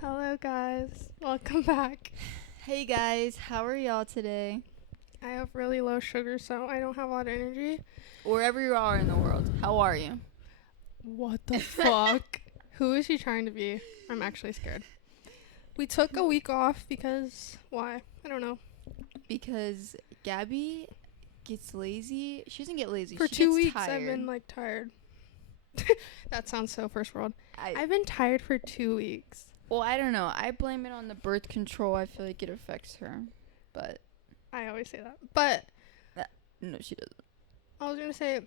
Hello, guys. Welcome back. Hey guys, how are y'all today? I have really low sugar, so I don't have a lot of energy. Wherever you are in the world, how are you? What the fuck? Who is she trying to be? I'm actually scared. We took a week off because why? I don't know. Because Gabby gets lazy. She doesn't get lazy. For she 2 weeks, gets tired. I've been like tired. That sounds so first world. I I've been tired for 2 weeks. well, I don't know. I blame it on the birth control. I feel like it affects her, but I always say that. But no, she doesn't. I was gonna say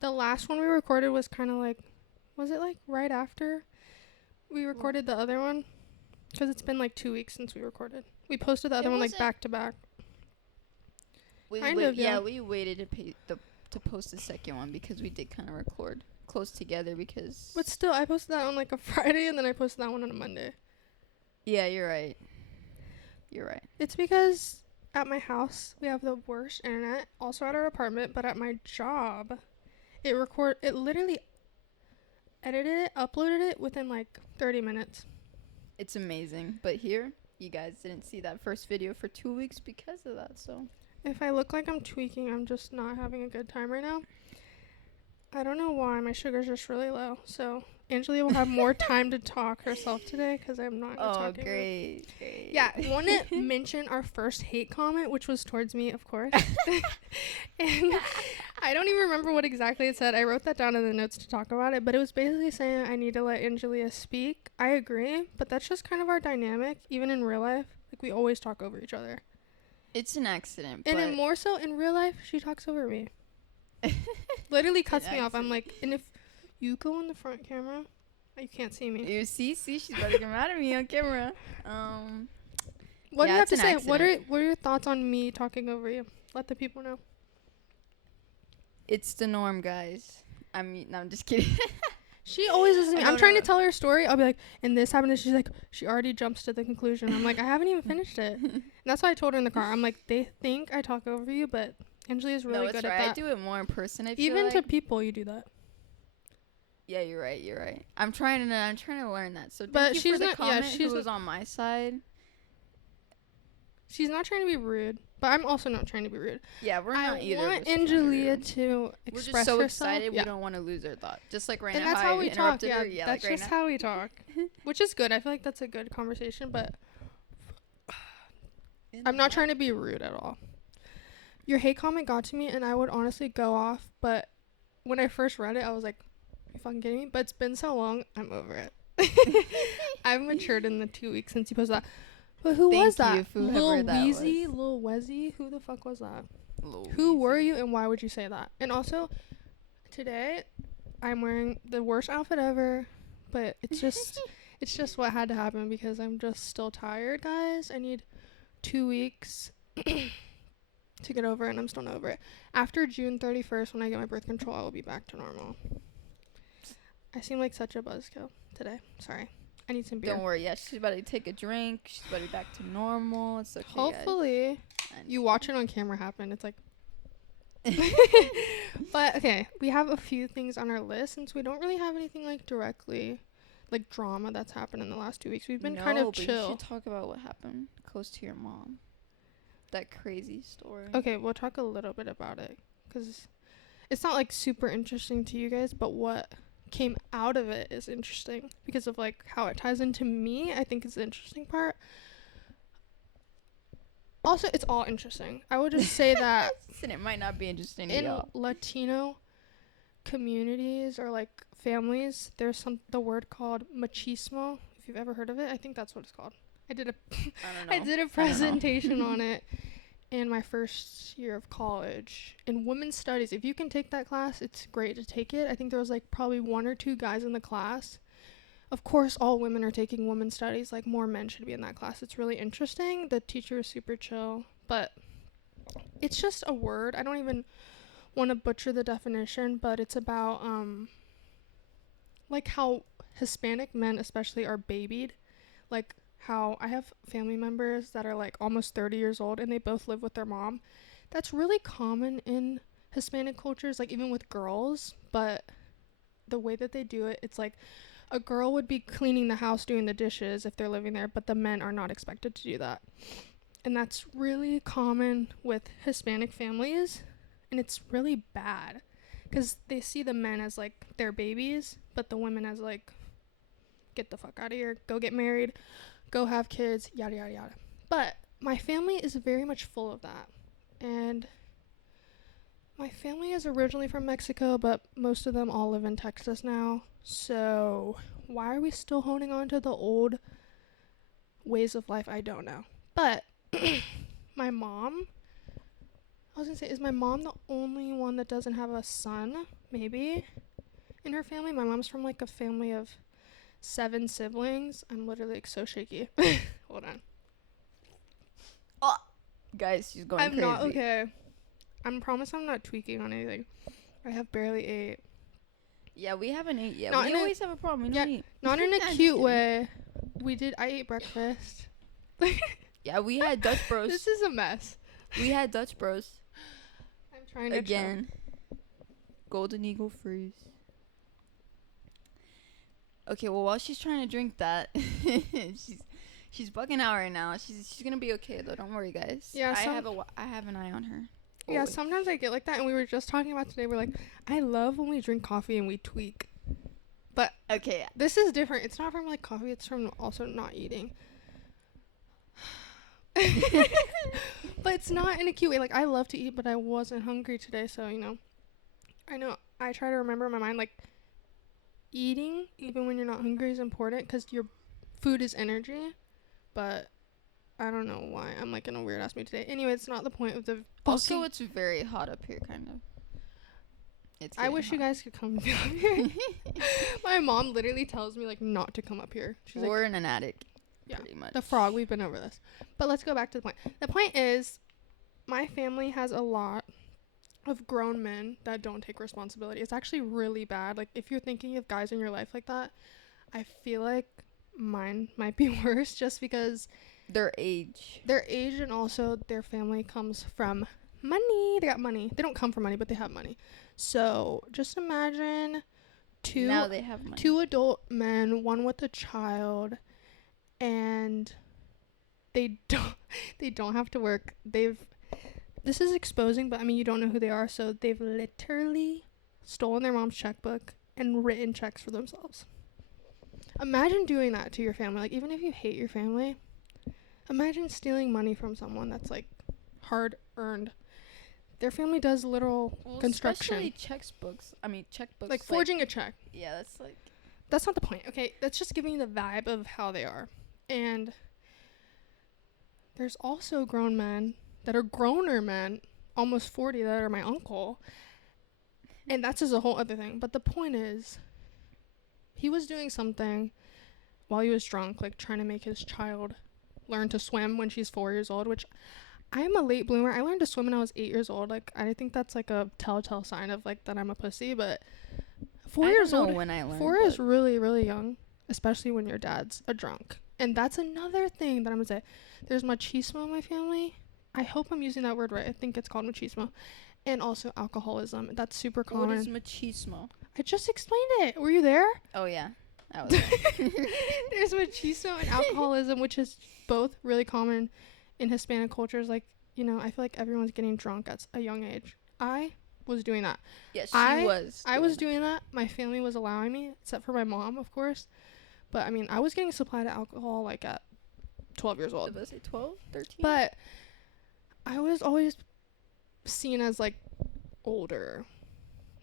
the last one we recorded was kind of like, was it like right after we recorded the other one? Because it's been like 2 weeks since we recorded. We posted the other one like wasn't- back to back. Yeah, we waited to post the second one because we did kind of record close together because. But still, I posted that on like a Friday and then I posted that one on a Monday. Yeah, you're right. You're right. It's because at my house we have the worst internet, also at our apartment, but at my job, it literally edited it, uploaded it within like 30 minutes. It's amazing. But here, you guys didn't see that first video for 2 weeks because of that, so. If I look like I'm tweaking, I'm just not having a good time right now. I don't know why. My sugar's just really low. So Angelia will have more time to talk herself today because I'm not talking. Oh, great. Yeah, want to mention our first hate comment, which was towards me, of course. And I don't even remember what exactly it said. I wrote that down in the notes to talk about it, but it was basically saying I need to let Angelia speak. I agree, but that's just kind of our dynamic, even in real life. Like, we always talk over each other. It's an accident, And but then more so in real life, she talks over me. Literally cuts me off. I'm like, and if you go on the front camera, you can't see me. you see, she's about to get mad at me on camera. What do you have to say? What accident. are your thoughts on me talking over you? Let the people know. It's the norm, guys. No, I'm just kidding. She always listens to me. I I'm don't trying know. to tell her a story. I'll be like, and this happened. And she's like, she already jumps to the conclusion. I'm like, I haven't even finished it. And that's why I told her in the car. I'm like, they think I talk over you, but Angelia's really no, good it's at right. that. I do it more in person. I feel Even like. to people, you do that. Yeah, you're right. You're right. I'm trying to learn that. So, But thank you she's for the not- yeah, comment she's who was on my side. She's not trying to be rude, but I'm also not trying to be rude. Yeah, we're not either. I want of us trying to be Angelia rude. to We're express just so herself. excited. Yeah. We don't want to lose our thought. Just like right And now, that's how how I we talk. interrupted Yeah, her. Yeah, that's like right just now. how we talk, which is good. I feel like that's a good conversation, but I'm not trying to be rude at all. Your hate comment got to me, and I would honestly go off, but when I first read it, I was like, you fucking kidding me? But it's been so long, I'm over it. I've matured in the 2 weeks since you posted that. But who was that? Lil Weezy? Lil Wezzy? Who the fuck was that? Who were you, and why would you say that? And also, today, I'm wearing the worst outfit ever, but it's just what had to happen because I'm just still tired, guys. I need 2 weeks to get over it, and I'm still not over it. After June 31st, when I get my birth control, I will be back to normal. I seem like such a buzzkill today. Sorry. I need some beer. Don't worry. Yeah, she's about to take a drink. She's about to be back to normal. It's okay. Hopefully, you watch it on camera happen. It's like. But okay, we have a few things on our list since we don't really have anything like directly, like drama that's happened in the last 2 weeks. We've been kind of but chill. You should talk about what happened close to your mom. That crazy story. Okay, we'll talk a little bit about it because it's not like super interesting to you guys, but what came out of it is interesting because of like how it ties into me. I think is the interesting part. Also, it's all interesting. I would just say that And it might not be interesting to in y'all. Latino communities or like families, there's the word called machismo. If you've ever heard of it, I think that's what it's called. I don't know. I did a presentation on it in my first year of college in women's studies. If you can take that class, it's great to take it. I think there was like probably 1 or 2 guys in the class. Of course, all women are taking women's studies. Like, more men should be in that class. It's really interesting. The teacher is super chill, but it's just a word. I don't even want to butcher the definition, but it's about like how Hispanic men especially are babied. Like how I have family members that are like almost 30 years old and they both live with their mom. That's really common in Hispanic cultures, like even with girls, but the way that they do it, it's like A girl would be cleaning the house, doing the dishes if they're living there, but the men are not expected to do that. And that's really common with Hispanic families, and it's really bad because they see the men as like their babies, but the women as like, get the fuck out of here, go get married, go have kids, yada yada yada. But my family is very much full of that. And my family is originally from Mexico, but most of them all live in Texas now. So why are we still holding on to the old ways of life? I don't know. But my mom, I was gonna say, is my mom the only one that doesn't have a son? Maybe in her family. My mom's from like a family of 7 siblings. I'm literally like so shaky. Hold on. Oh, guys, she's going crazy. I'm not okay. I promise I'm not tweaking on anything. I have barely ate. Yeah, we haven't ate yet. Not We in a- always have a problem. We don't eat. Not in a I'm just cute kidding. way. I ate breakfast. Yeah, we had Dutch Bros. This is a mess. We had Dutch Bros. I'm trying to Again. Golden Eagle freeze. Okay, well, while she's trying to drink that, she's bugging out right now. She's gonna be okay though. Don't worry, guys. Yeah, I have an eye on her. Yeah, Always. sometimes I get like that, and we were just talking about today. We're like, I love when we drink coffee and we tweak. But Okay. this is different. It's not from like coffee. It's from also not eating. But it's not in a cute way. Like, I love to eat, but I wasn't hungry today, so I know I try to remember in my mind, like, eating even when you're not hungry is important because your food is energy. But I don't know why I'm like in a weird ass mood today. Anyway, it's not the point of the Also, it's very hot up here, kind of. It's I wish you guys could come down here. My mom literally tells me like not to come up here. She's like, We're in an attic. Yeah, Pretty much. the frog, we've been over this. But let's go back to the point. The point is, my family has a lot of grown men that don't take responsibility. It's actually really bad. Like, if you're thinking of guys in your life like that, I feel like mine might be worse just because Their age. and also their family comes from money. They got money. They don't come from money, but they have money. So just imagine Now they have money. 2 adult men, one with a child, and they don't have to work. This is exposing, but I mean, you don't know who they are, so they've literally stolen their mom's checkbook and written checks for themselves. Imagine doing that to your family. Like, even if you hate your family, imagine stealing money from someone that's like hard earned. Their family does literal construction. Especially checkbooks. Like forging a check. Yeah, that's like. That's not the point. Okay, that's just giving you the vibe of how they are. And there's also grown men that are growner men, almost 40, that are my uncle. And that's just a whole other thing. But the point is, he was doing something while he was drunk, like trying to make his child learn to swim when she's 4 years old, which I'm a late bloomer. I learned to swim when I was 8 years old. Like, I think that's like a telltale sign of like that I'm a pussy, but 4 years old. When I learned. 4 is really, really young, especially when your dad's a drunk. And that's another thing that I'm gonna say. There's machismo in my family. I hope I'm using that word right. I think it's called machismo. And also alcoholism. That's super common. What is machismo? I just explained it. Were you there? Oh yeah, I was. There. There's machismo and alcoholism, which is both really common in Hispanic cultures. Like, I feel like everyone's getting drunk at a young age. I was doing that. Yes, I was. I was doing that. My family was allowing me, except for my mom, of course. But I mean, I was getting supplied alcohol like at 12 years old. Did I say 12, 13? But I was always seen as like older.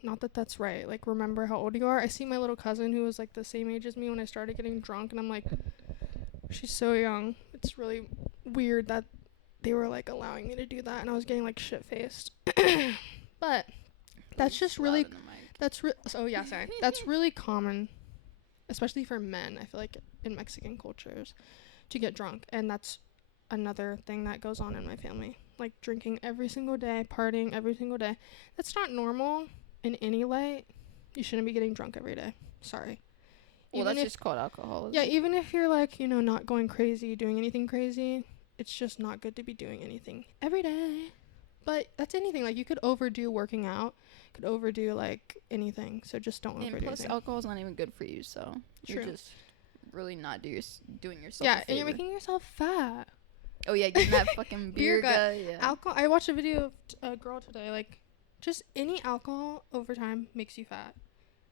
Not that that's right. Like, remember how old you are? I see my little cousin who was like the same age as me when I started getting drunk, and I'm like, she's so young. It's really weird that they were like allowing me to do that, and I was getting like shit faced. But that's just really that's really common, especially for men. I feel like in Mexican cultures, to get drunk, and that's another thing that goes on in my family. Like, drinking every single day, partying every single day. That's not normal in any light. You shouldn't be getting drunk every day. Sorry. Well, that's just called alcoholism. Yeah, even if you're like, not going crazy, doing anything crazy, it's just not good to be doing anything every day. But that's anything. Like, you could overdo working out. could overdo like anything. So just don't And overdo plus, anything. alcohol's not even good for you, so you're True. just really not doing yourself Yeah, a and you're favor. making yourself fat. Oh yeah, getting that fucking Beer beer gut. gut. Yeah. Alcohol. I watched a video of a girl today. Like, just any alcohol over time makes you fat.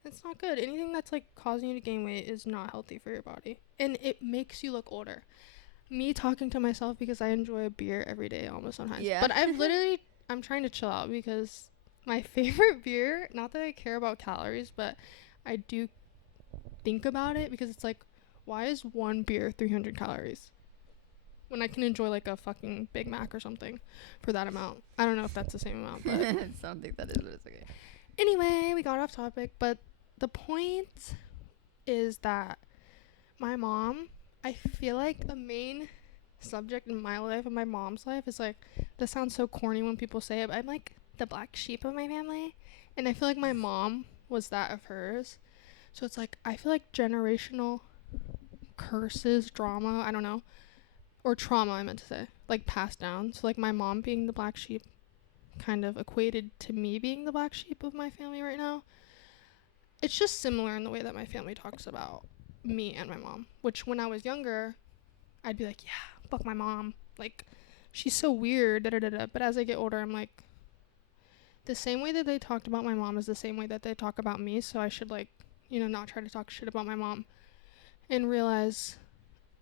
It's not good. Anything that's like causing you to gain weight is not healthy for your body, and it makes you look older. Me talking to myself because I enjoy a beer every day almost sometimes. Yeah. But I'm trying to chill out because my favorite beer, not that I care about calories, but I do think about it because it's like, why is one beer 300 calories? When I can enjoy like a fucking Big Mac or something for that amount. I don't know if that's the same amount, but I don't think that is, but it's okay. anyway, we got off topic, but the point is that my mom, I feel like the main subject in my life and my mom's life is like, this sounds so corny when people say it, but I'm like the black sheep of my family. And I feel like my mom was that of hers. So it's like, I feel like generational curses, drama, I don't know, or trauma, I meant to say, like passed down. So like my mom being the black sheep kind of equated to me being the black sheep of my family right now. It's just similar in the way that my family talks about me and my mom, which when I was younger, I'd be like, yeah, fuck my mom. Like, she's so weird, da-da-da-da. But as I get older, I'm like, the same way that they talked about my mom is the same way that they talk about me. So I should, like, you know, not try to talk shit about my mom and realize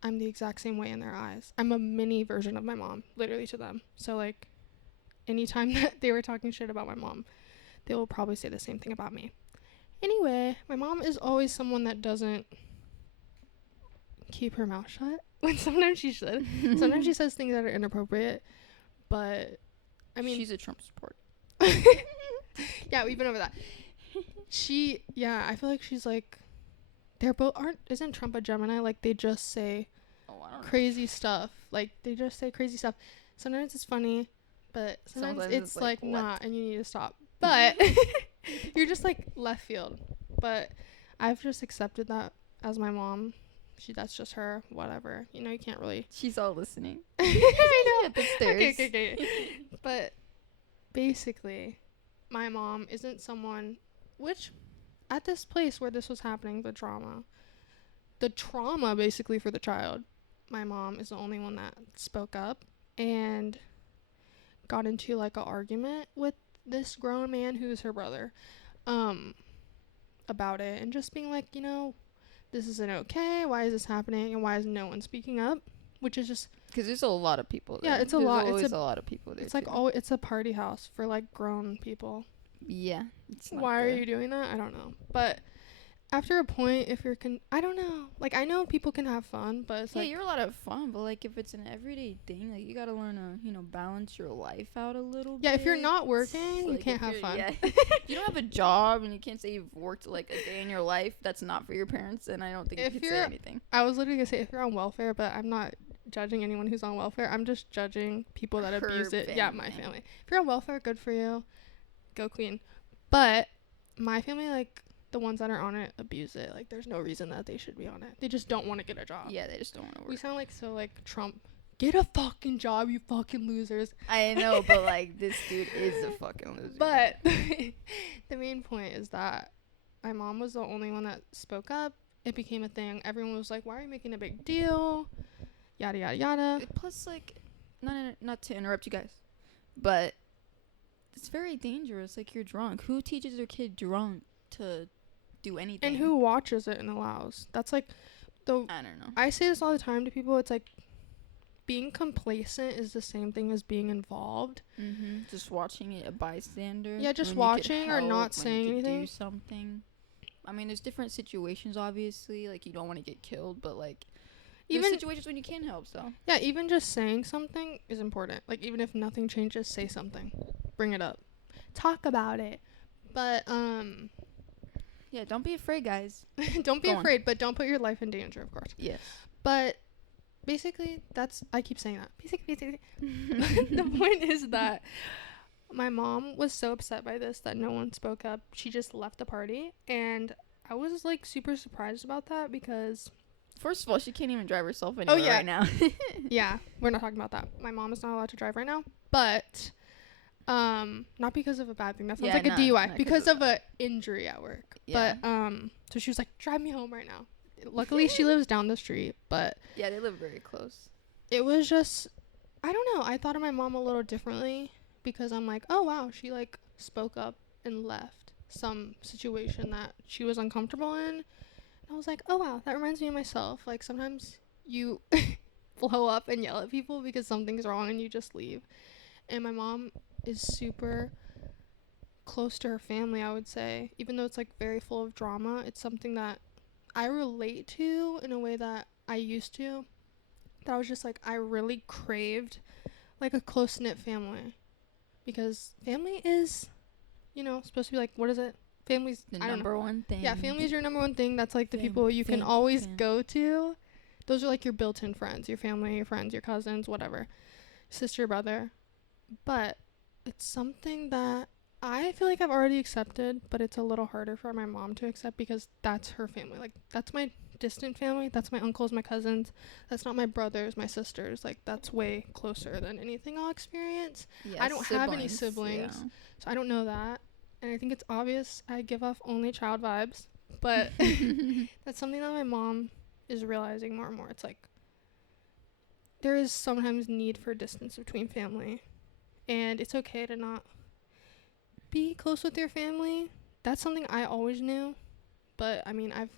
I'm the exact same way in their eyes. I'm a mini version of my mom, literally, to them. So, like, anytime that they were talking shit about my mom, they will probably say the same thing about me. Anyway, my mom is always someone that doesn't keep her mouth shut. When sometimes she should. Sometimes she says things that are inappropriate. But, I mean... She's a Trump supporter. Yeah, we've been over that. I feel like she's like... They're both... Isn't Trump a Gemini? Like, they just say I don't know. crazy stuff. Like, they just say crazy stuff. Sometimes it's funny, but sometimes it's like not, and you need to stop. But you're just like left field. But I've just accepted that as my mom. That's just her. Whatever. You know, you can't really. She's all listening. I know. At the stairs. Okay. But basically, my mom isn't someone, which at this place where this was happening, the trauma basically for the child, my mom is the only one that spoke up and got into like an argument with this grown man who's her brother about it, and just being like, you know, this isn't okay, why is this happening, and why is no one speaking up, which is just because there's a lot of people there. Yeah, it's a there's lot. Always a lot of people there. It's like, oh, it's a party house for like grown people. Yeah. It's not Why good. are you doing that? I don't know. But after a point, if you're I don't know. Like, I know people can have fun, but it's Yeah, like, you're a lot of fun, but like if it's an everyday thing, like you gotta learn to, you know, balance your life out a little bit. yeah, if you're not working, you Like, can't if have you're- fun. Yeah. You don't have a job and you can't say you've worked like a day in your life. That's not for your parents, and I don't think If you can say you're- anything. I was literally gonna say if you're on welfare, but I'm not judging anyone who's on welfare. I'm just judging people that Her abuse it. Yeah, my family. family. If you're on welfare, good for you. Go queen. But my family, like, the ones that are on it abuse it. Like, there's no reason that they should be on it. They just don't want to get a job. Yeah, they just don't want to We work. sound like so like Trump. Get a fucking job, you fucking losers. I know, but like this dude is a fucking loser. But the main point is that my mom was the only one that spoke up. It became a thing. Everyone was like, why are you making a big deal? Yada, yada, yada. Plus, like, not to interrupt you guys, but it's very dangerous. Like, you're drunk. Who teaches their kid drunk to do anything? And who watches it and allows? That's like, I don't know. I say this all the time to people. It's like, being complacent is the same thing as being involved. Mm-hmm. Just watching it, a bystander. Yeah, just when you could watching or help, not when saying you could anything. Do something. I mean, there's different situations, obviously. Like, you don't want to get killed, but like, there's Even situations when you can help. So yeah, even just saying something is important. Like, even if nothing changes, say something, bring it up, talk about it. But yeah, don't be afraid, guys. don't be Go on. afraid, but don't put your life in danger, of course. Yes. But basically, I keep saying that. Basically, the point is that my mom was so upset by this that no one spoke up. She just left the party, and I was like super surprised about that because First of all, she can't even drive herself anywhere yeah. right now. yeah, we're not talking about that. My mom is not allowed to drive right now, but Not because of a bad thing. That sounds Yeah, like a not- DUI. not 'cause Because of of a injury at work. Yeah. But so she was like, drive me home right now. Luckily, she lives down the street. But Yeah, they live very close. it was just, I don't know. I thought of my mom a little differently because I'm like, oh wow, she like spoke up and left some situation that she was uncomfortable in. And I was like, oh wow, that reminds me of myself. Like sometimes you blow up and yell at people because something's wrong and you just leave. And my mom is super close to her family, I would say. Even though it's like very full of drama, it's something that I relate to in a way that I used to. That I was just like, I really craved like a close knit family. Because family is, supposed to be like, what is it? Family's The I don't know. number one thing. Yeah, family is your number one thing. That's like the Fam- people you can fam- always fam. go to. Those are like your built-in friends, your family, your friends, your cousins, whatever, sister, brother. But it's something that I feel like I've already accepted, but it's a little harder for my mom to accept because that's her family. Like that's my distant family. That's my uncles, my cousins. That's not my brothers, my sisters. Like that's way closer than anything I'll experience. Yeah, I don't have any siblings. Yeah. So I don't know that. And I think it's obvious I give off only child vibes. But that's something that my mom is realizing more and more. It's like there is sometimes need for distance between family. And it's okay to not be close with your family. That's something I always knew. But I mean, I've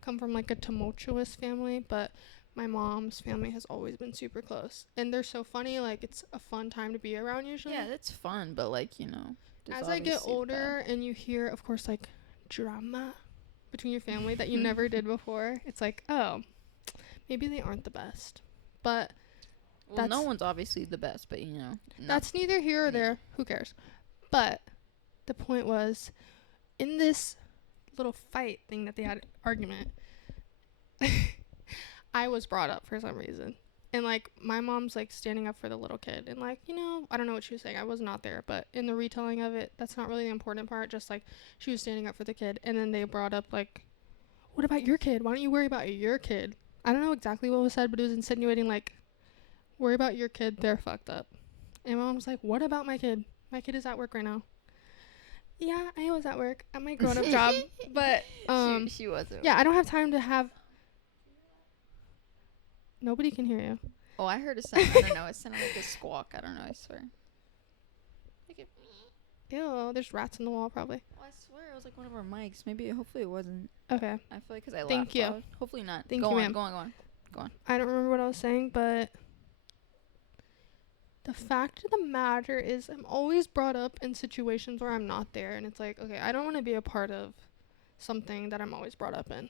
come from like a tumultuous family, but my mom's family has always been super close. And they're so funny. Like it's a fun time to be around usually. Yeah, that's fun, but like, there's As I get obviously older and you hear, of course, like drama between your family that you never did before, it's like, oh, maybe they aren't the best. But well, no that's- one's obviously the best, but that's neither here or there. Who cares? But the point was, in this little fight thing that they had argument, I was brought up for some reason. And like my mom's like standing up for the little kid and like, I don't know what she was saying. I was not there, but in the retelling of it, that's not really the important part. Just like she was standing up for the kid, and then they brought up like, what about your kid? Why don't you worry about your kid? I don't know exactly what was said, but it was insinuating like, worry about your kid, they're fucked up. And my mom was like, what about my kid? My kid is at work right now. Yeah, I was at work at my grown-up job, but she wasn't. yeah, I don't have time to have. Nobody can hear you. Oh, I heard a sound. I don't know. It sounded like a squawk. I don't know. I swear. Ew, there's rats in the wall probably. Oh, I swear it was like one of our mics. Maybe. Hopefully it wasn't. Okay. I feel like because I Thank laughed you. loud. Hopefully not. Thank go you, on, ma'am. Go on. I don't remember what I was saying, but the fact of the matter is I'm always brought up in situations where I'm not there, and it's like, okay, I don't want to be a part of something that I'm always brought up in.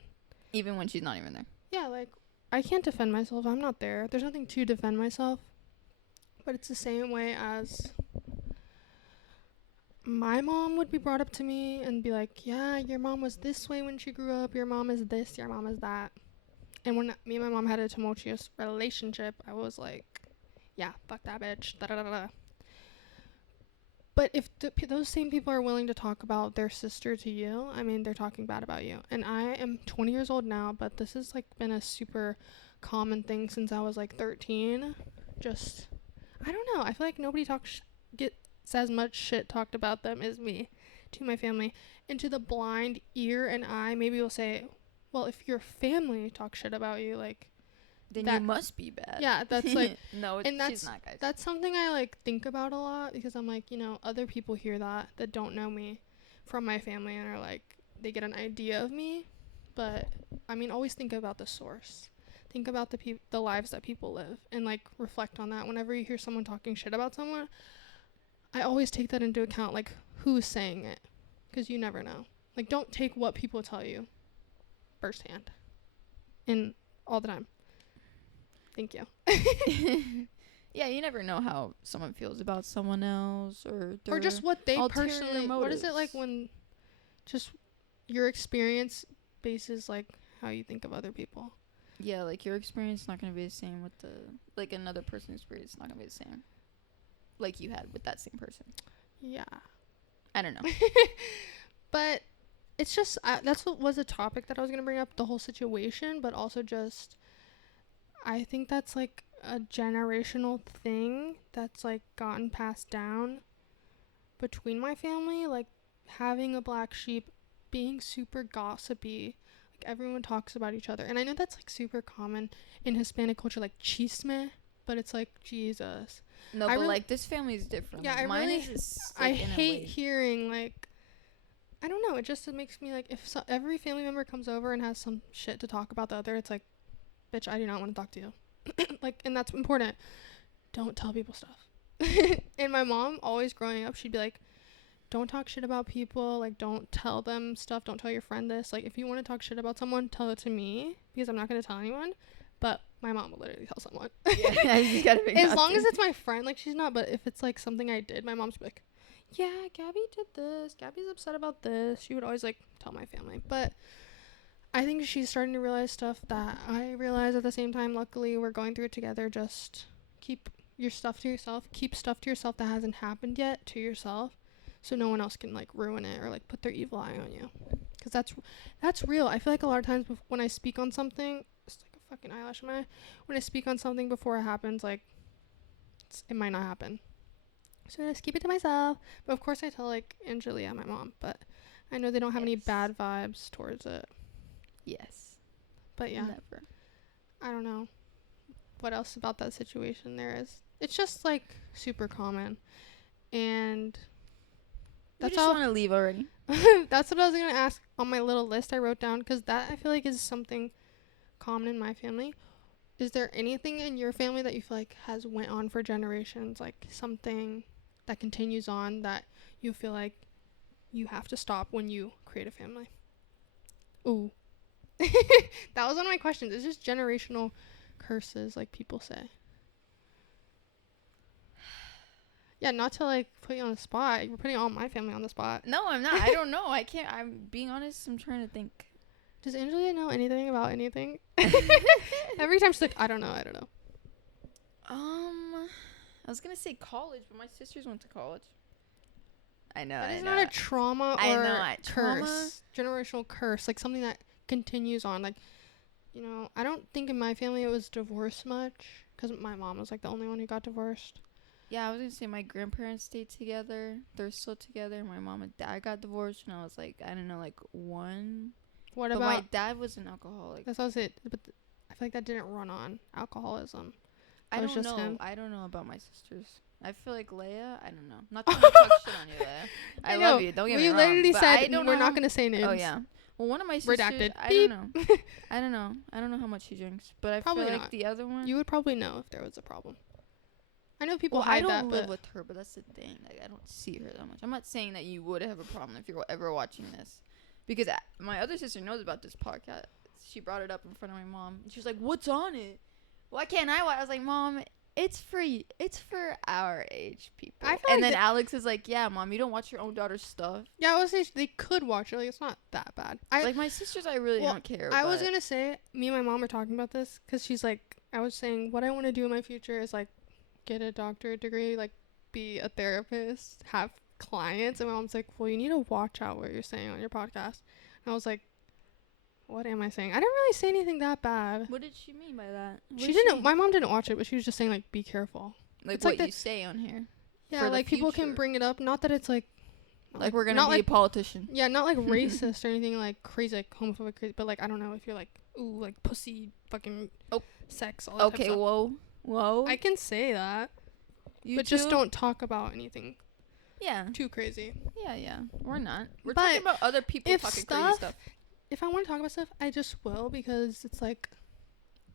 Even when she's not even there. Yeah, like I can't defend myself. I'm not there. There's nothing to defend myself. But it's the same way as my mom would be brought up to me and be like, yeah, your mom was this way when she grew up. Your mom is this. Your mom is that. And when me and my mom had a tumultuous relationship, I was like, yeah, fuck that bitch. Da da da da. But if those same people are willing to talk about their sister to you, I mean, they're talking bad about you. And I am 20 years old now, but this has like been a super common thing since I was like 13. Just, I don't know. I feel like nobody gets as much shit talked about them as me to my family. And to the blind ear and eye, maybe you'll say, well, if your family talks shit about you, like, Then you must be bad. yeah, that's like, no, and she's not, guys. that's something I like think about a lot because I'm like, other people hear that don't know me from my family and are like, they get an idea of me. But I mean, always think about the source. Think about the lives that people live and like reflect on that. Whenever you hear someone talking shit about someone, I always take that into account, like who's saying it, because you never know. Like, don't take what people tell you firsthand and all the time. Thank you. Yeah, you never know how someone feels about someone else or just what they ulterior personally. What is it like motives. when just your experience bases like how you think of other people? Yeah, like your experience is not going to be the same with like another person's experience is not going to be the same like you had with that same person. Yeah. I don't know. But it's just that's what was a topic that I was going to bring up, the whole situation, but also just I think that's like a generational thing that's like gotten passed down between my family, like having a black sheep, being super gossipy, like everyone talks about each other. And I know that's like super common in Hispanic culture, like chisme, but it's like Jesus. No, but like this family is different. Yeah, like, mine is I hate hearing like, I don't know, it makes me like, if every family member comes over and has some shit to talk about the other, it's like, bitch, I do not want to talk to you. Like, and that's important. Don't tell people stuff. And my mom, always growing up, she'd be like, don't talk shit about people. Like, don't tell them stuff. Don't tell your friend this. Like, if you want to talk shit about someone, tell it to me, because I'm not going to tell anyone. But my mom will literally tell someone. Yeah, you just gotta be as long as it's my friend, like, she's not. But if it's like something I did, my mom's like, yeah, Gabby did this. Gabby's upset about this. She would always like tell my family. But I think she's starting to realize stuff that I realize at the same time. Luckily, we're going through it together. Just keep your stuff to yourself. Keep stuff to yourself that hasn't happened yet to yourself, so no one else can like ruin it or like put their evil eye on you. Because that's real. I feel like a lot of times when I speak on something, it's like a fucking eyelash in my eye. When I speak on something before it happens, like it might not happen. So I just keep it to myself. But of course I tell like Angelia, my mom. But I know they don't have any bad vibes towards it. Yes. But yeah. Never. I don't know what else about that situation there is. It's just like super common. And that's all I want to leave already. That's what I was going to ask on my little list I wrote down, because that I feel like is something common in my family. Is there anything in your family that you feel like has went on for generations, like something that continues on that you feel like you have to stop when you create a family? Ooh. That was one of my questions. It's just generational curses, like people say. Yeah, not to like put you on the spot. You're putting all my family on the spot. No, I'm not. I don't know. I can't. I'm being honest. I'm trying to think. Does Angelia know anything about anything? Every time she's like, I don't know. I was gonna say college, but my sisters went to college. I know. That is not a trauma or curse. Generational curse. Like something that continues on. Like, you know, I don't think in my family it was divorce much, because my mom was like the only one who got divorced. Yeah, I was gonna say my grandparents stayed together. They're still together. My mom and dad got divorced when I was like, I don't know, like 1. What but about my dad was an alcoholic. That's what it. But I feel like that didn't run on alcoholism. I don't know. Him. I don't know about my sisters. I feel like Leia. I don't know. Not trying to talk shit on you, Leia. I love you. Don't get me wrong. We literally said we're not gonna say names. Oh yeah. Well, one of my sisters. Redacted. I don't know. I don't know how much she drinks, but I probably feel like not. The other one. You would probably know if there was a problem. I know people hide that. I don't that, live with her, but that's the thing. Like, I don't see her that much. I'm not saying that you would have a problem if you're ever watching this, because my other sister knows about this podcast. She brought it up in front of my mom. And she was like, "What's on it? Why can't I watch?" I was like, "Mom, it's free. It's for our age people." And then Alex is like, "Yeah, Mom, you don't watch your own daughter's stuff." Yeah, I was saying they could watch it. Like, it's not that bad. Like my sisters, I really don't care. I was gonna say, me and my mom were talking about this, because she's like, I was saying what I want to do in my future is like get a doctorate degree, like be a therapist, have clients. And my mom's like, well, you need to watch out what you're saying on your podcast. And I was like, what am I saying? I didn't really say anything that bad. What did she mean by that? She didn't. My mom didn't watch it, but she was just saying like, be careful. Like it's what like you say on here. Yeah, like people can bring it up. Not that it's like we're gonna be a politician. Yeah, not like racist or anything like crazy, like homophobic, crazy, but like I don't know if you're like, ooh, like pussy, fucking sex. All that okay, whoa. I can say that, but just don't talk about anything. Yeah. Too crazy. Yeah. We're not. We're talking about other people talking crazy stuff. If I want to talk about stuff, I just will, because it's like,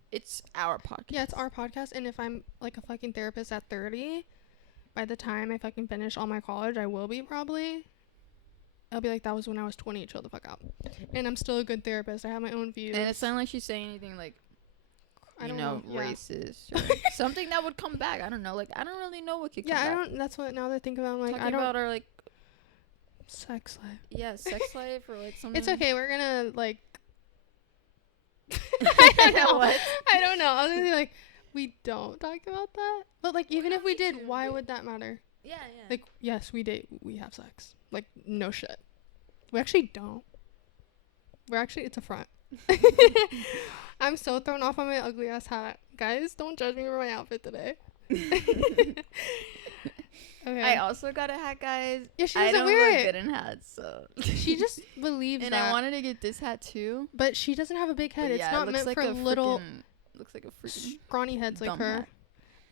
it's our podcast. Yeah, it's our podcast. And if I'm like a fucking therapist at 30, by the time I fucking finish all my college, I will be probably. I'll be like, that was when I was 20. Chill the fuck out. And I'm still a good therapist. I have my own views. And it's not like she's saying anything like, racist or something that would come back. I don't know. Like, I don't really know what could come back. I don't. That's what, now that I think about it, I'm like, talking I don't. about our, like, sex life. Yeah, sex life or, like, something. It's okay. We're gonna, like. I don't know. What? I don't know. I was gonna say, like, we don't talk about that. But, like, even if we did, why would that matter? Yeah. Like, yes, we date. We have sex. Like, no shit. We actually don't. It's a front. I'm so thrown off on my ugly ass hat. Guys, don't judge me for my outfit today. Okay. I also got a hat, guys. Yeah, she I doesn't don't wear look it. good in hats, so. She just believes And that. I wanted to get this hat too. But she doesn't have a big head. But It's yeah, not it looks meant like for a little looks like a freaking scrawny heads like dumb her. hat.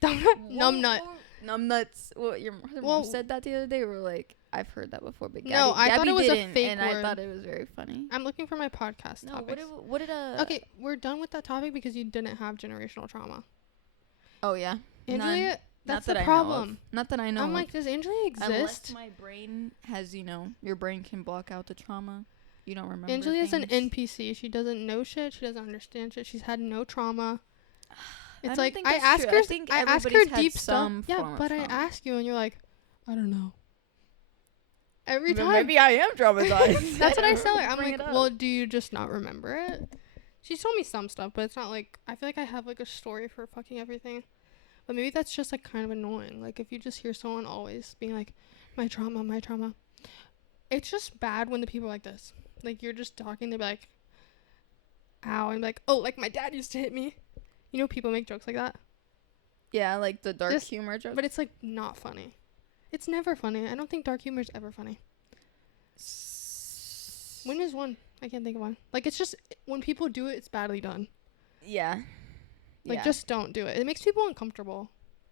Dumb nut. Numb nut. Numb nuts. Well, your her Well- mom said that the other day. We're like, I've heard that before, but No, I thought Gabby it was a didn't, fake and word. I thought it was very funny. I'm looking for my podcast No, topics. what did Okay, we're done with that topic because you didn't have generational trauma. Oh yeah, Angelia, None. that's Not the that problem. I know of. Not that I know. I'm of. like, does Angelia Unless exist? my brain has, your brain can block out the trauma. You don't remember. Angelia's an things. NPC. She doesn't know shit. She doesn't understand shit. She's had no trauma. I It's don't like think I that's ask true. her. I think I ask her everybody's had deep stuff. some Yeah, form of but I trauma. ask you and you're like, I don't know. Every But time. maybe I am traumatized. That's what I tell her. I'm Bring like, it up. well, do you just not remember it? She's told me some stuff, but it's not like I feel like I have like a story for fucking everything. But maybe that's just like kind of annoying. Like if you just hear someone always being like, my trauma, my trauma. It's just bad when the people are like this. Like you're just talking, they'll be like, ow, and be like, oh, like my dad used to hit me. You know, people make jokes like that, Yeah, like the dark Just- humor joke. but it's like not funny. It's never funny. I don't think dark humor is ever funny. When is one? I can't think of one. Like it's just when people do it, it's badly done. Yeah. Like Yeah. just don't do it. It makes people uncomfortable.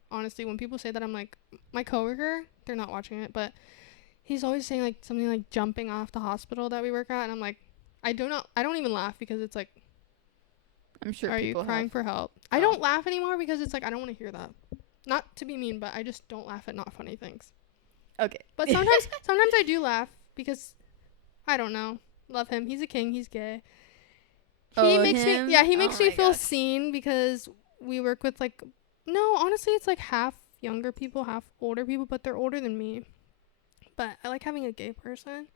Honestly, when people say that, I'm like, my coworker, they're not watching it, but he's always saying like something like jumping off the hospital that we work at, and I'm like, I don't even laugh because it's like, I'm sure are you people crying have. for help? Oh. I don't laugh anymore because it's like I don't want to hear that. Not to be mean, but I just don't laugh at not funny things. Okay. But sometimes I do laugh because I don't know. Love him. He's a king. He's gay. He Oh, makes him? me he Oh makes me my feel gosh. seen because we work with like no, honestly it's like half younger people, half older people, but they're older than me. But I like having a gay person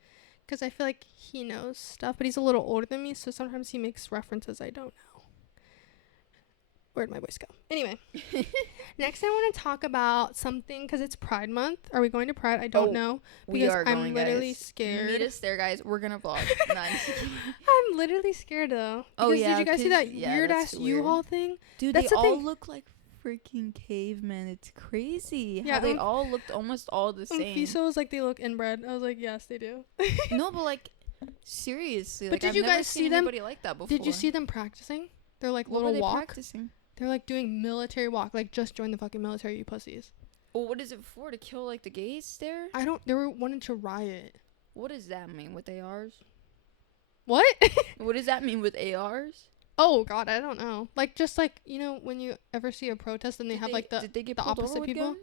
cuz I feel like he knows stuff, but he's a little older than me, so sometimes he makes references I don't know. Where'd my voice go? Anyway, next I want to talk about something because it's Pride Month. Are we going to Pride? I don't Oh, know. We Because are I'm going, literally guys. scared. Meet us there, guys. We're gonna vlog. Nice. I'm literally scared though. Oh, Because yeah, did you guys see 'cause- that yeah, weird that's ass weird. U-Haul thing? Dude, That's they the all thing. look like freaking cavemen. It's crazy. Yeah, How they all looked almost all the same. Fiso was like, they look inbred. I was like, yes, they do. No, but like seriously. But Like, did I've you never guys seen see them? anybody like that before. Did you see them practicing? They're like What were little they walk. practicing? They're like doing military walk. Like just join the fucking military, you pussies. Well, what is it for? To kill like the gays there? I don't. They were wanting to riot. What does that mean with ARs? What? What does that mean with ARs? Oh God, I don't know. Like just like when you ever see a protest and they have like did they get the pulled over opposite with people? guns?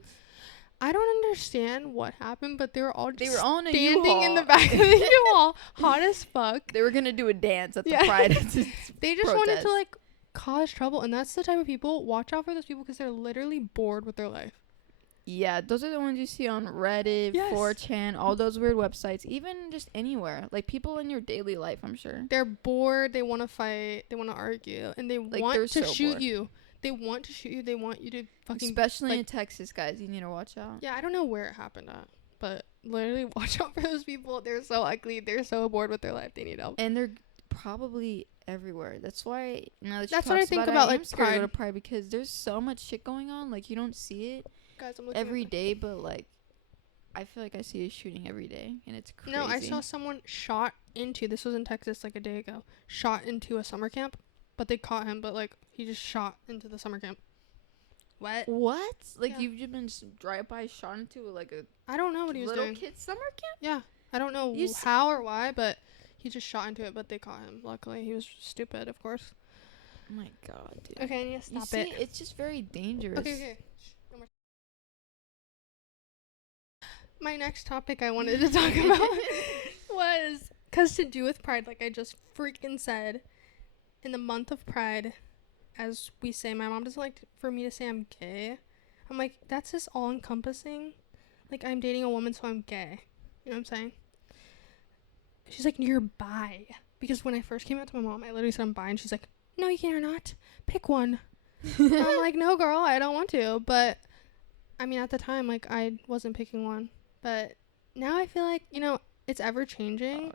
I don't understand what happened, but they were all They just were all in a standing in the U-Haul. back of the U-Haul, hot as fuck. They were gonna do a dance at the Yeah. Pride. They just wanted protest. to like cause trouble, and that's the type of people. Watch out for those people because they're literally bored with their life. Yeah, those are the ones you see on Reddit, Yes. 4chan, all those weird websites, even just anywhere. Like people in your daily life, I'm sure. They're bored. They want to fight. They want to argue, and they Like, want they're to so shoot bored. you. They want to shoot you. They want you to fucking. Especially in like- Texas, guys. You need to watch out. Yeah, I don't know where it happened at, but literally watch out for those people. They're so ugly. They're so bored with their life. They need help. And they're probably everywhere. That's why now that That's she what I talks think about, about, I am like, scared to go Pride. to Pride because there's so much shit going on. Like you don't see it Guys, I'm looking every at day, but like I feel like I see a shooting every day, and it's crazy. No, I saw someone shot into. This was in Texas like a day ago. Shot into a summer camp, but they caught him. But like he just shot into the summer camp. What? What? Like Yeah. you've just been drive-by shot into like a I don't know what he was little doing. kid summer camp? Yeah, I don't know You s- how or why, but he just shot into it. But they caught him. Luckily, he was stupid, of course. Oh my god, dude. Okay, I need to You stop see, it. it's just very dangerous. Okay. Shh, no more. My next topic I wanted to talk about was because to do with Pride, like I just freaking said, in the month of Pride, as we say, my mom doesn't like for me to say I'm gay. I'm like, that's just all encompassing. Like I'm dating a woman, so I'm gay. You know what I'm saying? She's like, you're bi. Because when I first came out to my mom, I literally said I'm bi, and she's like, no, you're not. Pick one. And I'm like, no, girl, I don't want to. But I mean, at the time, like I wasn't picking one. But now I feel like it's ever changing.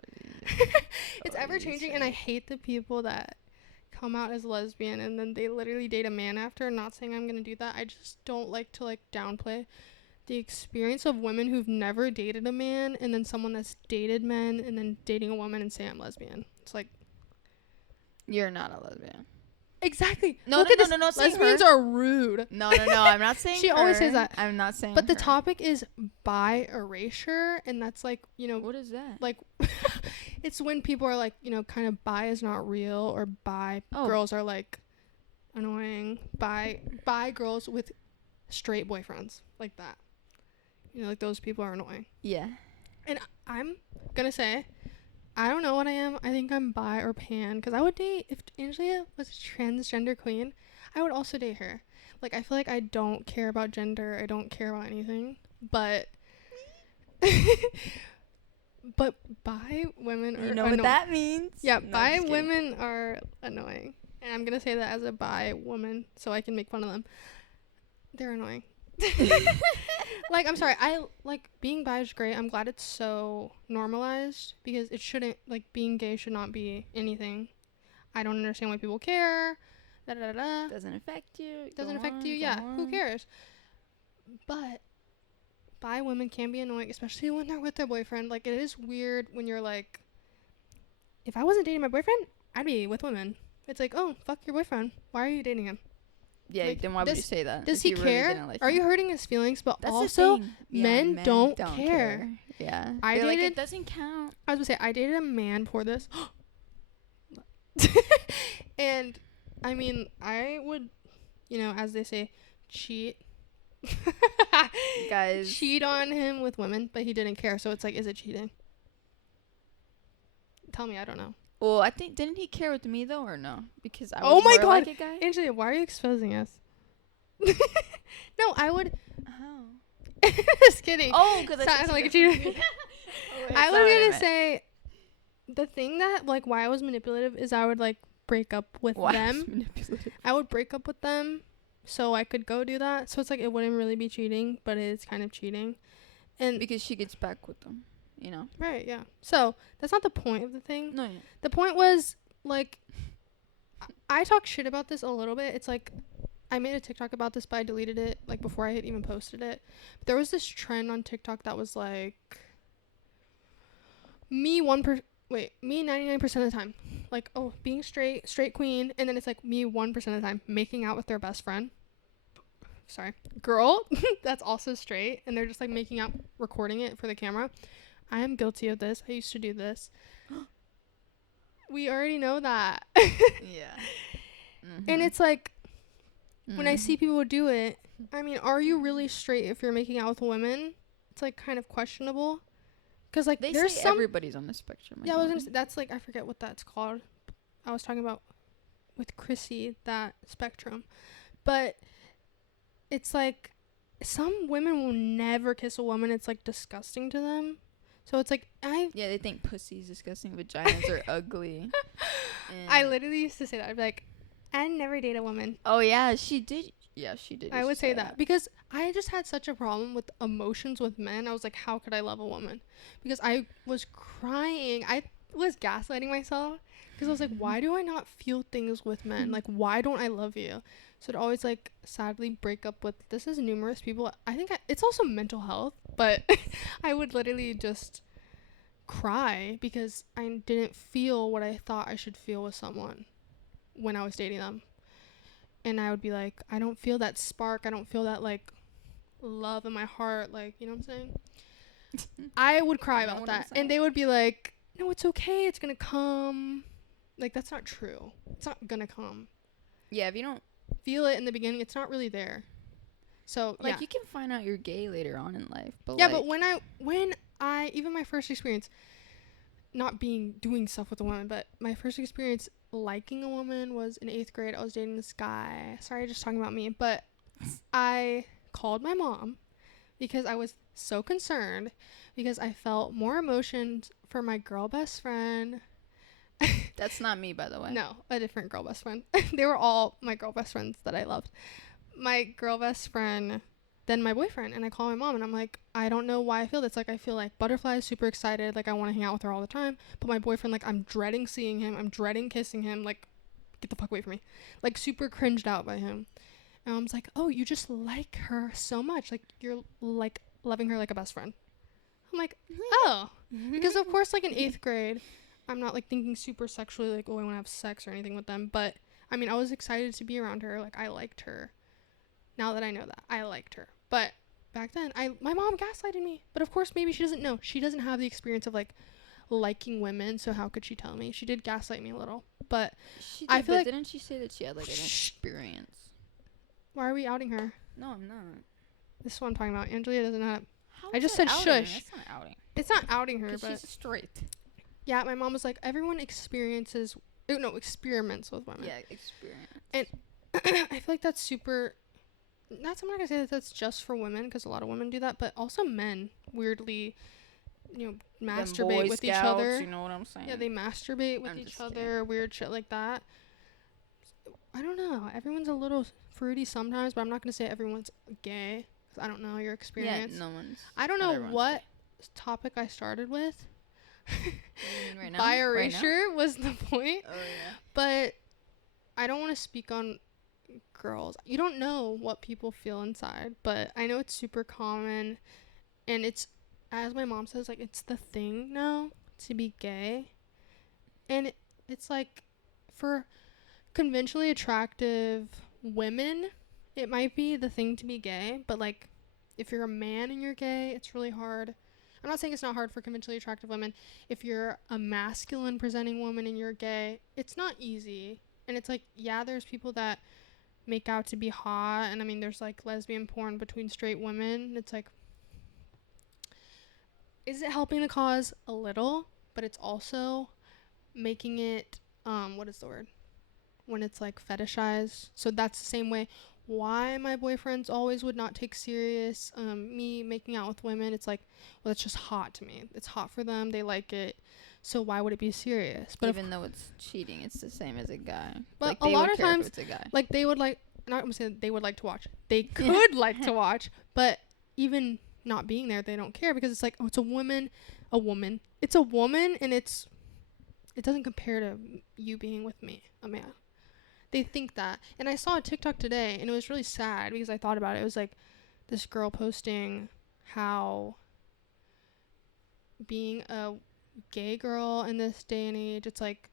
It's Oh, ever changing, and I hate the people that come out as lesbian and then they literally date a man after. Not saying I'm gonna do that. I just don't like to like downplay the experience of women who've never dated a man and then someone that's dated men and then dating a woman and say I'm lesbian. It's like, You're not a lesbian. exactly. No, Look no, at no, this. no, no, saying Lesbians her. are rude. No, I'm not saying She always says that. I'm not saying But the her. topic is bi erasure, and that's like, you know, What is that? like it's when people are like, you know, kind of bi is not real, or bi Oh. girls are like annoying. Bi girls with straight boyfriends, like that. You know, like those people are annoying. Yeah. And I'm gonna say, I don't know what I am. I think I'm bi or pan, because I would date, if Angela was a transgender queen, I would also date her. Like, I feel like I don't care about gender. I don't care about anything. But but bi women are You know what that means? Yeah, No, bi just kidding. women are annoying. And I'm gonna say that as a bi woman so I can make fun of them. They're annoying. Like, I'm sorry, I like being bi is great. I'm glad it's so normalized, because it shouldn't, like, being gay should not be anything. I don't understand why people care. Da da da da. Doesn't affect you. Doesn't Go affect on, you. go Yeah, who on. cares? But bi women can be annoying, especially when they're with their boyfriend. Like, it is weird when you're like, if I wasn't dating my boyfriend, I'd be with women. It's like, oh, fuck your boyfriend. Why are you dating him? Yeah, Like, then why would you say that? Does if he you really care? didn't like Are him? you hurting his feelings? But That's also, the thing. Yeah, men don't care. Yeah. I They're like, dated- it doesn't count. I was gonna say, I dated a man for this. And, I mean, I would, you know, as they say, cheat. Guys. Cheat on him with women, but he didn't care. So it's like, is it cheating? Tell me, I don't know. Well, I think, didn't he care with me though, or no? Because I was Oh my more like God. a guy. Angela, why are you exposing us? No, I would. Oh. Just kidding. Oh, because Sounds like a cheater. I was gonna say, the thing that, like, why I was manipulative is I would, like, break up with them. I would break up with them so I could go do that. So it's like, it wouldn't really be cheating, but it is kind of cheating. And Because she gets back with them, you know? right, yeah. So that's not the point of the thing. No, The point was, like, I talk shit about this a little bit. It's like, I made a TikTok about this, but I deleted it, like, before I had even posted it. But there was this trend on TikTok that was like, me 99% of the time, like, oh, being straight queen, and then it's like me 1% of the time making out with their best friend, girl that's also straight, and they're just like making out, recording it for the camera. I am guilty of this. I used to do this. We already know that. yeah. And it's like, Mm-hmm. when I see people do it, I mean, are you really straight if you're making out with women? It's like kind of questionable, because like they there's say some. everybody's on the spectrum. Yeah, I was gonna say, that's like, I forget what that's called. I was talking about with Chrissy, that spectrum, but it's like some women will never kiss a woman. It's like disgusting to them. So it's like Yeah, they think pussy's disgusting, vaginas are ugly. I And- literally used to say that. I'd be like, I never date a woman. Oh yeah, she did. Yeah, she did. I used would to say that because I just had such a problem with emotions with men. I was like, how could I love a woman? Because I was crying. I was gaslighting myself because I was like, why do I not feel things with men? Like, why don't I love you? So I'd always like sadly break up with, this is numerous people. I think it's also mental health, but I would literally just cry because I didn't feel what I thought I should feel with someone when I was dating them. And I would be like, I don't feel that spark. I don't feel that, like, love in my heart. Like, you know what I'm saying? I would cry I know about what I'm that. saying. And they would be like, no, it's okay. It's going to come. Like, that's not true. It's not going to come. Yeah, if you don't Feel it in the beginning. It's not really there. So, like, yeah. you can find out you're gay later on in life. But Yeah, like, but when I, even my first experience, not doing stuff with a woman, but my first experience liking a woman was in 8th grade. I was dating this guy. Sorry, just talking about me. But I called my mom because I was so concerned because I felt more emotions for my girl best friend. that's not me, by the way. No, a different girl best friend. They were all my girl best friends that I loved. My girl best friend, then my boyfriend. And I call my mom and I'm like, I don't know why I feel this. Like, I feel like butterflies, super excited. Like, I want to hang out with her all the time. But my boyfriend, like, I'm dreading seeing him. I'm dreading kissing him. Like, get the fuck away from me. Like, super cringed out by him. My mom's like, oh, you just like her so much. Like, you're, like, loving her like a best friend. I'm like, oh. Because, of course, like, in 8th grade, I'm not, like, thinking super sexually, like, oh, I want to have sex or anything with them. But, I mean, I was excited to be around her. Like, I liked her. Now that I know that, I liked her. But back then, my mom gaslighted me. But, of course, maybe she doesn't know. She doesn't have the experience of, like, liking women. So how could she tell me? She did gaslight me a little. But She I did, feel but like- didn't she say that she had like an experience? why are we outing her? No, I'm not. This is what I'm talking about. Angelia doesn't have... How I is just that said outing? shush. That's not outing. It's not outing her, 'Cause but... she's straight. Yeah, my mom was like, everyone experiences... Oh, no, experiments with women. Yeah, experience. I feel like that's super... I'm not going to say that that's just for women, because a lot of women do that, but also men weirdly, Them masturbate Boy with each Scouts, other. You know what I'm saying? Yeah, they masturbate with I'm each just other, weird shit like that. I don't know. Everyone's a little fruity sometimes, but I'm not going to say everyone's gay, because I don't know your experience. Yeah, no one's. I don't not know everyone's what gay. topic I started with. What do you mean right now? Bi Right now? erasure was the point. Oh yeah. But I don't want to speak on girls. You don't know what people feel inside, but I know it's super common, and it's, as my mom says, like, it's the thing now to be gay. And it's like, for conventionally attractive women, it might be the thing to be gay, but like, if you're a man and you're gay, it's really hard. I'm not saying it's not hard for conventionally attractive women. If you're a masculine presenting woman and you're gay, it's not easy. And it's like, yeah, there's people that make out to be hot, and I mean, there's like lesbian porn between straight women. It's like, is it helping the cause? A little, but it's also making it, what is the word? When it's like fetishized. So that's the same way why my boyfriends always would not take serious me making out with women. It's like, well, it's just hot to me. It's hot for them. They like it. So why would it be serious? But even though it's cheating, it's the same as a guy. But like, a they lot would of care if times, it's a guy. like, they would like, not gonna say they would like to watch. They could like to watch, but even not being there, they don't care, because it's like, oh, it's a woman. It's a woman, and it doesn't compare to you being with me, a man. They think that. And I saw a TikTok today, and it was really sad because I thought about it. It was like this girl posting how being a gay girl in this day and age, it's like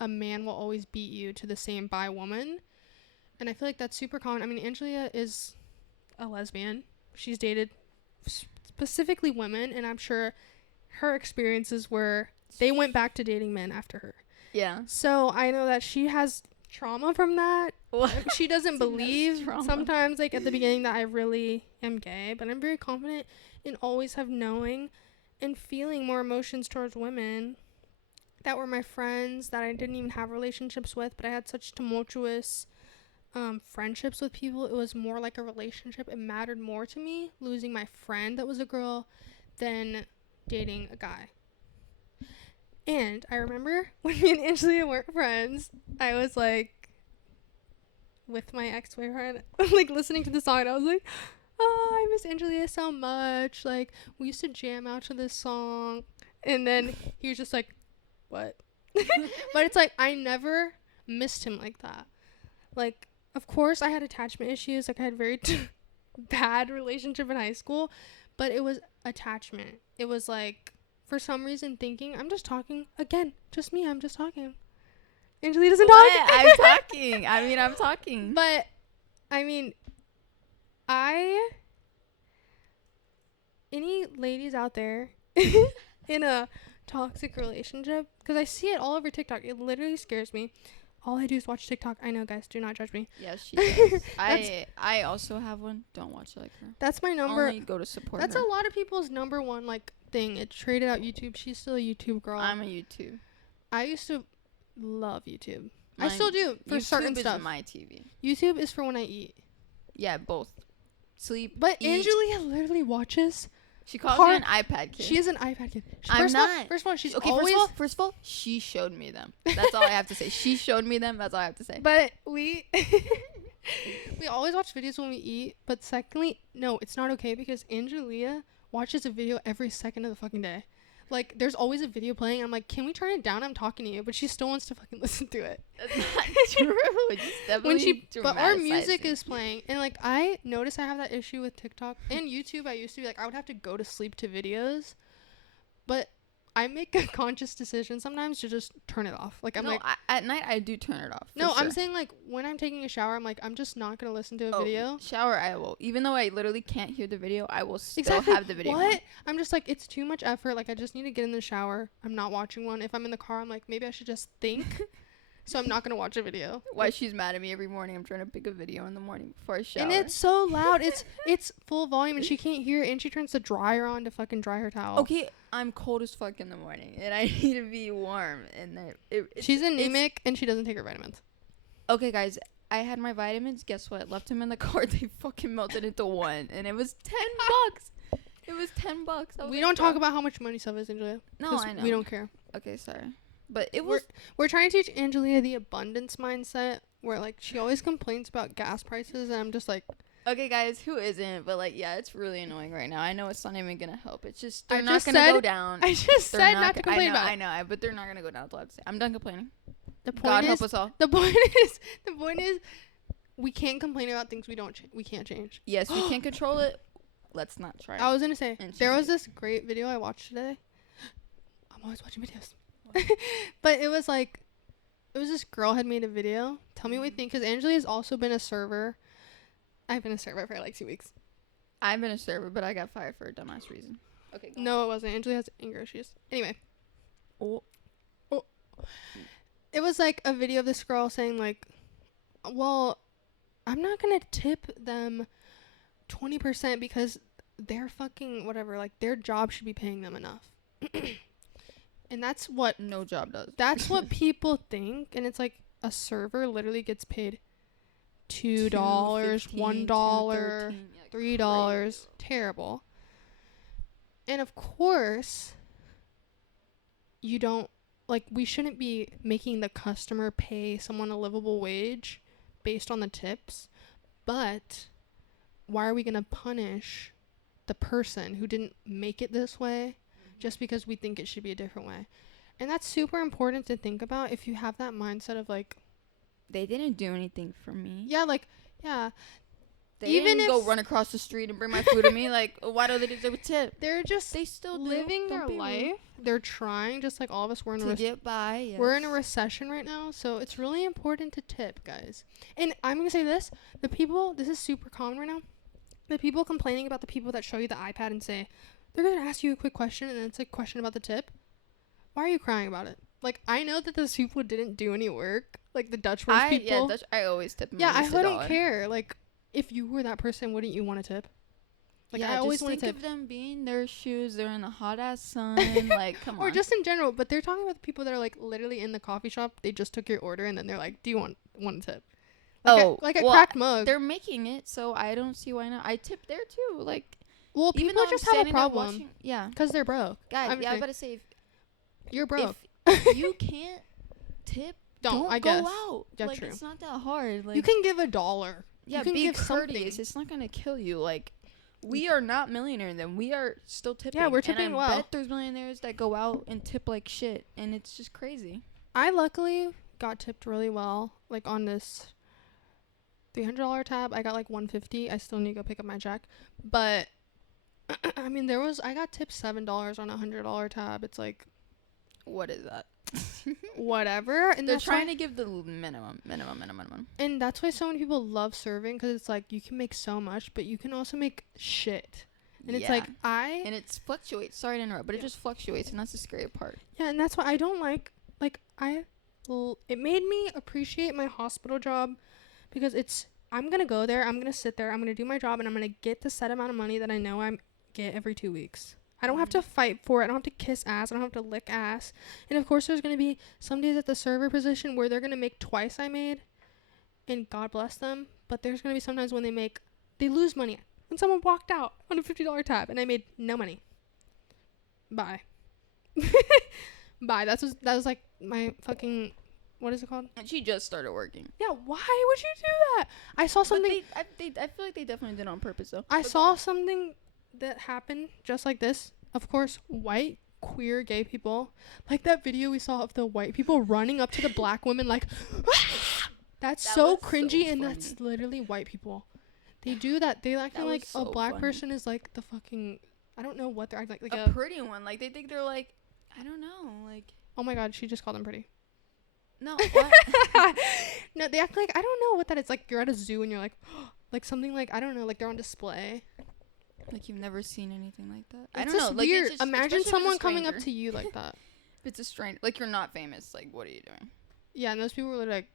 a man will always beat you to the same bi woman. And I feel like that's super common. I mean, Angelia is a lesbian. She's dated specifically women, and I'm sure her experiences were they went back to dating men after her. Yeah. So I know that she has trauma from that. She doesn't believe trauma. sometimes, like, at the beginning, that I really am gay, but I'm very confident in always have knowing and feeling more emotions towards women that were my friends that I didn't even have relationships with, but I had such tumultuous friendships with people. It was more like a relationship. It mattered more to me losing my friend that was a girl than dating a guy. And I remember when me and Angelia weren't friends, I was like, with my ex-boyfriend, like, listening to the song, and I was like, oh, I miss Angelia so much. Like, we used to jam out to this song. And then he was just like, what? But it's like, I never missed him like that. Like, of course, I had attachment issues. Like, I had very bad relationship in high school, but it was attachment. It was like, for some reason, thinking, I'm just talking. Again, just me. I'm just talking. Angelia doesn't talk. I'm talking. I mean, I'm talking. But, I mean, any ladies out there in a toxic relationship, because I see it all over TikTok. It literally scares me. All I do is watch TikTok. I know, guys. Do not judge me. Yes, she does. I also have one. Don't watch like her. That's my number. Only go to support That's her. a lot of people's number one, like, thing. It traded out YouTube. She's still a YouTube girl. I'm a YouTube. I used to love YouTube. I Mine- still do for certain YouTube stuff. is my TV. YouTube is for when I eat. Yeah, both. Sleep. But eat. Angelia literally watches. She calls Car- me an iPad kid. She is an iPad kid. I'm First of all- not. First of all, she's okay. always. First of all, she showed me them. That's all I have to say. She showed me them. That's all I have to say. But we we always watch videos when we eat. But secondly, no, it's not okay, because Angelia watches a video every second of the fucking day. like, there's always a video playing. I'm like, can we turn it down? I'm talking to you, but she still wants to fucking listen to it. That's not true. It's definitely But our music dramaticizing. is playing, and like, I notice I have that issue with TikTok and YouTube. I used to be like, I would have to go to sleep to videos, but I make a conscious decision sometimes to just turn it off. Like, I'm like, at night I do turn it off. no, for I'm sure. saying like when I'm taking a shower, I'm like, I'm just not gonna listen to a video. Shower, I will. Even though I literally can't hear the video, I will still Exactly. have the video. What? I'm just like, it's too much effort. Like, I just need to get in the shower. I'm not watching one. If I'm in the car, I'm like, maybe I should just think. So I'm not gonna watch a video. Why she's mad at me every morning? I'm trying to pick a video in the morning before I shower. And it's so loud. It's full volume, and she can't hear it. And she turns the dryer on to fucking dry her towel. okay. I'm cold as fuck in the morning, and I need to be warm. And She's anemic, and she doesn't take her vitamins. Okay, guys. I had my vitamins. Guess what? Left them in the car. They fucking melted into one, and it was $10. It was $10. We don't talk about how much money stuff is, Angelia. No, 'Cause I know. We don't care. Okay, sorry, but it was. We're trying to teach Angelia the abundance mindset, where like she always complains about gas prices, and I'm just like, Okay, guys, who isn't? But like, yeah, it's really annoying right now. I know it's not even gonna help. It's just they're I not just gonna said- go down. I just They're said not to complain I know, about. I know, but they're not gonna go down. That's all I have to say. I'm done complaining. The point God is, help us all. the point is, we can't complain about things we can't change. Yes, we can't control it. Let's not try. I was gonna say And there change was this great video I watched today. I'm always watching videos, but it was this girl had made a video. Tell me what you think, because Angelia has also been a server. I've been a server for like 2 weeks. I've been a server, but I got fired for a dumbass reason. Okay. Go No, it wasn't. Angelia has anger issues. Anyway, on. it was like a video of this girl saying like, well, I'm not gonna tip them 20% because they're fucking whatever, like their job should be paying them enough. And that's what No job does. people think, and it's like a server literally gets paid $2, $2.15, $1, $2.13, yeah, $3. crazy. Terrible. And of course, you don't, like, we shouldn't be making the customer pay someone a livable wage based on the tips, but why are we going to punish the person who didn't make it this way just because we think it should be a different way? And that's super important to think about if you have that mindset of like, They didn't do anything for me. yeah, like, yeah, They even didn't go if- run across the street and bring my food to me. Like, why do they deserve a tip? they're just They still do. living Don't their be rude. life. They're trying, just like all of us. We're in a To get by. Yes. We're in a recession right now, so it's really important to tip, guys. And I'm going to say this. This is super common right now. The people complaining about the people that show you the iPad and say, they're going to ask you a quick question, and then it's a question about the tip. Why are you crying about it? Like, I know that those people didn't do any work. Like, the Dutch Bros people. Yeah, I always tip them. Yeah, at I least don't $1. care. Like, if you were that person, wouldn't you want to tip? Like, yeah, I always just want to think tip. of them being in their shoes. They're in the hot ass sun. Like, come on. Or just in general, but they're talking about the people that are, like, literally in the coffee shop. They just took your order, and then they're like, do you want a tip? Like a well, cracked mug. They're making it, so I don't see why not. I tip there too. Like, Well, even people though just I'm have a standing there problem watching- yeah, because they're broke. guys. I'm Yeah, I was saying, about to say, you're broke. if you can't tip, don't I go guess. out. Yeah, like, true. it's not that hard. Like, You can give $1. yeah, you can be give courteous. something. It's not gonna kill you. Like, we are not millionaires, then we are still tipping. Yeah, we're and tipping I well. bet there's millionaires that go out and tip like shit, and it's just crazy. I luckily got tipped really well. Like on this $300 tab, I got like $150. I still need to go pick up my check, but I mean, I got tipped $7 on a $100 tab. It's like What is that? whatever, and They're that's trying why, to give the minimum. and that's why so many people love serving, because it's like you can make so much, but you can also make shit. And it's like and it fluctuates. Sorry to interrupt, but it Yeah. just fluctuates, and that's the scary part. Yeah, and that's why I don't like it made me appreciate my hospital job, because I'm going to go there, I'm going to sit there, I'm going to do my job, and I'm going to get the set amount of money that I know I get every 2 weeks. I don't have to fight for it. I don't have to kiss ass. I don't have to lick ass. And of course, there's going to be some days at the server position where they're going to make twice I made, and God bless them. But there's going to be sometimes when they lose money. When someone walked out on a $50 tab and I made no money. Bye. Bye. That was like my fucking, what is it called? And she just started working. Yeah, why would you do that? I saw something. But I feel like they definitely did it on purpose, though. I But saw something that happened just like this. Of course, white queer gay people, like that video we saw of the white people running up to the black women like that's That so was so cringy, and funny. that's literally white people. They do that. They acting That like was so a black funny. person is like the fucking, I don't know what they're acting like a pretty one. Like, they think they're like, I don't know, like, oh my god, she just called them pretty. no, what? No, they act like, I don't know what that is. Like, you're at a zoo and you're like like something like, I don't know, like they're on display. Like, you've never seen anything like that. I It's don't know. just Like, weird. it's just, Imagine especially if it's a someone coming up stranger. to you like that. If it's a stranger, like, you're not famous. Like, what are you doing? Yeah, and those people were like,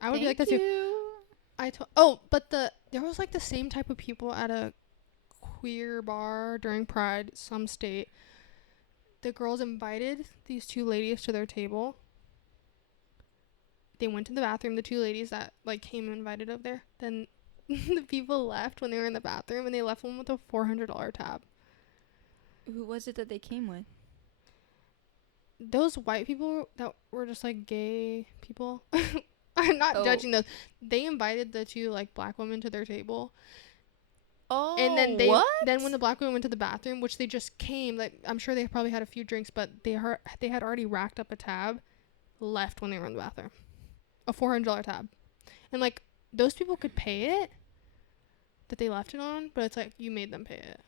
I would be like Thank that too. you. But there was like the same type of people at a queer bar during Pride, some state. The girls invited these two ladies to their table. They went to the bathroom, the two ladies that like came invited over there. Then the people left when they were in the bathroom, and they left them with a $400 tab. Who was it that they came with? Those white people that were just like gay people. I'm not Oh. judging those. They invited the two like black women to their table. Oh, And then then when what? the black women went to the bathroom, which they just came, like I'm sure they probably had a few drinks, but they had already racked up a tab, left when they were in the bathroom, a $400 tab, and like those people could pay it, that they left it on, but it's like you made them pay it.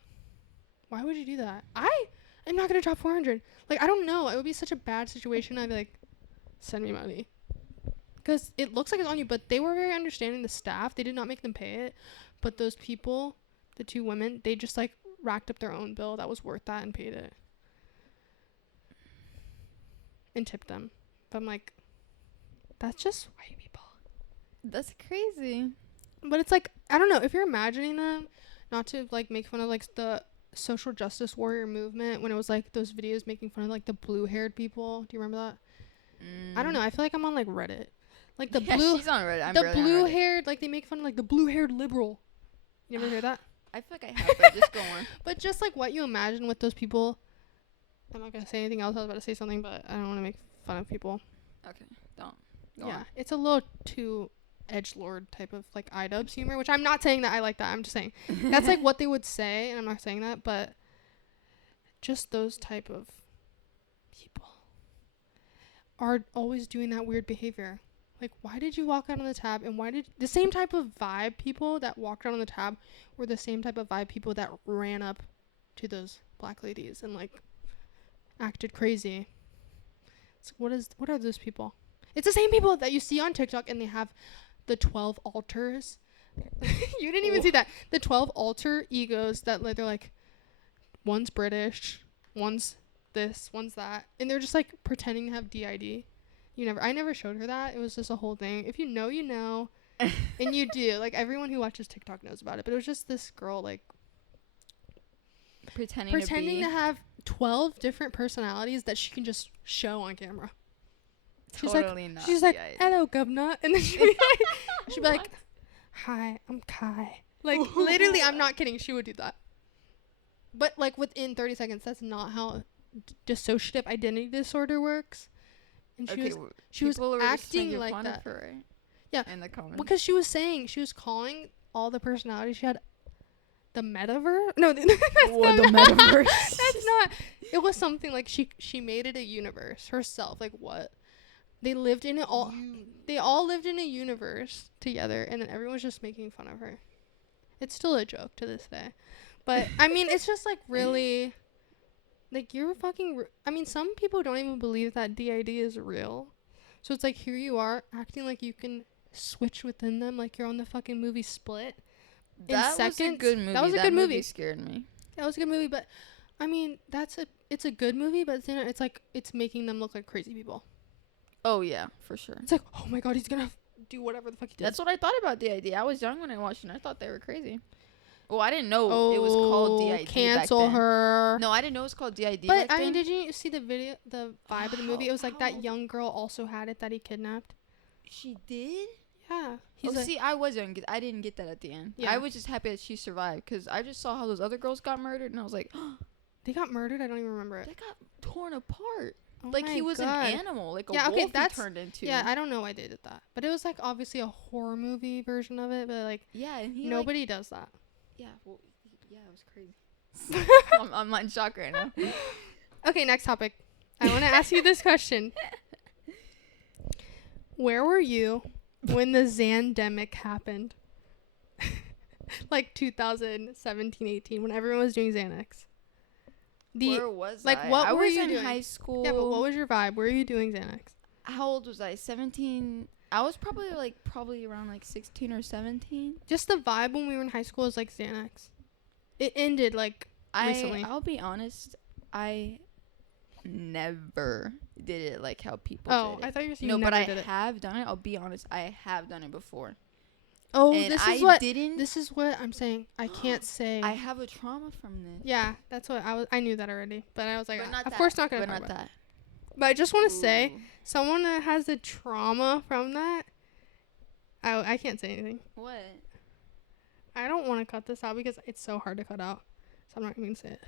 Why would you do that? I'm not gonna drop 400. Like I don't know, it would be such a bad situation. I'd be like, send me money, because it looks like it's on you. But they were very understanding. The staff, they did not make them pay it, but those people. The two women, they just like racked up their own bill that was worth that and paid it. And tipped them. But I'm like, that's just white people. That's crazy. But it's like, I don't know, if you're imagining them, not to like make fun of like the social justice warrior movement when it was like those videos making fun of like the blue haired people. Do you remember that? I don't know. I feel like I'm on like Reddit. Like the Yeah, blue she's on Reddit. I'm the barely on blue Reddit. haired, like they make fun of like the blue haired liberal. You ever hear that? I feel like I have, but just go on. But just like what you imagine with those people, I'm not gonna say anything else. I was about to say something, but I don't want to make fun of people. Okay, don't. Go Yeah, on. it's a little too edgelord type of like iDubbbz humor, which I'm not saying that I like that. I'm just saying that's like what they would say, and I'm not saying that, but just those type of people are always doing that weird behavior. Like, why did you walk out on the tab, and why did the same type of vibe people that walked out on the tab were the same type of vibe people that ran up to those black ladies and like acted crazy? It's like, what are those people? It's the same people that you see on TikTok, and they have the 12 altars. You didn't even see that. The 12 alter egos that like they're like, one's British, one's this, one's that, and they're just like pretending to have DID. I never showed her that. It was just a whole thing. If you know, you know. And you do. Like, everyone who watches TikTok knows about it. But it was just this girl, like, Pretending to have 12 different personalities that she can just show on camera. She's totally not. She's like, DID. hello, governor. And then she'd be like, hi, I'm Kai. Like, literally, I'm not kidding. She would do that. But, like, within 30 seconds, that's not how dissociative identity disorder works. And she was people were just acting making like fun that. of her, right? Yeah, In the comments. because she was calling all the personalities she had the metaverse. No, that's What, not the metaverse? That's not. It was something like she made it a universe herself. Like what? They lived in it all. They all lived in a universe together, and then everyone's just making fun of her. It's still a joke to this day, but I mean, it's just like really. Like, you're fucking... I mean, some people don't even believe that DID is real. So it's like, here you are, acting like you can switch within them like you're on the fucking movie Split. That was a good movie. That was a good movie. Scared me. That was a good movie, but... I mean, it's a good movie, but then it's like, it's making them look like crazy people. Oh, yeah, for sure. It's like, oh my god, he's gonna do whatever the fuck he did. That's what I thought about DID. I was young when I watched it, and I thought they were crazy. Well, I didn't know it was called DID cancel back then. her. No, I didn't know it was called DID But, back I mean, then. did you see the video, the vibe of the movie? It was like that young girl also had it that he kidnapped. She did? Yeah. He's See, I was young. I didn't get that at the end. Yeah. I was just happy that she survived, because I just saw how those other girls got murdered, and I was like, they got murdered? I don't even remember it. they got torn apart. Oh Like, my he was God. an animal, like a Yeah, okay, wolf he that's- turned into. Yeah, I don't know why they did that. But it was like obviously a horror movie version of it, but like Yeah, and he nobody does that. yeah, well, yeah, it was crazy. I'm in shock right now. Okay, next topic. I want to ask you this question. Where were you when the Zandemic happened? Like 2017, 18, when everyone was doing Xanax. Where was like, I? what I were was you in doing? high school. Yeah, but what was your vibe? Where were you doing Xanax? How old was I? 17. I was probably around like 16 or 17. Just the vibe when we were in high school is like Xanax. It ended like recently. I'll be honest. I never did it like how people did it. I thought you were saying No, you but never I did it. have done it. I'll be honest. I have done it before. Oh, And this is I what didn't. this is what I'm saying. I can't say. I have a trauma from this. Yeah, that's what I was. I knew that already, but I was like, But not of that, course not gonna but talk not about it. that. But I just want to say, Ooh. someone that has the trauma from that, I can't say anything. What? I don't want to cut this out because it's so hard to cut out, so I'm not even gonna say it.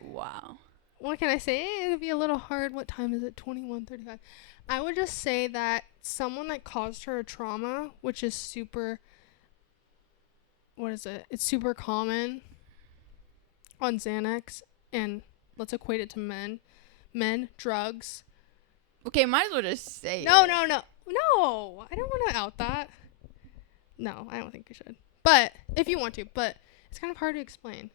Wow. What can I say? It'd be a little hard. What time is it? 21:35. I would just say that someone that caused her a trauma, which is super. What is it? It's super common on Xanax, and let's equate it to men. Men, drugs. Okay, might as well just say No, it. no, no. No, I don't want to out that. No, I don't think you should. But if you want to, but it's kind of hard to explain.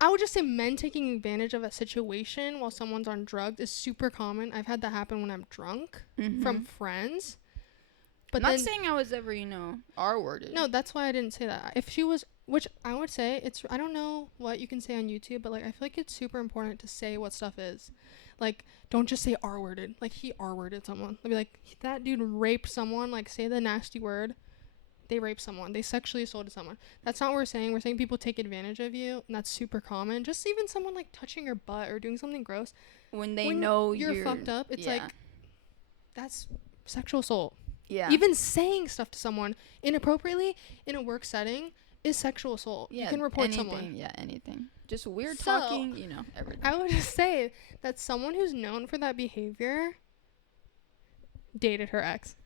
I would just say men taking advantage of a situation while someone's on drugs is super common. I've had that happen when I'm drunk from friends. But not then, saying I was ever, R-worded. no, that's why I didn't say that. If she was, which I would say, I don't know what you can say on YouTube, but like I feel like it's super important to say what stuff is. Like, don't just say R-worded. Like, he R-worded someone. They'll be like, that dude raped someone. Like, say the nasty word. They raped someone. They sexually assaulted someone. That's not what we're saying. We're saying people take advantage of you, and that's super common. Just even someone, like, touching your butt or doing something gross. When they know you're fucked up, it's like, that's sexual assault. Yeah. Even saying stuff to someone inappropriately in a work setting is sexual assault. Yeah, You can report anything, someone. Yeah, anything. Just weird So, talking, everything. I would just say that someone who's known for that behavior dated her ex.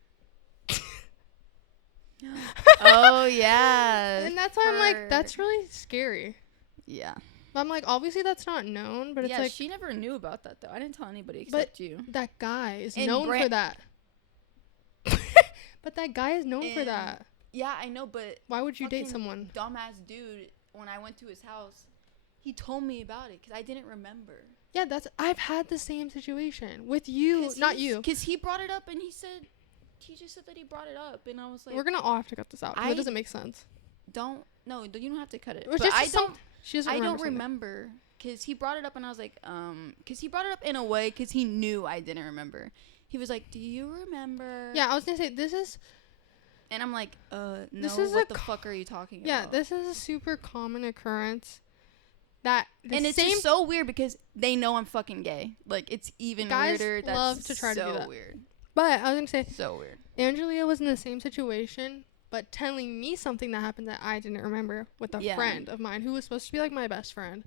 Oh, yeah. And that's why I'm like, that's really scary. Yeah. But I'm like, obviously that's not known, but it's like, she never knew about that, though. I didn't tell anybody except you. that guy is And known for that. But that guy is known for that. Yeah, I know, but Why would you date fucking someone? dumbass dude, when I went to his house, he told me about it because I didn't remember. Yeah, I've had the same situation with you, not you. Because he brought it up and he just said that he brought it up, and I was like, We're gonna all have to cut this out. 'Cause it doesn't make sense. you don't have to cut it. It was But just I don't remember because he brought it up and I was like, because he brought it up in a way because he knew I didn't remember. He was like, do you remember? Yeah, I was gonna say this is. And I'm like, no, This is what the fuck are you talking about? Yeah, this is a super common occurrence. It's just so weird because they know I'm fucking gay. Like, it's even guys weirder. That's love to try to do that. Weird. But I was gonna say, So weird. Angelia was in the same situation, but telling me something that happened that I didn't remember with a friend of mine who was supposed to be like my best friend.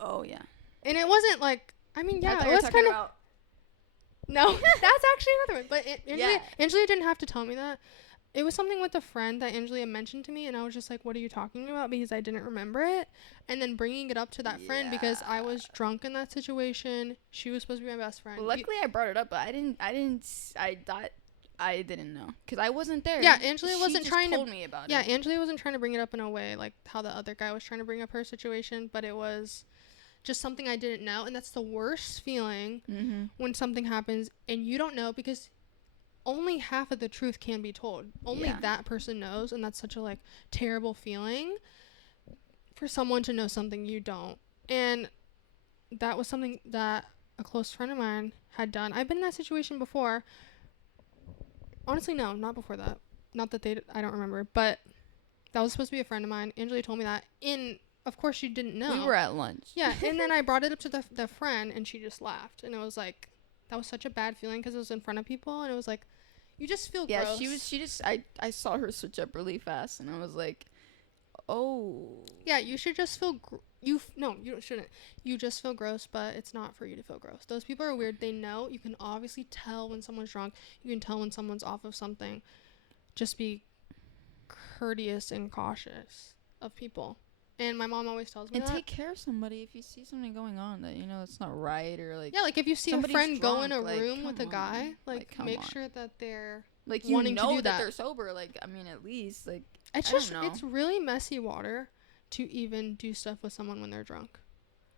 Oh yeah. And it wasn't like, I mean, yeah, I thought it you were was talking kind of. about. No, that's actually another one. But Yeah. Angelia didn't have to tell me that. It was something with a friend that Angelia mentioned to me, and I was just like, what are you talking about? Because I didn't remember it. And then bringing it up to that friend because I was drunk in that situation. She was supposed to be my best friend. Luckily, I brought it up, but I thought I didn't know because I wasn't there. Yeah, Angelia wasn't just trying to. told me about Yeah, it. Angelia wasn't trying to bring it up in a way like how the other guy was trying to bring up her situation, but it was just something I didn't know, and that's the worst feeling when something happens and you don't know because only half of the truth can be told. Only that person knows, and that's such a like terrible feeling for someone to know something you don't. And that was something that a close friend of mine had done. I've been in that situation before. Honestly, no, not before that. Not that I don't remember, but that was supposed to be a friend of mine. Angelia told me that. Of course, she didn't know. We were at lunch. Yeah, and then I brought it up to the friend, and she just laughed. And it was like, that was such a bad feeling because it was in front of people, and it was like, you just feel gross. Yeah, I saw her switch up really fast, and I was like, oh. Yeah, you should just feel, you shouldn't. You just feel gross, but it's not for you to feel gross. Those people are weird. They know. You can obviously tell when someone's drunk. You can tell when someone's off of something. Just be courteous and cautious of people. And my mom always tells me And that. take care of somebody if you see something going on that, you know, it's not right, or like. Yeah, like if you see a somebody's friend go in a drunk, like, room with a come guy, on. like come make on. sure that they're Like, you wanting to know do that that. they're sober. Like, I mean, at least, like, It's I don't just know. it's really messy water to even do stuff with someone when they're drunk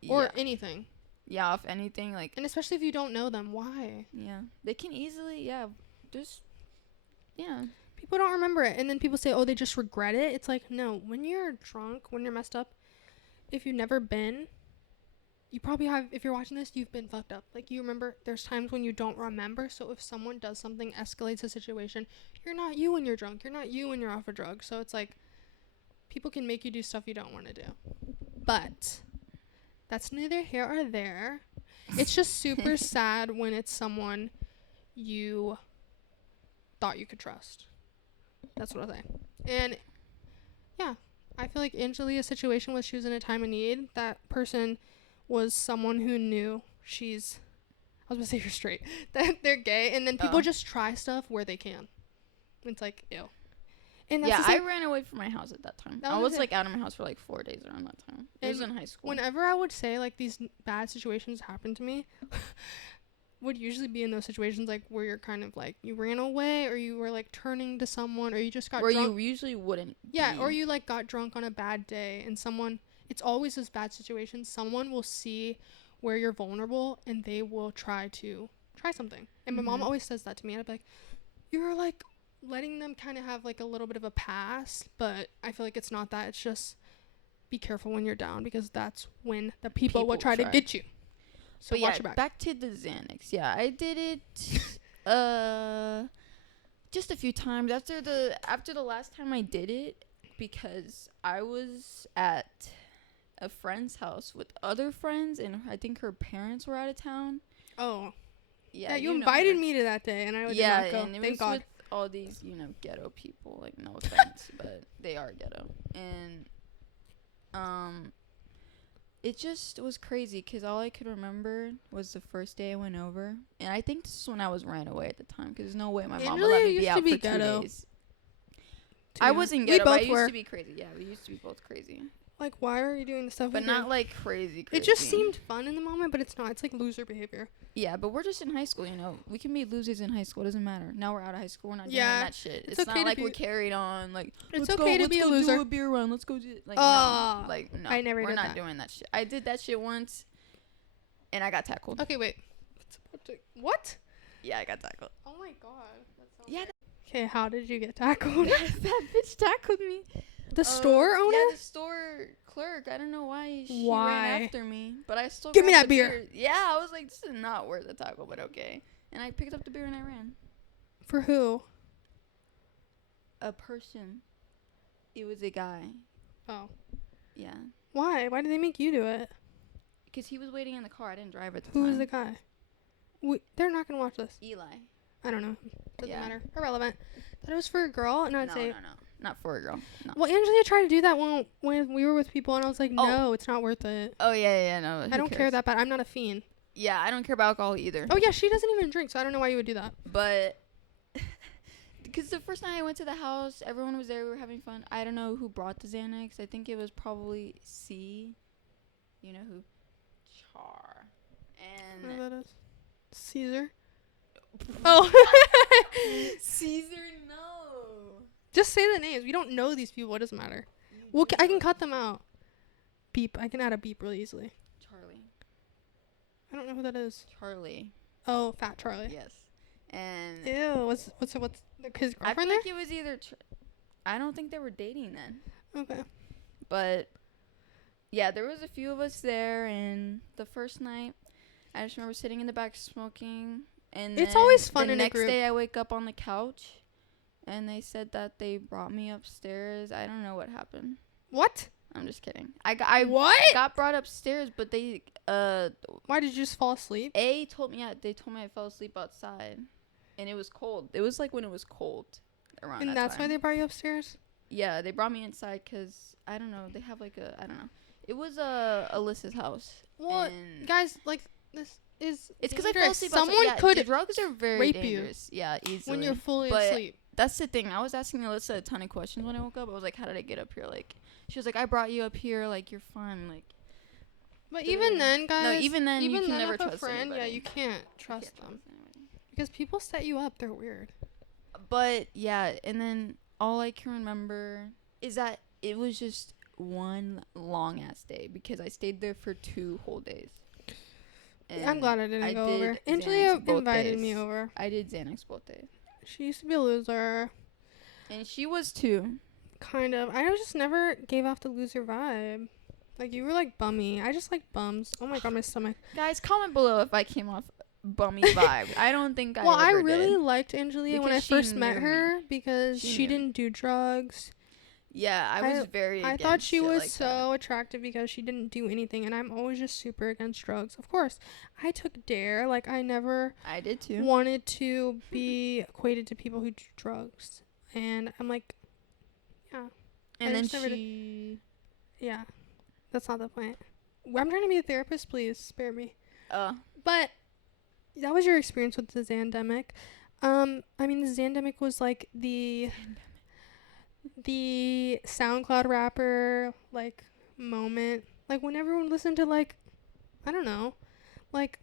or yeah. anything. Yeah, if anything, like, And especially if you don't know them, why? yeah. They can easily, just, yeah. People don't remember it, and then people say, "Oh, they just regret it." It's like, no. When you're drunk, when you're messed up, if you've never been, you probably have. If you're watching this, you've been fucked up. Like, you remember. There's times when you don't remember. So if someone does something, escalates a situation, you're not you when you're drunk. You're not you when you're off a drug. So it's like, people can make you do stuff you don't want to do. But that's neither here or there. It's just super sad when it's someone you thought you could trust. That's what I say. And yeah, I feel like Angelia's situation was she was in a time of need. That person was someone who knew I was gonna say you're straight, that they're gay, and then people just try stuff where they can. It's like, ew. And that's I ran away from my house at that time. I was like out of my house for like 4 days around that time. It was in high school. Whenever I would say like these bad situations happen to me, would usually be in those situations like where you're kind of like you ran away, or you were like turning to someone, or you just got drunk. You usually wouldn't. Yeah, or you like got drunk on a bad day, and it's always those bad situations. Someone will see where you're vulnerable, and they will try something. And my mom always says that to me, and I'd be like, you're like letting them kind of have like a little bit of a pass, but I feel like it's not that. It's just be careful when you're down, because that's when the people will try to get you. So watch your back. Back to the Xanax. Yeah, I did it just a few times after the last time I did it, because I was at a friend's house with other friends, and I think her parents were out of town. Oh. Yeah, you invited me to that day, and I did not go. And it Thank was God. with all these, ghetto people. Like, no offense, but they are ghetto. And it just was crazy, because all I could remember was the first day I went over. And I think this is when I ran away at the time, because there's no way my mom would let me be out for 2 days. I wasn't ghetto, but I used to be crazy. Yeah, we used to be both crazy. Like, why are you doing the stuff? But not like crazy. It just seemed fun in the moment, but it's not. It's like loser behavior. Yeah, but we're just in high school, We can be losers in high school. It doesn't matter. Now we're out of high school. We're not doing that shit. It's okay, not like we're carried on. Like, it's okay to be a loser. Let's go do a beer run. Let's go do like, no. I never did that. We're not doing that shit. I did that shit once, and I got tackled. Okay, wait. What? Yeah, I got tackled. Oh my God. Yeah. Okay, how did you get tackled? That bitch tackled me. The store owner? Yeah, the store clerk. I don't know why she ran after me, but I still give me that beer. Yeah, I was like, this is not worth the tackle, but okay. And I picked up the beer and I ran. For who? A person. It was a guy. Oh. Yeah. Why? Why did they make you do it? Because he was waiting in the car. I didn't drive at the time. Who was the guy? They're not gonna watch this. Eli. I don't know. Doesn't matter. Irrelevant. Thought it was for a girl, and I'd say no. Not for a girl. No. Well, Angelia tried to do that when we were with people, and I was like, no, it's not worth it. Oh, yeah, no. I don't care that bad. I'm not a fiend. Yeah, I don't care about alcohol either. Oh, yeah, she doesn't even drink, so I don't know why you would do that. But, because the first night I went to the house, everyone was there, we were having fun. I don't know who brought the Xanax. I think it was probably C. You know who? Char. And I know that is. Caesar? Oh. Caesar, no. Just say the names. We don't know these people. It doesn't matter. I can cut them out. Beep. I can add a beep really easily. Charlie. I don't know who that is. Charlie. Oh, Fat Charlie. Yes. And. Ew. What's his girlfriend I feel there? like it was either. I don't think they were dating then. Okay. But. Yeah, there was a few of us there, and the first night, I just remember sitting in the back smoking, and it's always fun in a group. The next day, I wake up on the couch, and they said that they brought me upstairs. I don't know what happened. What? I'm just kidding. I got brought upstairs, but they Why did you just fall asleep? They told me I fell asleep outside, and it was cold. It was like when it was cold around. And that's why they brought you upstairs? Yeah, they brought me inside because I don't know. They have like I don't know. It was Alyssa's house. Well, guys, like this is it's because I fell asleep. Someone could drugs are very rape dangerous. Yeah, easily. When you're fully asleep. That's the thing. I was asking Alyssa a ton of questions when I woke up. I was like, how did I get up here? Like, She was like, I brought you up here, like, you're fun, like. But even then, guys. No, even then, you can then never if a trust friend, anybody. yeah, you can't trust them. Because people set you up. They're weird. But, yeah, and then all I can remember is that it was just one long-ass day because I stayed there for 2 whole days. And I'm glad I didn't go over. Xanax Angelia both invited days. me over. I did Xanax both days. She used to be a loser. And she was too. Kind of. I just never gave off the loser vibe. Like, you were like bummy. I just like bums. Oh my god, my stomach. Guys, comment below if I came off bummy vibe. I don't think I Well, I ever really did. liked Angelia when I Because she first met knew her because She she knew. didn't do drugs. Yeah, I was very I against thought she shit was like so attractive because she didn't do anything, and I'm always just super against drugs. Of course, I took DARE. Like, I never that. I did too. wanted to be equated to people who do drugs. And I'm like, yeah. And I then just never did- she Yeah, that's not the point. I'm trying to be a therapist. Please spare me. But that was your experience with the Zandemic. I mean, the Zandemic was like the SoundCloud rapper like moment. Like when everyone listened to like, I don't know, like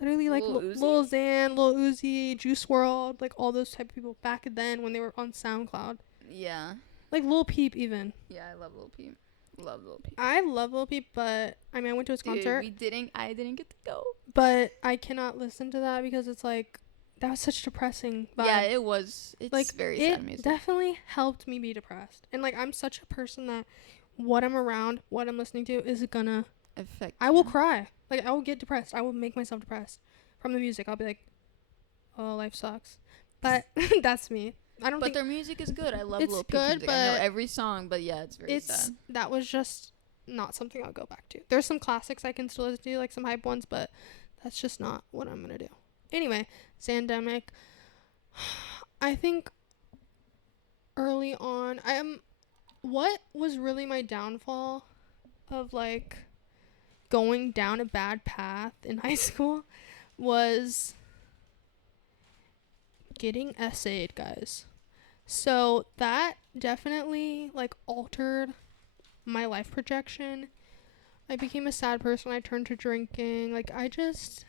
literally like Lil Uzi? Lil Xan, Lil Uzi, Juice WRLD, like all those type of people back then when they were on SoundCloud. Yeah. Like Lil Peep even. Yeah, I love Lil Peep. Love Lil Peep. I love Lil Peep, but I mean I went to his concert. I didn't get to go. But I cannot listen to that because it's like that was such depressing vibe. Yeah, it was. It's like very it sad music. definitely helped me be depressed. And like I'm such a person that what I'm around, what I'm listening to is gonna Affect. I will cry. Like I will get depressed. I will make myself depressed from the music. I'll be like, oh, life sucks. But that's me. I don't But think their music is good. I love it's Lil Peep's good, music. I know but every song, but yeah, it's very it's sad. that was just not something I'll go back to. There's some classics I can still listen to, like some hype ones, but that's just not what I'm gonna do. Anyway, Zandemic. I think early on, what was really my downfall of like going down a bad path in high school was getting essayed, guys. So that definitely like altered my life projection. I became a sad person. I turned to drinking. Like I just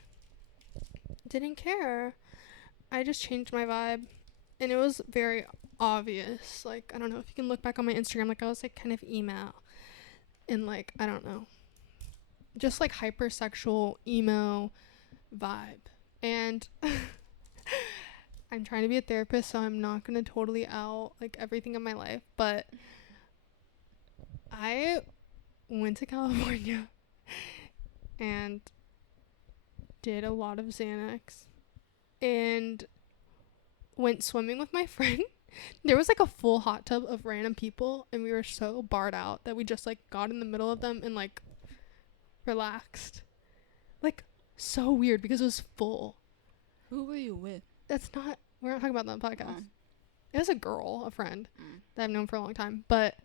didn't care. I just changed my vibe, and it was very obvious. Like I don't know if you can look back on my Instagram. Like I was like kind of emo, and like I don't know, just like hypersexual emo vibe. And I'm trying to be a therapist, so I'm not gonna totally out like everything in my life, but I went to California and did a lot of Xanax and went swimming with my friend. There was like a full hot tub of random people, and we were so barred out that we just like got in the middle of them and like relaxed. Like so weird because it was full. Who were you with? We're not talking about that on the podcast. Oh. It was a girl, a friend that I've known for a long time, but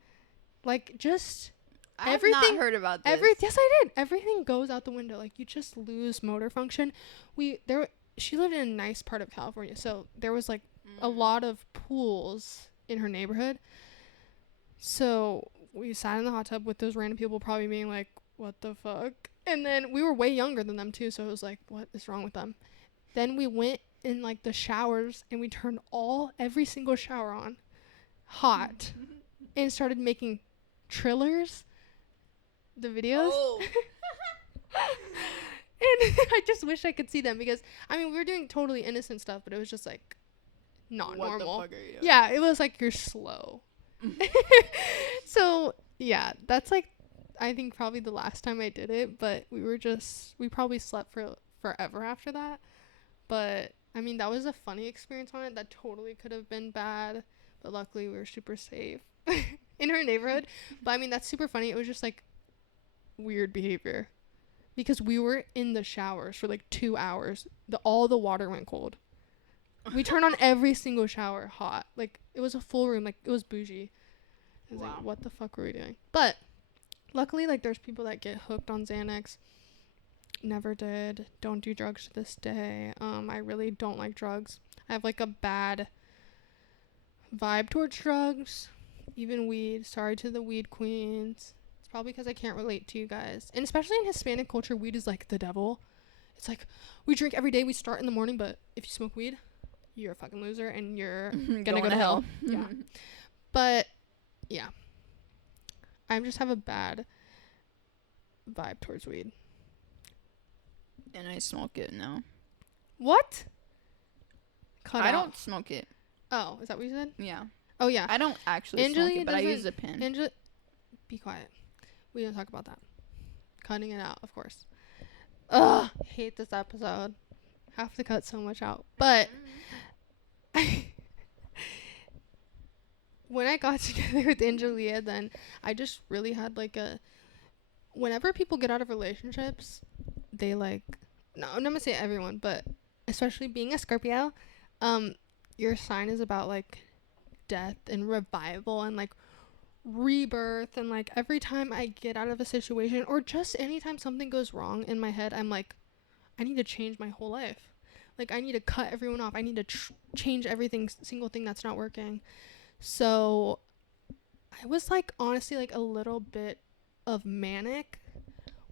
like just I've everything not heard about this. yes I did. Everything goes out the window. Like you just lose motor function. She lived in a nice part of California, so there was like a lot of pools in her neighborhood. So we sat in the hot tub with those random people probably being like, what the fuck? And then we were way younger than them too, so it was like, what is wrong with them? Then we went in like the showers and we turned every single shower on hot and started making Trillers, the videos. Oh. And I just wish I could see them because I mean we were doing totally innocent stuff, but it was just like not What normal. the fuck are you doing? Yeah, it was like you're slow. So yeah, that's like I think probably the last time I did it, but we probably slept for forever after that. But I mean that was a funny experience on it. That totally could have been bad, but luckily we were super safe in her neighborhood. But I mean that's super funny. It was just like weird behavior because we were in the showers for like 2 hours. All the water went cold. We turned on every single shower hot. Like it was a full room. Like it was bougie. I was like, what the fuck were we doing? But luckily, like there's people that get hooked on Xanax. Never did. Don't do drugs to this day. I really don't like drugs. I have like a bad vibe towards drugs. Even weed. Sorry to the weed queens. It's probably because I can't relate to you guys. And especially in Hispanic culture, weed is like the devil. It's like, we drink every day. We start in the morning, but if you smoke weed, you're a fucking loser and you're gonna go to hell. Yeah. But, yeah. I just have a bad vibe towards weed. And I smoke it now. What? I don't smoke it. Oh, is that what you said? Yeah. Oh, yeah. I don't actually smoke it, but I use a pen. Be quiet. We don't talk about that. Cutting it out, of course. Ugh, hate this episode. Have to cut so much out. But when I got together with Angelia, then I just really had like a... Whenever people get out of relationships, they like... No, I'm not gonna say everyone, but especially being a Scorpio, your sign is about like death and revival and like rebirth, and like every time I get out of a situation or just anytime something goes wrong in my head, I'm like, I need to change my whole life. Like I need to cut everyone off. I need to change everything, single thing that's not working. So I was like honestly like a little bit of manic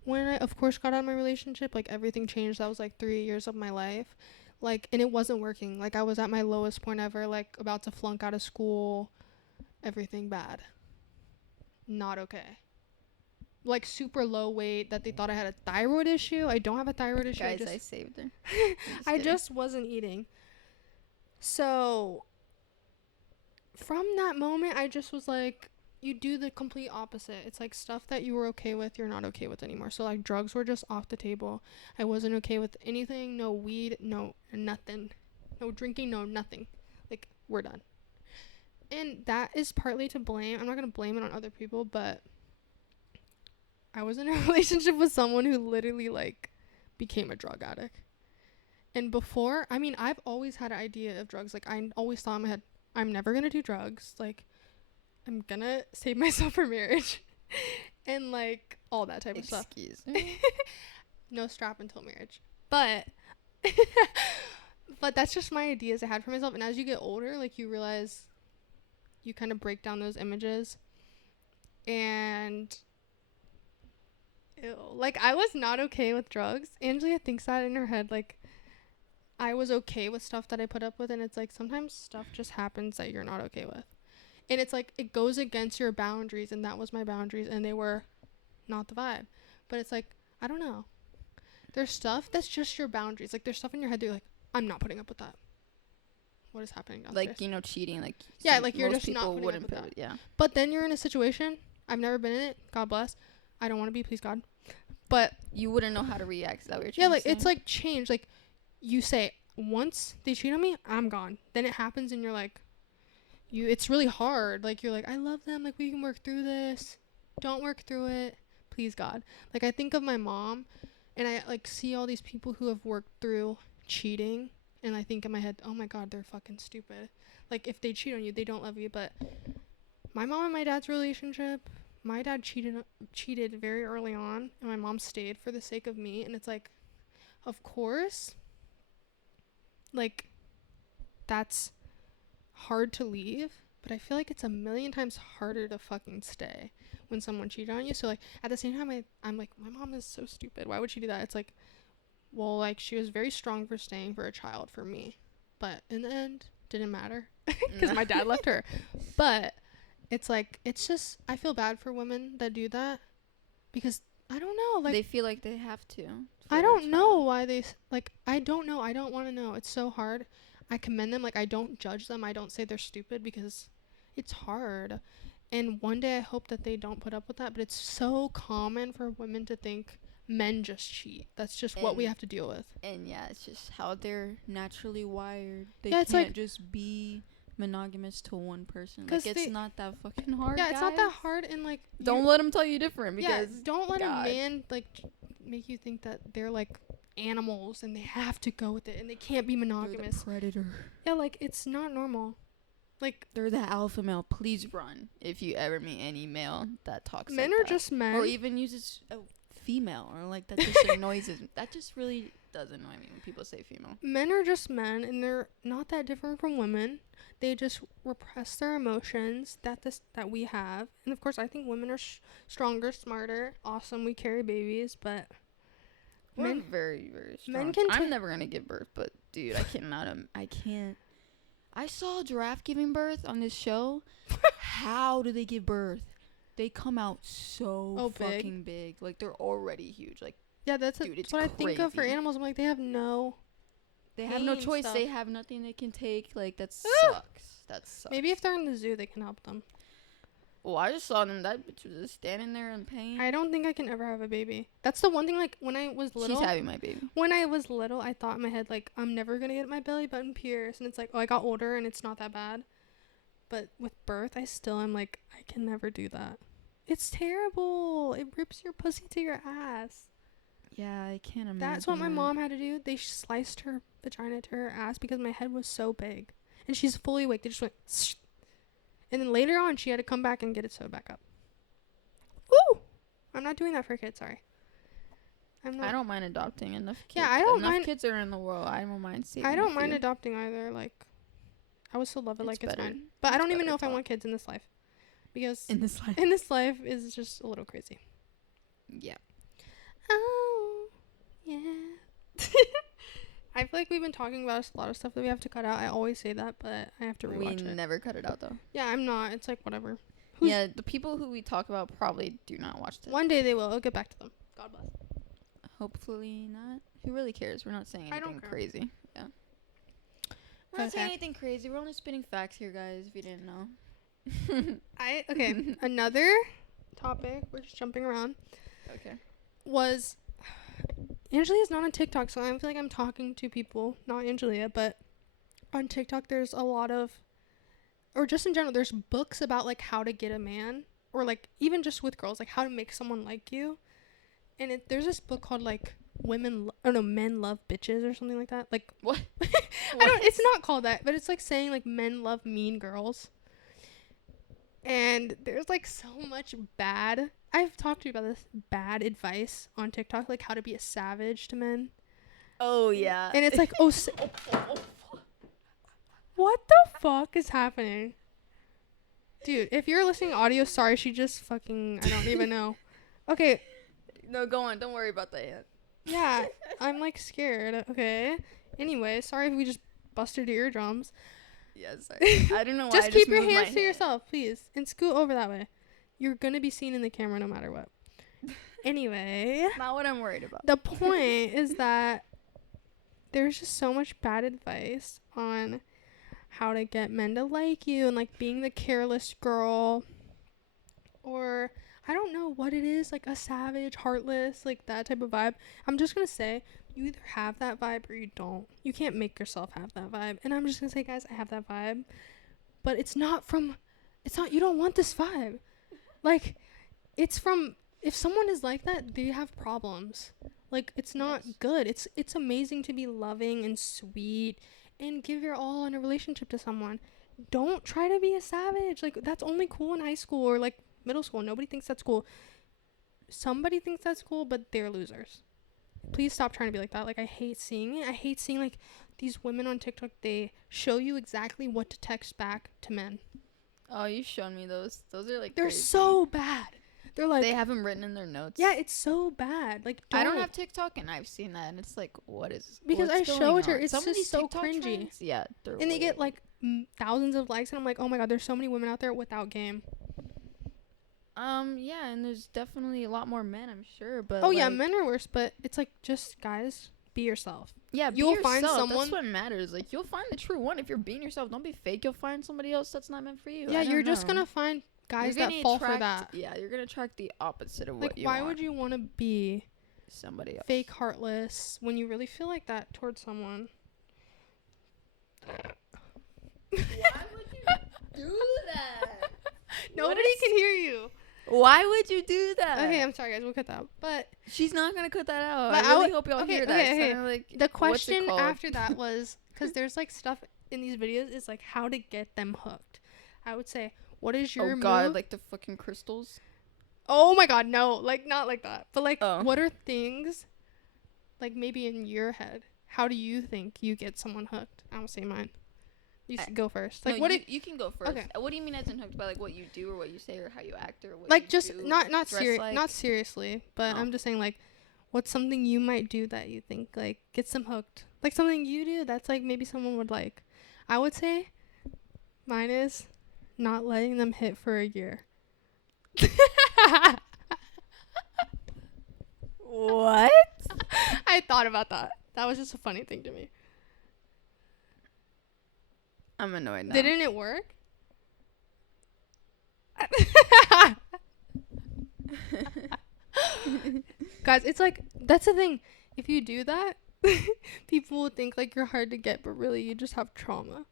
when I of course got out of my relationship. Like everything changed. That was like 3 years of my life, like, and it wasn't working. Like I was at my lowest point ever, like about to flunk out of school, everything bad, not okay, like super low weight that they thought I had a thyroid issue. I don't have a thyroid issue. Guys, I saved her. I just wasn't eating. So from that moment, I just was like, you do the complete opposite. It's like stuff that you were okay with, you're not okay with anymore. So like drugs were just off the table. I wasn't okay with anything. No weed, no nothing. No drinking, no nothing. Like, we're done. And that is partly to blame. I'm not going to blame it on other people, but I was in a relationship with someone who literally like became a drug addict. And before, I mean, I've always had an idea of drugs. Like I always thought in my head, I'm never going to do drugs. Like I'm gonna save myself for marriage and like all that type of stuff. Excuse me. No strap until marriage. But but that's just my ideas I had for myself. And as you get older, like you realize you kind of break down those images. And ew, like I was not okay with drugs. Angelia thinks that in her head, like I was okay with stuff that I put up with, and it's like sometimes stuff just happens that you're not okay with. And it's like, it goes against your boundaries, and that was my boundaries, and they were not the vibe. But it's like, I don't know. There's stuff that's just your boundaries. Like, there's stuff in your head that you're like, I'm not putting up with that. What is happening downstairs? Like, you know, cheating. Like, yeah, like you're just not putting up with that. Yeah. But then you're in a situation, I've never been in it, God bless. I don't want to be, please God. But you wouldn't know how to react. Is that what you're yeah, like, it's like change. Like, you say, once they cheat on me, I'm gone. Then it happens, and you're like, it's really hard. Like, you're like, I love them. Like, we can work through this. Don't work through it. Please, God. Like, I think of my mom, and I, like, see all these people who have worked through cheating, and I think in my head, oh, my God, they're fucking stupid. Like, if they cheat on you, they don't love you. But my mom and my dad's relationship, my dad cheated very early on, and my mom stayed for the sake of me. And it's like, of course, like, that's hard to leave, but I feel like it's a million times harder to fucking stay when someone cheated on you. So like at the same time, I'm like, my mom is so stupid, why would she do that? It's like, well, like she was very strong for staying for a child for me, but in the end didn't matter because my dad left her. But it's like, it's just, I feel bad for women that do that because I don't know, like they feel like they have to. I don't know why they like, I don't know, I don't want to know. It's so hard. I commend them. Like, I don't judge them. I don't say they're stupid because it's hard. And one day I hope that they don't put up with that. But it's so common for women to think men just cheat. That's just what we have to deal with. And yeah, it's just how they're naturally wired. They can't like, just be monogamous to one person. 'Cause like, it's not that fucking hard. Yeah, it's not that hard. And like, don't let them tell you different. Because don't let a man like make you think that they're like animals and they have to go with it and they can't be monogamous. They're the predator. Yeah, like it's not normal. Like, they're the alpha male. Please run if you ever meet any male that talks men like are that. just men, or even uses a female, or like that just annoys him. That just really does annoy me when people say female. Men are just men, and they're not that different from women. They just repress their emotions that we have. And of course, I think women are stronger, smarter, awesome. We carry babies, but We're very, very strong. men can I'm never gonna give birth, but dude, I cannot. I can't. I saw a giraffe giving birth on this show. How do they give birth? They come out so fucking big. Like, they're already huge. Like, yeah, that's what I think of for crazy. animals. I'm like, they have no no choice. stuff. They have nothing they can take. Like, that sucks. That sucks. Maybe if they're in the zoo, they can help them. Well, I just saw them. That bitch was just standing there in pain. I don't think I can ever have a baby. That's the one thing, like, when I was little. She's having my baby. When I was little, I thought in my head, like, I'm never going to get my belly button pierced. And it's like, oh, I got older and it's not that bad. But with birth, I still am like, I can never do that. It's terrible. It rips your pussy to your ass. Yeah, I can't imagine. That's what my mom had to do. They sliced her vagina to her ass because my head was so big. And she's fully awake. They just went... Shh. And then later on, she had to come back and get it sewed back up. Woo! I'm not doing that for a kid, sorry. I don't mind adopting enough kids. Yeah, I don't mind... Enough kids are in the world. I don't mind saving I don't a mind few. adopting either. Like, I would still love it like it's better. mine. But I don't even better know if I thought. want kids in this life. Because In this life. in this life is just a little crazy. Yeah. Oh, yeah. I feel like we've been talking about a lot of stuff that we have to cut out. I always say that, but I have to rewatch We it. never cut it out, though. Yeah, I'm not. It's like, whatever. Yeah, the people who we talk about probably do not watch this. One day they will. I'll get back to them. God bless. Hopefully not. Who really cares? We're not saying I don't anything care. crazy. Yeah. We're not Okay. saying anything crazy. We're only spitting facts here, guys, if you didn't know. Okay, another topic, we're just jumping around, Okay. was Angelia's not on TikTok, so I feel like I'm talking to people, not Angelia, but on TikTok there's a lot of, or just in general, there's books about like how to get a man, or like even just with girls, like how to make someone like you. And there's this book called like Men Love Bitches or something like that. Like What? it's not called that, but it's like saying like men love mean girls. And there's like so much I've talked to you about this bad advice on TikTok, like how to be a savage to men. Oh, yeah. And it's like, what the fuck is happening? Dude, if you're listening to audio, sorry, she just fucking, I don't even know. Okay, No, go on. Don't worry about that yet. yeah, I'm like scared. Okay. Anyway, sorry if we just busted your eardrums. Yeah, sorry. I don't know why. Just I keep your moved my hands to hand. yourself, please, and scoot over that way. You're gonna be seen in the camera no matter what. Anyway, Not what I'm worried about. the point is that there's just so much bad advice on how to get men to like you, and like being the careless girl, or I don't know what it is, like a savage, heartless, like that type of vibe. I'm just gonna say, you either have that vibe or you don't. You can't make yourself have that vibe. And I'm just gonna say, guys, I have that vibe. But you don't want this vibe. Like, it's from, if someone is like that, they have problems. Like, it's not good. It's amazing to be loving and sweet and give your all in a relationship to someone. Don't try to be a savage. Like, that's only cool in high school or like middle school. Nobody thinks that's cool. Somebody thinks that's cool, but they're losers. Please stop trying to be like that. Like, I hate seeing it. I hate seeing like these women on TikTok. They show you exactly what to text back to men. Oh, you showed me those. Those are like They're crazy. so bad. They're like, They have them written in their notes. yeah, it's so bad. Like, I don't have TikTok, and I've seen that, and it's like, Because what's I show going it to her, on? it's Some of just these so TikTok cringy. trends, yeah, and they get like thousands of likes, and I'm like, oh my god, there's so many women out there without game. Yeah, and there's definitely a lot more men, I'm sure, but Oh yeah, like, men are worse, but it's like, just guys, be yourself. yeah, be you'll find yourself. someone- That's what matters. Like, you'll find the true one if you're being yourself. Don't be fake. You'll find somebody else that's not meant for you. Yeah, I don't you're just know. gonna find guys You're that gonna fall for that. attract- Yeah, you're gonna attract the opposite of Like, what you why want. would you want to be Somebody else. fake heartless when you really feel like that towards someone? Why would you do that? Nobody can hear you. Why would you do that? Okay, I'm sorry, guys. We'll cut that out. But She's not gonna cut that out. But I I really would- hope y'all okay, hear that. okay, It's okay. kinda like, the what's it question called? after that was, because there's like stuff in these videos, is like how to get them hooked. I would say, what is your Oh god, move? like the fucking crystals. Oh my god, no, like not like that. But like, Oh. what are things like maybe in your head, how do you think you get someone hooked? I won't say mine. You should go first. Like, no, what you can go first. Okay. What do you mean as in hooked by like what you do or what you say or how you act or what like you just do not or not dress serious, like? not seriously, but Oh. I'm just saying like, what's something you might do that you think like gets them hooked? Like something you do that's like maybe someone would like. I would say, mine is not letting them hit for a year. What? I thought about that. That was just a funny thing to me. I'm annoyed now. Didn't it work? Guys, it's like, that's the thing. If you do that, people will think like you're hard to get, but really you just have trauma.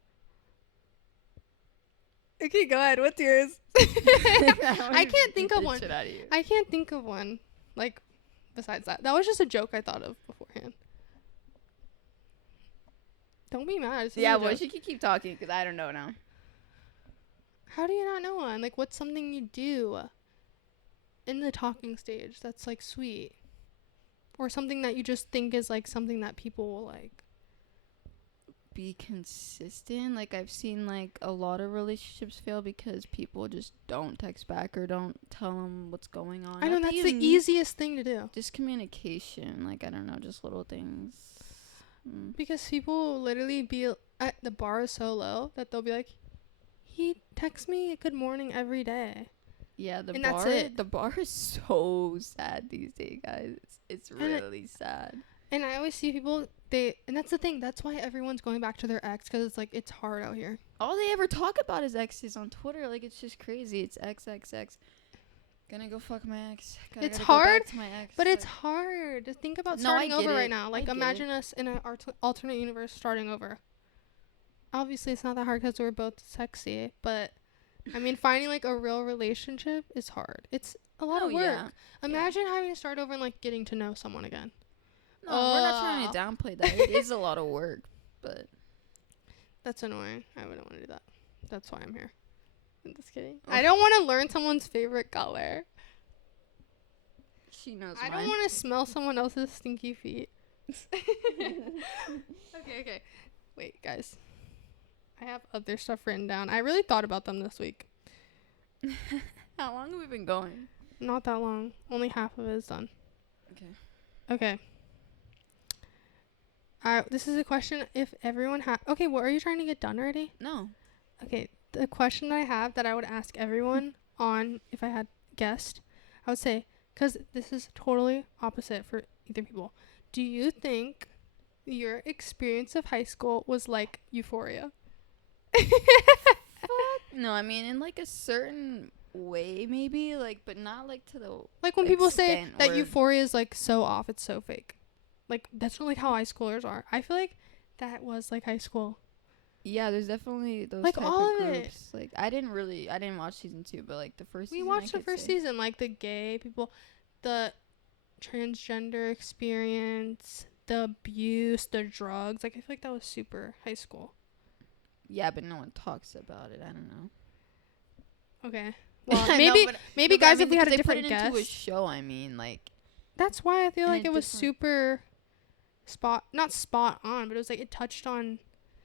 Okay, go ahead. What's yours? I can't think of one. I can't think of one. Like, besides that. That was just a joke I thought of beforehand. Don't be mad. It's Yeah, just a well, joke. she can keep talking because I don't know now. How do you not know one? Like, what's something you do in the talking stage that's, like, sweet? Or something that you just think is, like, something that people will like? Be consistent. Like, I've seen, like, a lot of relationships fail because people just don't text back or don't tell them what's going on. I know, Not that that's you the need- easiest thing to do. Just communication. Like, I don't know, just little things. Because people will literally be at the bar so low that they'll be like, he texts me good morning every day. Yeah, the And bar. that's it. The bar is so sad these days, guys. It's really sad. And I always see people, and that's the thing. That's why everyone's going back to their ex, because it's like, it's hard out here. All they ever talk about is exes on Twitter. Like, it's just crazy. It's XXX. Gonna go fuck my ex. It's gotta go hard, back to my ex. But it's Like, hard to think about No, I starting get over it. right now. Like, I get imagine us in an alternate universe starting over. Obviously, it's not that hard because we're both sexy, but I mean, finding like a real relationship is hard. It's a lot of work. Yeah. Imagine having to start over and like getting to know someone again. No, we're not trying to downplay that. It is a lot of work, but That's annoying. I wouldn't want to do that. That's why I'm here. I'm just kidding. I don't want to learn someone's favorite color. she knows I mine. don't want to smell someone else's stinky feet. Okay. Wait, guys. I have other stuff written down. I really thought about them this week. How long have we been going? Not that long. Only half of it is done. Okay. This is a question if everyone okay, what are you trying to get done already? No. Okay, the question I have that I would ask everyone on if I had guessed, I would say, because this is totally opposite for either people. Do you think your experience of high school was like Euphoria? No, I mean in like a certain way maybe, like, but not like to the Like when people say extent that where- Euphoria is like so off, it's so fake. Like that's not like how high schoolers are. I feel like that was like high school. Yeah, there's definitely those Like, type all of of it. groups. Like I didn't watch season 2, but like the first We season watched I the could first say. season, like the gay people, the transgender experience, the abuse, the drugs. Like I feel like that was super high school. Yeah, but no one talks about it. I don't know. Okay. Well, I know, maybe but- maybe No, but I guys, mean, if we had a because they different put it into a guest, show, I mean, like that's why I feel in like a it was different- super not spot on, but it was like it touched on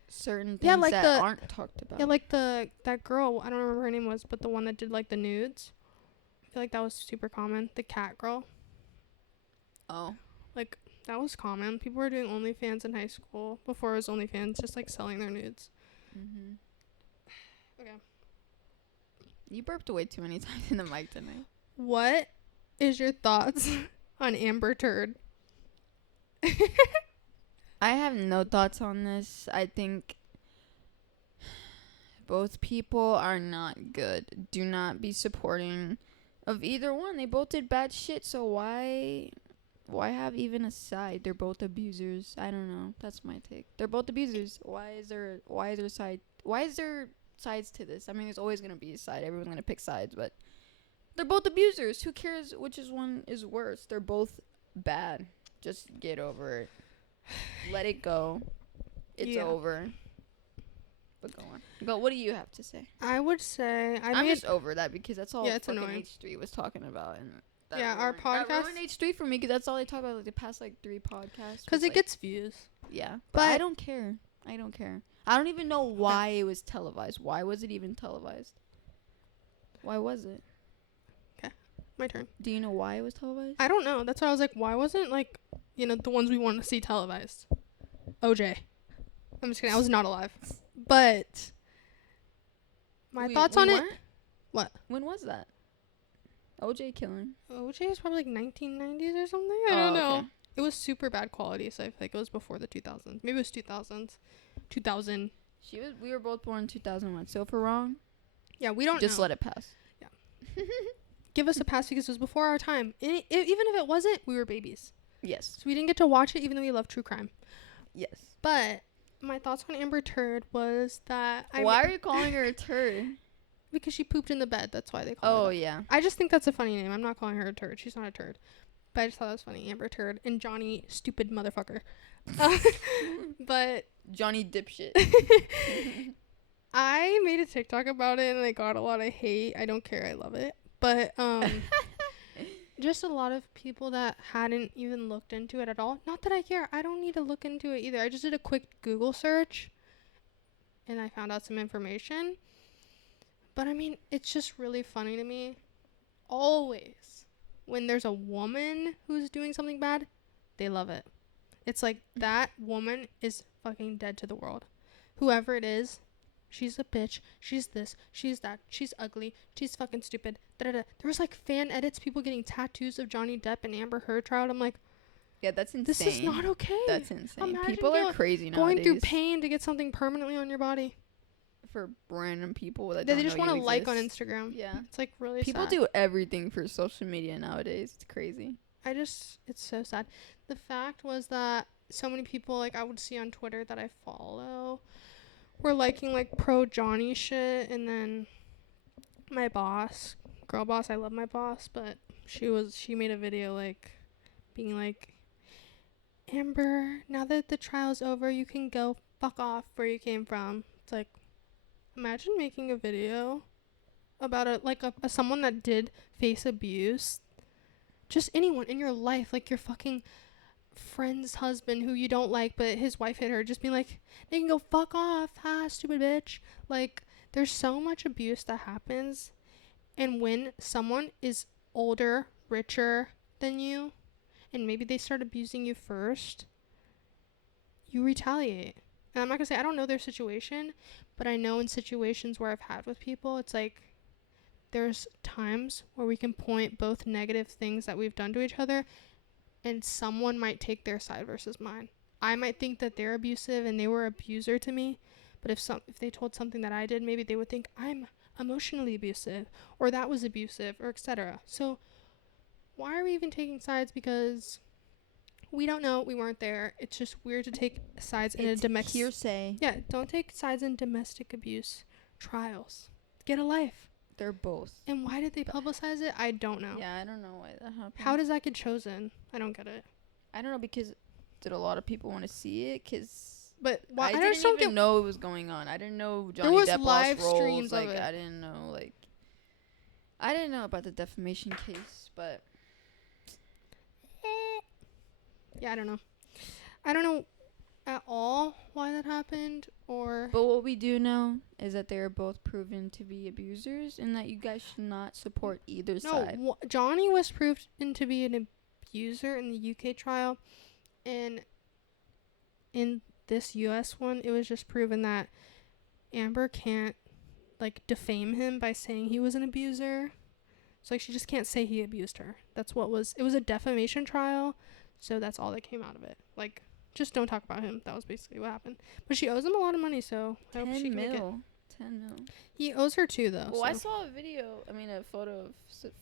certain things Yeah, like that aren't talked about. yeah, like that girl, I don't remember her name was, but the one that did like the nudes. I feel like that was super common. The cat girl, Oh. like that was common. People were doing OnlyFans in high school before it was OnlyFans, just like selling their nudes. Mhm. Okay. You burped way too many times in the mic tonight. What is your thoughts on Amber Turd? I have no thoughts on this. I think both people are not good. Do not be supporting of either one. They both did bad shit, so why have even a side? They're both abusers. I don't know. That's my take. They're both abusers. Why is there sides to this? I mean, there's always going to be a side. Everyone's going to pick sides, but they're both abusers. Who cares which is one is worse? They're both bad. Just get over it. Let it go. It's Yeah. over. But go on. But what do you have to say? I would say I'm just over that because that's all Yeah, it's fucking annoying. H3 was talking about. And Yeah, our That podcast- ruined H3 for me because that's all they talk about like the past like 3 podcasts. Because was, it like, gets views. yeah, but I But- don't care. I don't care. I don't even know why it was televised. Why was it even televised? Why was it? My turn. Do you know why it was televised? I don't know. That's why I was like, why wasn't, like, you know, the ones we want to see televised? OJ. I'm just kidding. I was not alive. But my We- thoughts we on it. weren't? What? When was that? OJ killing. OJ is probably like 1990s or something. I don't know. It was super bad quality, so I feel like it was before the 2000s. Maybe it was 2000s. 2000. We were both born in 2001. So if we're wrong, Yeah, we don't just know. let it pass. Give us a pass because it was before our time. Even if it wasn't, we were babies. Yes. So we didn't get to watch it even though we love true crime. Yes. But my thoughts on Amber Turd was that Why are you calling her a turd? because she pooped in the bed. That's why they call her Oh that. yeah. I just think that's a funny name. I'm not calling her a turd. She's not a turd. But I just thought that was funny. Amber Turd and Johnny stupid motherfucker. But Johnny dipshit. I made a TikTok about it and I got a lot of hate. I don't care. I love it. But just a lot of people that hadn't even looked into it at all. Not that I care. I don't need to look into it either. I just did a quick Google search and I found out some information. But I mean, it's just really funny to me. Always, when there's a woman who's doing something bad, they love it. It's like that woman is fucking dead to the world. Whoever it is, she's a bitch. She's this. She's that. She's ugly. She's fucking stupid. Da-da-da. There was like fan edits, people getting tattoos of Johnny Depp and Amber Heard trial. I'm like, Yeah, that's insane. this is not okay. That's insane. Imagine People are crazy nowadays. Going through pain to get something permanently on your body for random people that that don't they just know want to you like on exist. Instagram. Yeah. It's like really People sad. do everything for social media nowadays. It's crazy. It's so sad. The fact was that so many people, like, I would see on Twitter that I follow were liking, like, pro Johnny shit. And then my boss, girl boss, I love my boss, but she made a video, like, being like, Amber, now that the trial's over, you can go fuck off where you came from. It's like, imagine making a video about a someone that did face abuse. Just anyone in your life, like your fucking friend's husband who you don't like, but his wife hit her, just being like, they can go fuck off, ha, stupid bitch. Like, there's so much abuse that happens, and when someone is older, richer than you, and maybe they start abusing you first, you retaliate. And I'm not gonna say I don't know their situation, but I know in situations where I've had with people, it's like, there's times where we can point both negative things that we've done to each other and someone might take their side versus mine. I might think that they're abusive and they were an abuser to me, but if they told something that I did, maybe they would think I'm emotionally abusive or that was abusive or etc. So why are we even taking sides? Because we don't know. We weren't there. It's just weird to take sides in a domestic hearsay. Yeah, don't take sides in domestic abuse trials. Get a life. They're both. And why did they publicize it? I don't know. Yeah, I don't know why that happened. How does that get chosen? I don't get it. I don't know, because did a lot of people want to see it? Because But why? I just didn't don't even get. know it was going on. I didn't know Johnny was Depp live lost roles. streams of Like, it. I didn't know, like, I didn't know about the defamation case, but Yeah, I don't know. I don't know at all why that happened, or what we do know is that they are both proven to be abusers, and that you guys should not support either side. Johnny was proven to be an abuser in the UK trial, and in this US one, it was just proven that Amber can't like defame him by saying he was an abuser. So like she just can't say he abused her. It was a defamation trial, so that's all that came out of it. Like, just don't talk about him. That was basically what happened. But she owes him a lot of money, so I hope she 10 can make it. mil. 10 mil. He owes her too, though. Well, so. I saw a photo of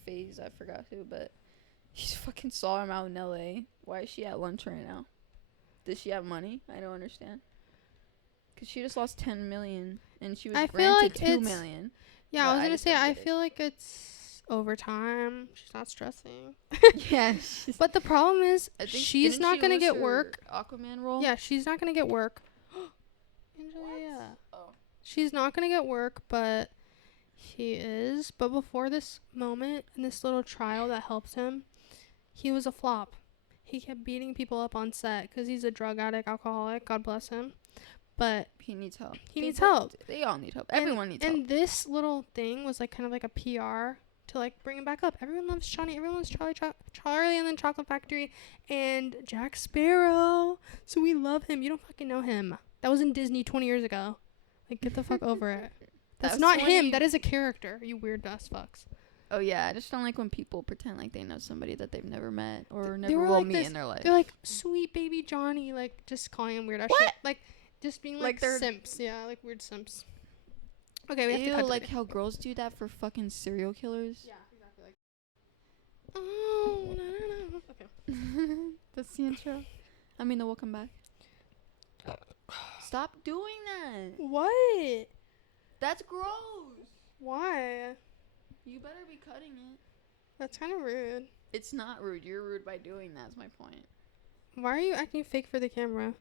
FaZe, I forgot who, but he fucking saw him out in LA. Why is she at lunch right now? Does she have money? I don't understand. Because she just lost 10 million, and she was I feel granted like 2 it's- million. Yeah, But I was I gonna just say don't I get it. feel like it's overtime. She's not stressing. Yeah. But the problem is I think she's didn't not she gonna lose get her work. Aquaman role? Yeah, she's not gonna get work. Angela, yeah. Oh. She's not gonna get work, but He is. But before this moment and this little trial that helps him, he was a flop. He kept beating people up on set because he's a drug addict, alcoholic. God bless him. But He needs help. he needs help. They all need help. Everyone needs help. And this little thing was like kind of like a PR to like bring him back up. Everyone loves Johnny. Everyone loves Charlie and then Chocolate Factory and Jack Sparrow. So we love him. You don't fucking know him. That was in Disney 20 years ago. Like, get the fuck over it. That's not him. That is a character. You weird ass fucks. Oh yeah, I just don't like when people pretend like they know somebody that they've never met or They never were will like meet this- in their life. They're like, sweet baby Johnny. Like, just calling him weird ass shit. Like, just being like they're simps. Yeah, like weird simps. Okay, we have to Ew, cut like to how girls do that for fucking serial killers. yeah, exactly. Like, oh, no. Okay. That's the intro. I mean, the welcome back. Stop doing that. What? That's gross. Why? You better be cutting it. That's kind of rude. It's not rude. You're rude by doing that. Is my point. Why are you acting fake for the camera?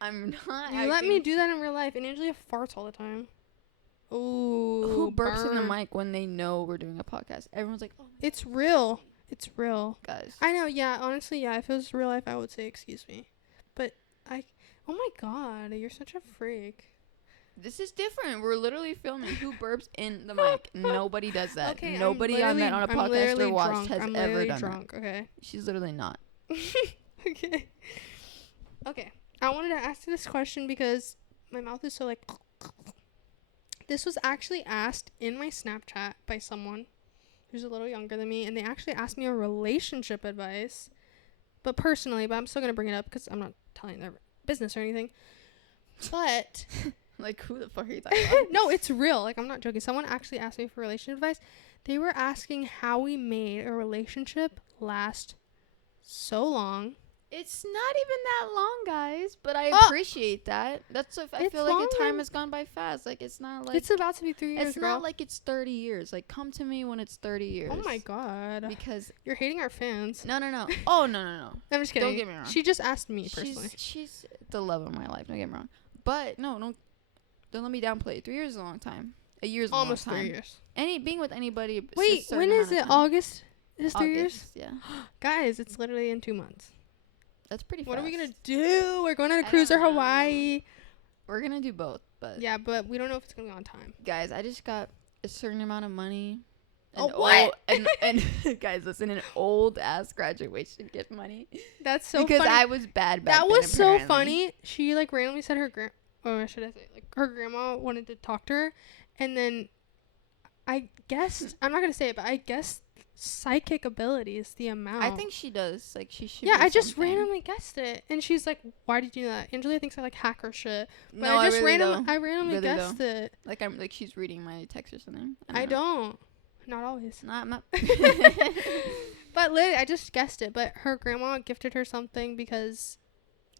I'm not. You let me do that in real life, and Angela farts all the time. Ooh. Who burps in the burn. mic when they know we're doing a podcast? Everyone's like, "Oh, It's real. It's real. guys." I know, yeah, honestly, yeah, if it was real life, I would say excuse me. But oh my god, you're such a freak. This is different. We're literally filming who burps in the mic. Nobody does that. Okay, Nobody I met on a I'm podcast literally or watched drunk. has I'm ever literally done drunk, okay? that. She's literally not. Okay. Okay. I wanted to ask you this question because my mouth is so like. This was actually asked in my Snapchat by someone who's a little younger than me, and they actually asked me a relationship advice, but personally. But I'm still gonna bring it up because I'm not telling their business or anything. But Like, who the fuck are you talking about? no, it's real. Like, I'm not joking. Someone actually asked me for relationship advice. They were asking how we made a relationship last so long. It's not even that long, guys, but I Oh! appreciate that. That's I It's feel like the longer. time has gone by fast. Like, it's not like It's about to be 3 years, it's girl. not like it's 30 years. Like, come to me when it's 30 years. Oh my god. Because You're hating our fans. no. Oh no. I'm just kidding. Don't get me wrong. She just asked me personally. She's the love of my life. Don't get me wrong. But no, don't let me downplay it. 3 years is a long time. A year is a Almost long time. 3 years. Being with anybody. it's Wait, a certain when is amount it? of time. August? Is 3 years? August, yeah, Guys, it's literally in 2 months. that's pretty. What are we fast. gonna do? We're going on a I cruise or don't know. Hawaii. We're gonna do both, but Yeah, but we don't know if it's gonna be on time. guys, I just got a certain amount of money. Oh, what? And guys, listen, an old ass graduation gift money That's so because funny. I was bad back That then, was so apparently. funny. She like randomly said her should I say, like her grandma wanted to talk to her, and then I guessed I'm not gonna say it, but I guessed psychic abilities, the amount. I think she does. Like, she should. Yeah, do I just something. randomly guessed it, and she's like, "Why did you know that?" Angelia thinks I like hacker shit, but No, I just really I randomly Really guessed it. Like, I'm like she's reading my text or something. I know. don't. Not always. Not. I'm not. But literally, I just guessed it. But her grandma gifted her something because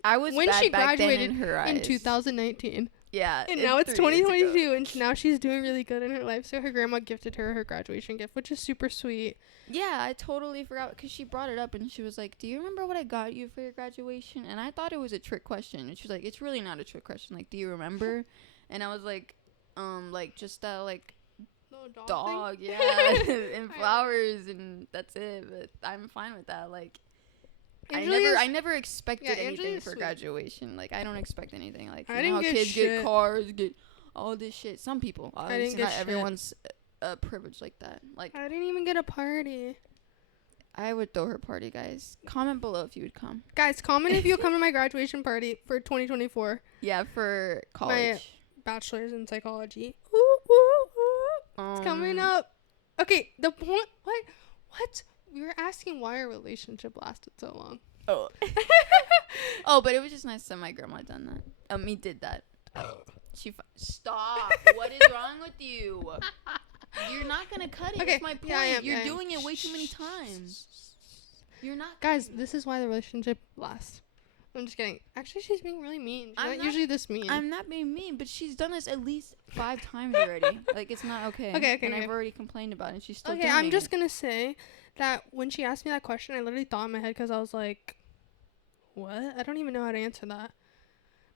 I was when bad she back then graduated in her eyes. in 2019, Yeah. and now it's 3 years ago. 2022, and now she's doing really good in her life. So her grandma gifted her graduation gift, which is super sweet. Yeah, I totally forgot because she brought it up and she was like, "Do you remember what I got you for your graduation?" And I thought it was a trick question, and she was like, "It's really not a trick question. Like, do you remember?" And I was like just that like No dog, thing? yeah, and flowers, and that's it. But I'm fine with that. Like, I never expected Yeah, anything Angelia's for sweet. graduation. Like, I don't expect anything. Like, I you know didn't how get kids shit. get cars, get all this shit. Some people, didn't obviously get not shit. everyone's privileged like that. Like, I didn't even get a party. I would throw her party, guys. Comment below if you would come. Guys, comment if you'll come to my graduation party for 2024. Yeah, for college. Bachelor's in psychology. Ooh, ooh, ooh. It's coming up. Okay, the point. What? We were asking why our relationship lasted so long. Oh. Oh, but it was just nice that my grandma done that. Me did that. Stop. What is wrong with you? You're not gonna cut it. Okay, That's my point. yeah, I am, You're I am. doing it way too many times. You're not. Guys, this is why the relationship lasts. I'm just kidding. Actually, she's being really mean. She's I'm not not- usually this mean. I'm not being mean, but she's done this at least 5 times already. Like, it's not okay. Okay, And okay. I've already complained about it, and she's still Okay, doing I'm just it. gonna say that when she asked me that question, I literally thought in my head because I was like, "What?" I don't even know how to answer that.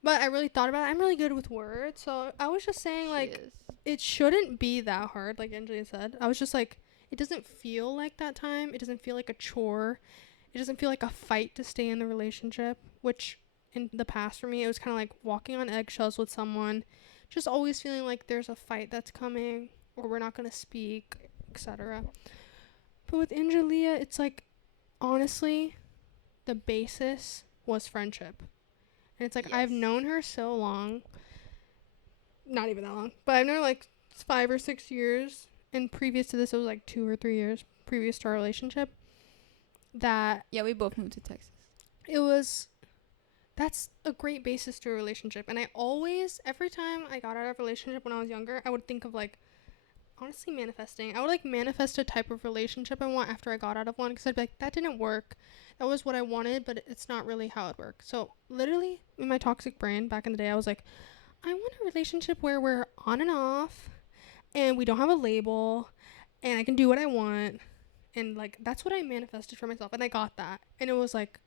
But I really thought about it. I'm really good with words. So I was just saying, She like, is. it shouldn't be that hard, like Angelia said. I was just like, it doesn't feel like that time. It doesn't feel like a chore. It doesn't feel like a fight to stay in the relationship, which in the past for me, it was kind of like walking on eggshells with someone, just always feeling like there's a fight that's coming or we're not going to speak, etc. But with Angelia, it's like, honestly, the basis was friendship. And it's like, I've Yes. known her so long. Not even that long. But I've known her like 5 or 6 years. And previous to this, it was like 2 or 3 years previous to our relationship. That Yeah, we both moved to Texas. it was, that's a great basis to a relationship. And I always, every time I got out of a relationship when I was younger, I would think of like, honestly, manifesting. I would like manifest a type of relationship I want after I got out of one, because I'd be like, that didn't work. That was what I wanted, but it's not really how it worked. So literally in my toxic brain back in the day, I was like, I want a relationship where we're on and off and we don't have a label and I can do what I want. And like, that's what I manifested for myself. And I got that. And it was like,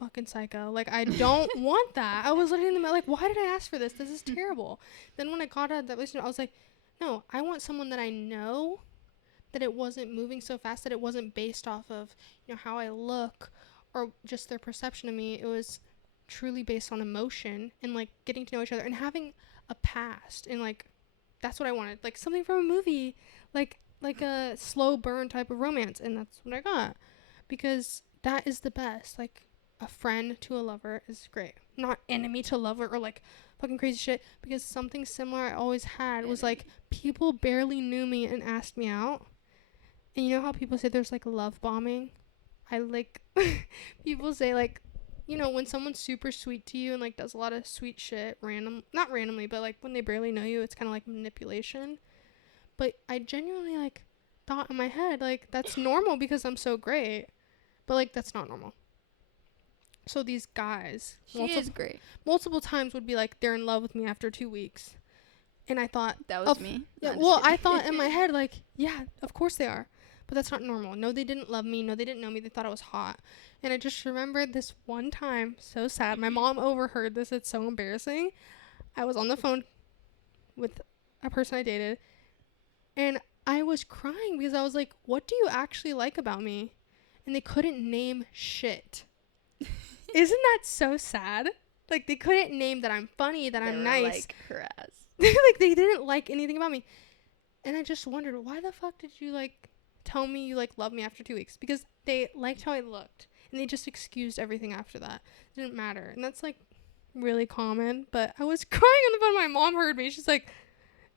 fucking psycho. Like, I don't want that. I was looking at them like, why did I ask for this? This is terrible. Then when I got out of that relationship, I was like, no, I want someone that I know, that it wasn't moving so fast, that it wasn't based off of, you know, how I look or just their perception of me. It was truly based on emotion and like getting to know each other and having a past. And like, that's what I wanted. Like something from a movie, like a slow burn type of romance. And that's what I got, because that is the best. Like, a friend to a lover is great, not enemy to lover or like fucking crazy shit. Because something similar I always had was like, people barely knew me and asked me out. And you know how people say there's like love bombing? I like people say like, you know, when someone's super sweet to you and like does a lot of sweet shit not randomly, but like when they barely know you, it's kind of like manipulation. But I genuinely like thought in my head like, that's normal because I'm so great. But like, that's not normal. So these guys, She is great. multiple times would be like, they're in love with me after 2 weeks. And I thought, That was me. yeah, No, I'm well, just I kidding. thought in my head, like, yeah, of course they are. But that's not normal. No, they didn't love me. No, they didn't know me. They thought I was hot. And I just remembered this one time, so sad. My mom overheard this. It's so embarrassing. I was on the phone with a person I dated, and I was crying because I was like, what do you actually like about me? And they couldn't name shit. Isn't that so sad? Like, they couldn't name that I'm funny, that I'm nice. Like her ass. Like, they didn't like anything about me. And I just wondered, why the fuck did you like tell me you like love me after 2 weeks? Because they liked how I looked, and they just excused everything after that. It didn't matter. And that's like really common. But I was crying on the phone. My mom heard me. She's like,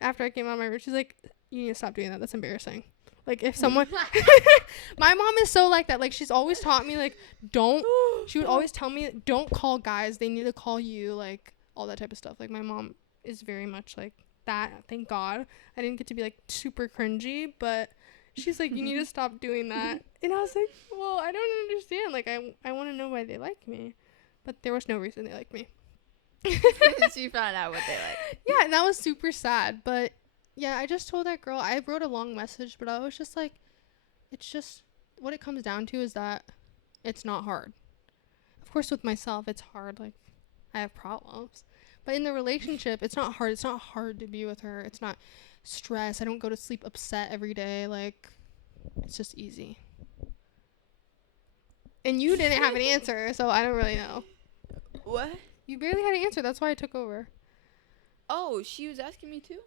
after I came out of my room, she's like, you need to stop doing that. That's embarrassing. Like, if someone my mom is so like that. Like, she's always taught me like, she would always tell me, don't call guys, they need to call you, like all that type of stuff. Like, my mom is very much like that. Thank God I didn't get to be like super cringy, but she's like, you need to stop doing that. And I was like, well, I don't understand. Like, I want to know why they like me. But there was no reason they liked me. She found out what they like. Yeah, and that was super sad. But yeah, I just told that girl, I wrote a long message, but I was just like, it's just, what it comes down to is that it's not hard. Of course, with myself, it's hard. Like, I have problems. But in the relationship, it's not hard. It's not hard to be with her. It's not stress. I don't go to sleep upset every day. Like, it's just easy. And you didn't have an answer, so I don't really know. What? You barely had an answer. That's why I took over. Oh, she was asking me too?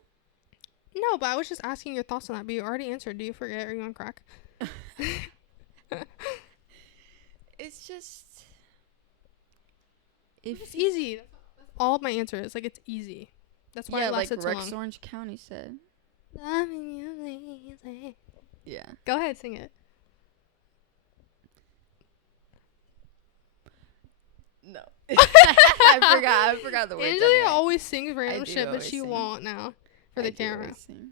No, but I was just asking your thoughts on that. But you already answered. Do you forget? Are you on crack? It's just... It's easy. That's all my answer is. Like, it's easy. That's why yeah, it like lasted so Rex long. Orange County said. Loving you easy. Yeah. Go ahead, sing it. No. I forgot the words. Angelia anyway. always sings random do shit, but always she sing. won't now for the I do camera. always sing.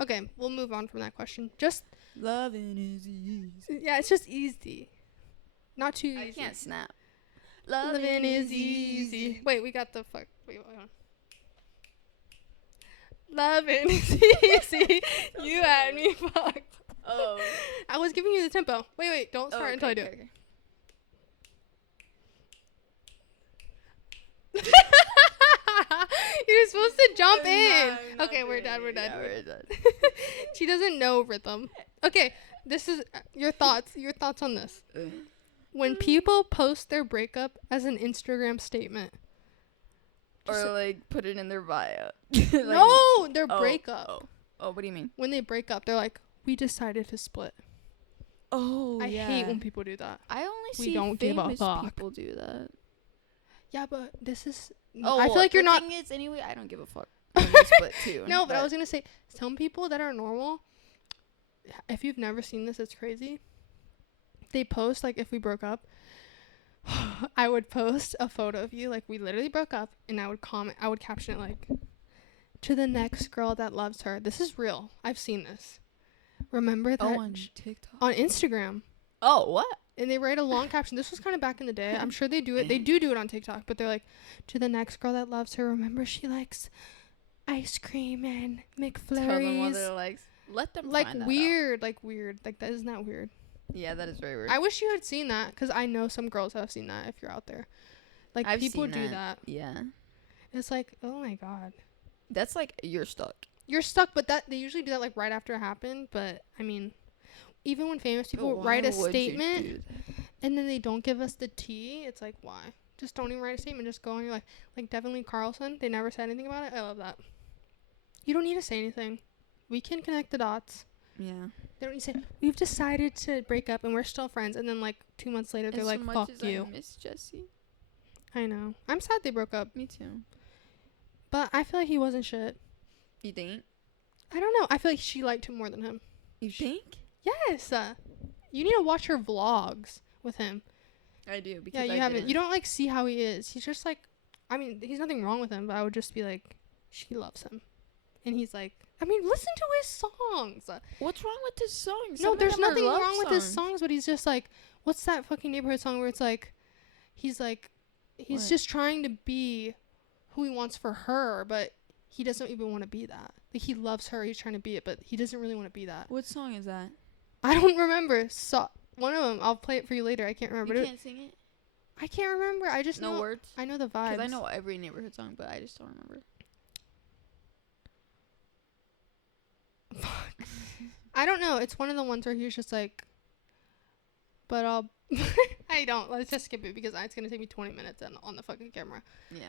Okay, we'll move on from that question. Just, Loving is easy. yeah, it's just easy. Not too I easy. can't snap. Loving is easy. Wait, we got the fuck. Wait, hold on. Loving is easy. You had me fucked. Oh. I was giving you the tempo. Wait, don't start until I do it. You're supposed to jump I'm in. not Okay, we're doing done. it. We're done. Yeah, we're done. She doesn't know rhythm. Okay, this is your thoughts. Your thoughts on this. When people post their breakup as an Instagram statement. Or like put it in their bio. No, their breakup. Oh, what do you mean? When they break up, they're like, we decided to split. Oh, I hate when people do that. I only We see don't give a famous fuck. people do that. Yeah, but this is. Oh, I feel like you're the not. thing is, anyway, I don't give a fuck. I'm gonna split too. No, but I was gonna say some people that are normal. If you've never seen this, it's crazy. They post like if we broke up. I would post a photo of you like we literally broke up, and I would comment. I would caption it like, "To the next girl that loves her." This is real. I've seen this. Remember that on TikTok. on Instagram. Oh, what? And they write a long caption. This was kind of back in the day. I'm sure they do it. They do it on TikTok. But they're like, to the next girl that loves her, remember she likes ice cream and Tell them what McFlurries. they're like. Let them Like find that out. weird. Like that. Isn't that weird? Yeah, that is very weird. I wish you had seen that because I know some girls have seen that if you're out there. Like I've people seen do that. that. Yeah. It's like, oh my God. That's like, you're stuck. You're stuck, but that they usually do that like right after it happened. But I mean, even when famous people But write why a would you statement do that? and then they don't give us the tea, it's like, why? Just don't even write a statement. Just go on your life. Like Devin Lee Carlson, they never said anything about it. I love that. You don't need to say anything. We can connect the dots. Yeah. They don't need to say, we've decided to break up and we're still friends. And then like 2 months later, they're As like, much fuck as you. I miss Jesse. I know. I'm sad they broke up. Me too. But I feel like he wasn't shit. You think? I don't know. I feel like she liked him more than him. You think? Yes. You need to watch her vlogs with him. I do. Because Yeah, you haven't. You don't like see how he is. He's just like, I mean, he's nothing wrong with him, but I would just be like, she loves him, and he's like, I mean, listen to his songs. What's wrong with his songs? No, there's nothing wrong with his songs, but he's just like, what's that fucking neighborhood song where it's like, he's What? just trying to be who he wants for her, but he doesn't even want to be that. Like he loves her, he's trying to be it, but he doesn't really want to be that. What song is that? I don't remember. So one of them, I'll play it for you later. I can't remember. You can't sing it? I can't remember. I just No know. words? I know the vibes. Because I know every neighborhood song, but I just don't remember. Fuck. I don't know. It's one of the ones where he's just like, but I'll. I don't. Let's just skip it because it's gonna take me 20 minutes on the fucking camera. Yeah.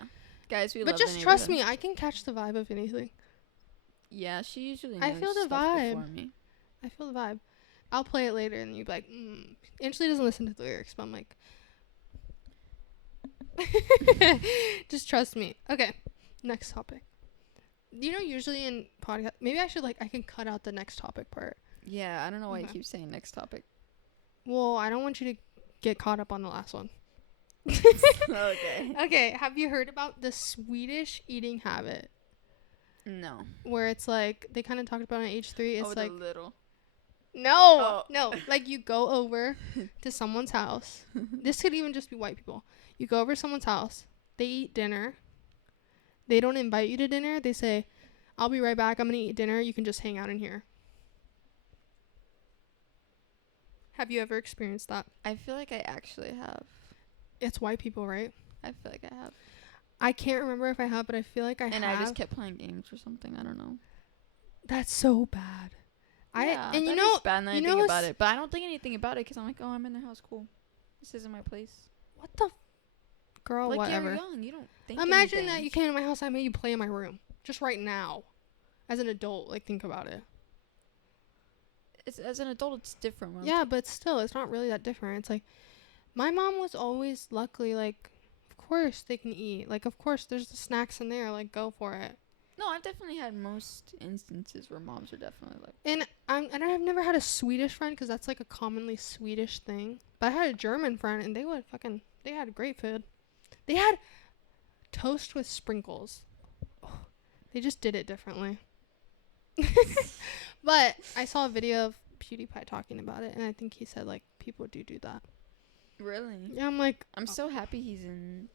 Guys, we But love just the trust neighborhood. me, I can catch the vibe of anything. Yeah, she usually I knows feel the stuff vibe. before me. I feel the vibe. I'll play it later, and you'll be like, Angela doesn't listen to the lyrics, but I'm like, just trust me. Okay, next topic. You know, usually in podcast, maybe I can cut out the next topic part. Yeah, I don't know why you Okay. keep saying next topic. Well, I don't want you to get caught up on the last one. Okay. Okay, have you heard about the Swedish eating habit? No. Where it's like, they kind of talked about it on H3. It's like, the little. no, like you go over to someone's house. This could even just be white people. You go over to someone's house. They eat dinner. They don't invite you to dinner. They say, I'll be right back. I'm going to eat dinner. You can just hang out in here. Have you ever experienced that? I feel like I actually have. It's white people, right? I feel like I have. I can't remember if I have, but I feel like I have. And I just kept playing games or something. I don't know. That's so bad. Yeah, And you that know, is bad, and I you think know about it, but I don't think anything about it because I'm like, oh, I'm in their house, cool. This isn't my place. what the girl, like whatever. you're young, you don't think. Imagine anything. that you came to my house. I made you play in my room just right now, as an adult. Like, think about it. It's, as an adult, it's different. When Yeah, but still, it's not really that different. It's like, my mom was always luckily like, of course they can eat. Like, of course there's the snacks in there. Like, go for it. No, I've definitely had most instances where moms are definitely like. And I've never had a Swedish friend because that's like a commonly Swedish thing. But I had a German friend and they had great food. They had toast with sprinkles. Oh, they just did it differently. But I saw a video of PewDiePie talking about it, and I think he said like people do that. Really? Yeah, I'm like, I'm so happy he's in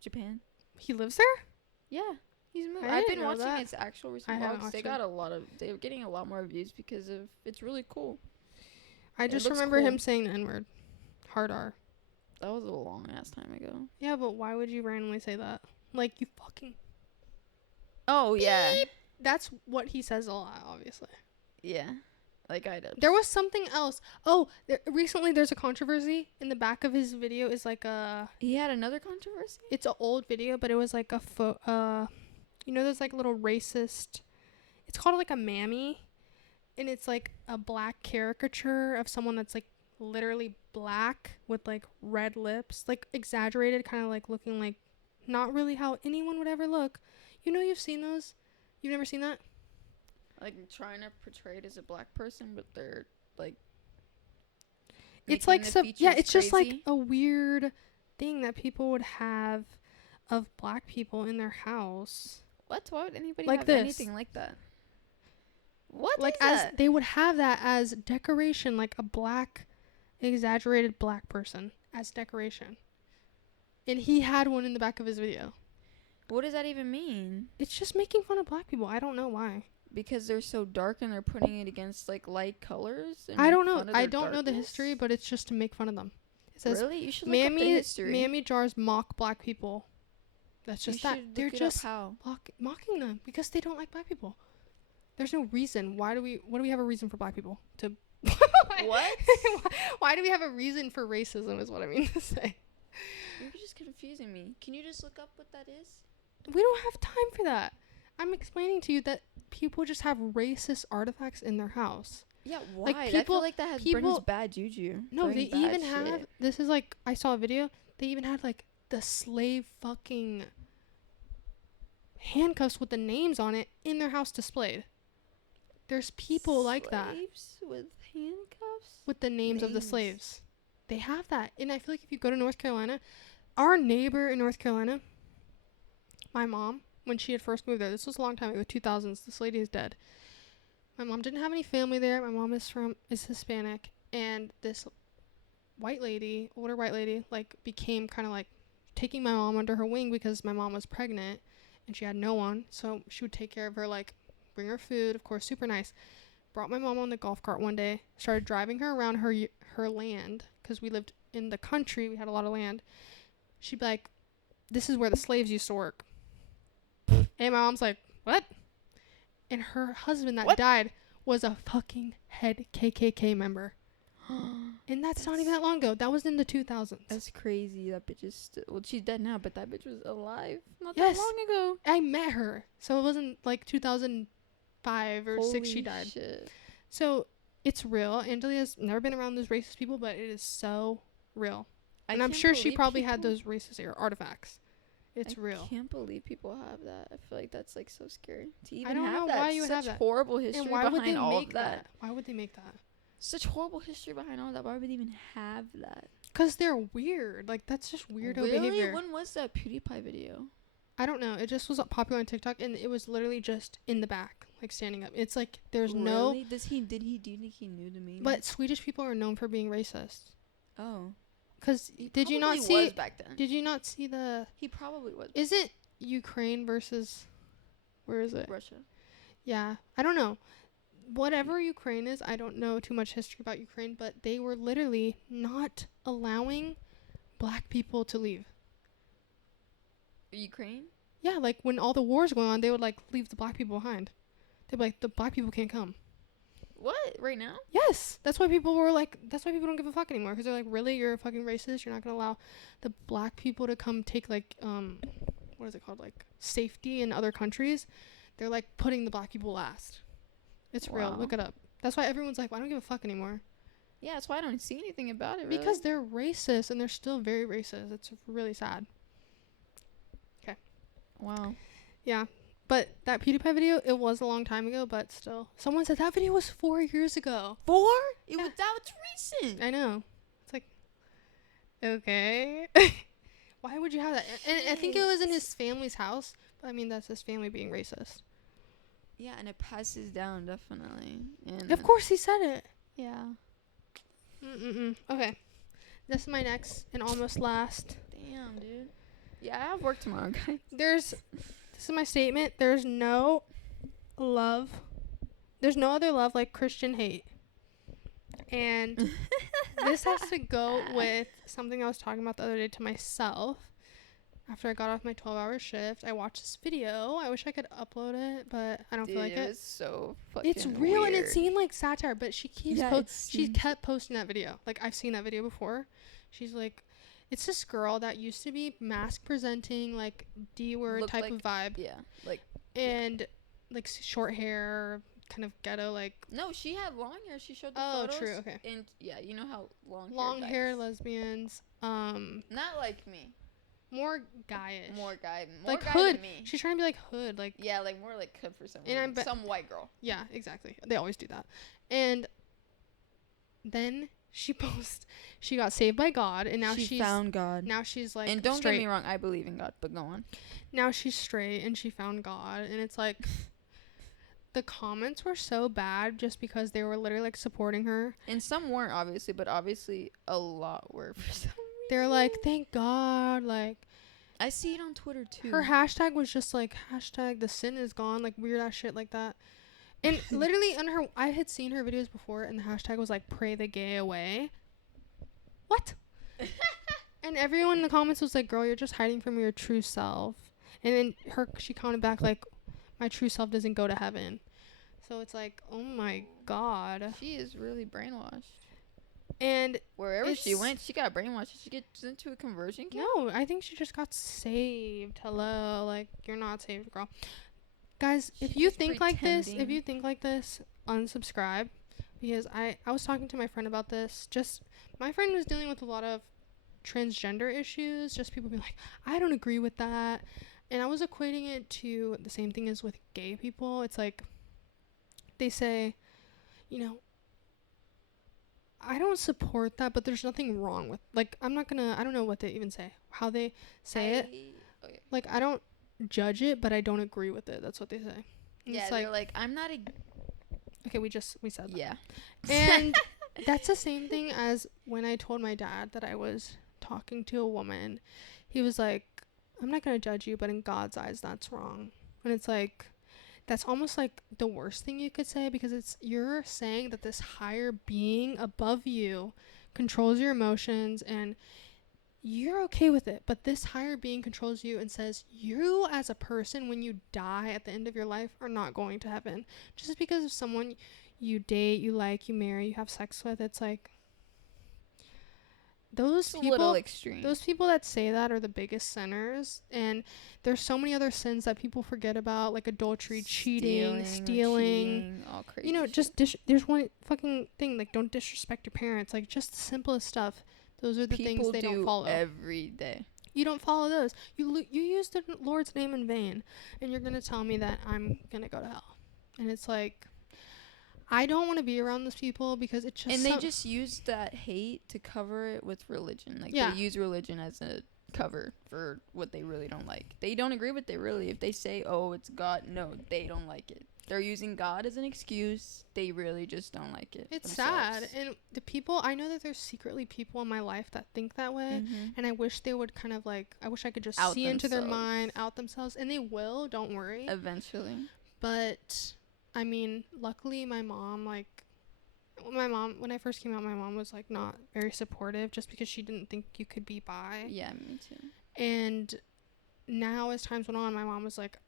Japan. he lives there? Yeah, he's moved. I I've didn't been know watching that. his actual I recent haven't vlogs. watched They it. got they're getting a lot more views because of it's really cool. I It just looks remember cool. him saying the N-word. Hard R. That was a long ass time ago. Yeah, but why would you randomly say that? Like, you fucking. Oh yeah. Beep. That's what he says a lot, obviously. Yeah. Like I-dubs. There was something else. Oh, recently there's a controversy. In the back of his video is like a. He had another controversy? It's an old video, but it was like a you know, there's like a little racist. It's called like a mammy, and it's like a black caricature of someone that's like literally black with like red lips, like exaggerated, kind of like looking like not really how anyone would ever look. You know, you've seen those. You've never seen that? Like trying to portray it as a black person, but they're like. It's making like the some, yeah, features it's just like crazy. a weird thing that people would have of black people in their house. What? Why would anybody Like have this. anything like that? What Like is as that? they would have that as decoration, like a black, exaggerated black person as decoration. And he had one in the back of his video. What does that even mean? It's just making fun of black people. I don't know why. Because they're so dark and they're putting it against like light colors. And I make don't know. fun of I their don't know the darkness? history, but it's just to make fun of them. It says Really? You should look up the history. Mammy jars mock black people. That's You just that. should They're look it up just how. mocking them because they don't like black people. There's no reason. What do we have a reason for black people to? What? Why do we have a reason for racism? Is what I mean to say. You're just confusing me. Can you just look up what that is? We don't have time for that. I'm explaining to you that people just have racist artifacts in their house. Yeah, why? Like, I people- feel like that has people- brings bad juju. No, Brings they bad even have. shit. This is like I saw a video. They even had like the slave fucking handcuffs with the names on it in their house displayed. There's people like that Slaves with handcuffs? with the names of the Names. slaves. They have that, and I feel like if you go to North Carolina, our neighbor in North Carolina, my mom, when she had first moved there, this was a long time ago, 2000s. This lady is dead. My mom didn't have any family there. My mom is Hispanic, and this older white lady, like became kind of like taking my mom under her wing because my mom was pregnant and she had no one. So she would take care of her, like bring her food, of course, super nice. Brought my mom on the golf cart one day, started driving her around her land because we lived in the country. We had a lot of land. She'd be like, "This is where the slaves used to work." And my mom's like, "What?" And her husband that What? died was a fucking head KKK member. And that's not even that long ago. That was in the 2000s. That's crazy. That bitch is well, she's dead now, but that bitch was alive not Yes. that long ago. I met her. So it wasn't like 2005 or 6 she Holy died. Shit. So it's real. Angelia's never been around those racist people, but it is so real. And I'm can't sure she believe probably had people- those racist artifacts. It's real. I can't believe people have that. I feel like that's like so scary to even I don't have know that. why you would Such have that. horrible history And why would they behind all make of that. Why would they make that? Such horrible history behind all that. Why would they even have that? Because they're weird. Like, that's just weirdo really? behavior. When was that PewDiePie video? I don't know. It just was popular on TikTok, and it was literally just in the back, like standing up. It's like there's no. Really? Did he do you think he knew the meaning? But Swedish people are known for being racist. oh, Cause he did you not probably see? was back then? Did you not see the? He probably was. Isn't Ukraine versus? Where is it? Russia. Yeah, I don't know. Whatever Ukraine is, I don't know too much history about Ukraine, but they were literally not allowing black people to leave. Ukraine? Yeah, like when all the wars going on, they would like leave the black people behind. They'd be like, the black people can't come. What? Right now? Yes, that's why people were like, that's why people don't give a fuck anymore, because they're like, really, you're a fucking racist. You're not gonna allow the black people to come take like what is it called, like safety in other countries. They're like putting the black people last. It's real. Wow. Look it up. That's why everyone's like, well, I don't give a fuck anymore. Yeah, that's why I don't see anything about it. Really. Because they're racist, and they're still very racist. It's really sad. Wow. Yeah. But that PewDiePie video, it was a long time ago, but still. Someone said that video was 4 years ago. 4? It Yeah. was that was recent. I know. It's like, okay. Why would you have that? And I think it was in his family's house. But I mean, that's his family being racist. Yeah, and it passes down definitely. And Of course he said it. Yeah. Okay. This is my next and almost last. Damn, dude. Yeah, I have work tomorrow, guys. This is my statement. There's no other love like Christian hate. And this has to go with something I was talking about the other day to myself. after I got off my 12-hour shift, I watched this video. I wish I could upload it, but I don't Dude, feel like it. was so fucking It's real and it weird. seemed like satire, but she keeps Yeah, she kept posting that video. Like, I've seen that video before. She's like, it's this girl that used to be mask presenting, like D-word Looked type like- of vibe, Yeah, like and like short hair, kind of ghetto, like no, she had long hair. She showed the oh, photos. true, okay, And yeah, you know how long hair vibes. lesbians, Not like me. more guyish, More guy like guy hood. than me. She's trying to be like hood, like Yeah, like more like hood for some And I'm reason. Some white girl. yeah, exactly. They always do that. And then she she got saved by God, and now she's God. now she's like And don't straight. get me wrong, I believe in God, but go on. Now she's straight and she found God, and it's like the comments were so bad just because they were literally like supporting her. And some weren't, obviously, but obviously a lot were for some reason. They're like, thank God, like I see it on Twitter too. her hashtag was just like hashtag the sin is gone, like weird ass shit like that. And literally on her, I had seen her videos before, and the hashtag was like pray the gay away. What? And everyone in the comments was like, girl, you're just hiding from your true self. And then she commented back like, my true self doesn't go to heaven. So it's like, oh my God. She is really brainwashed. And Wherever she went, she got brainwashed. Did she get sent to a conversion camp? no, I think she just got saved. Hello, like you're not saved, girl. Guys, if you think like this, unsubscribe, because I was talking to my friend about this. Just my friend was dealing with a lot of transgender issues. Just people being like, I don't agree with that, and I was equating it to the same thing as with gay people. It's like they say, you know, I don't support that, but there's nothing wrong with, like, I don't know what they even say, how they say it. Okay. Like, I don't judge it, but I don't agree with it. That's what they say. And Yeah, it's they're like, I'm not a... okay, we said that. Yeah. And that's the same thing as when I told my dad that I was talking to a woman. He was like, I'm not going to judge you, but in God's eyes, that's wrong. And it's like, that's almost like the worst thing you could say, because you're saying that this higher being above you controls your emotions and you're okay with it, but this higher being controls you and says you as a person, when you die at the end of your life, are not going to heaven just because of someone you date, you like, you marry, you have sex with. It's like those It's a little people, extreme. those people that say that are the biggest sinners, and there's so many other sins that people forget about, like adultery, stealing, all crazy. you know, just there's one fucking thing, like don't disrespect your parents, like just the simplest stuff. Those are the people things they don't follow. every day. You don't follow those. You use the Lord's name in vain, and you're gonna tell me that I'm gonna go to hell. And it's like, I don't want to be around those people because it just. And they just use that hate to cover it with religion. Like, Yeah. they use religion as a cover for what they really don't like. They don't agree with it, really. If they say, oh, it's God, no, they don't like it. They're using God as an excuse. They really just don't like it. It's themselves. sad, and the people, I know that there's secretly people in my life that think that way, Mhm. and I wish they would kind of like, I wish I could just Out see into their themselves. mind, out themselves, and they will. Don't worry. Eventually. But I mean, luckily my mom, like, when I first came out, my mom was like not very supportive, just because she didn't think you could be bi. Yeah, me too. And now as times went on, my mom was like,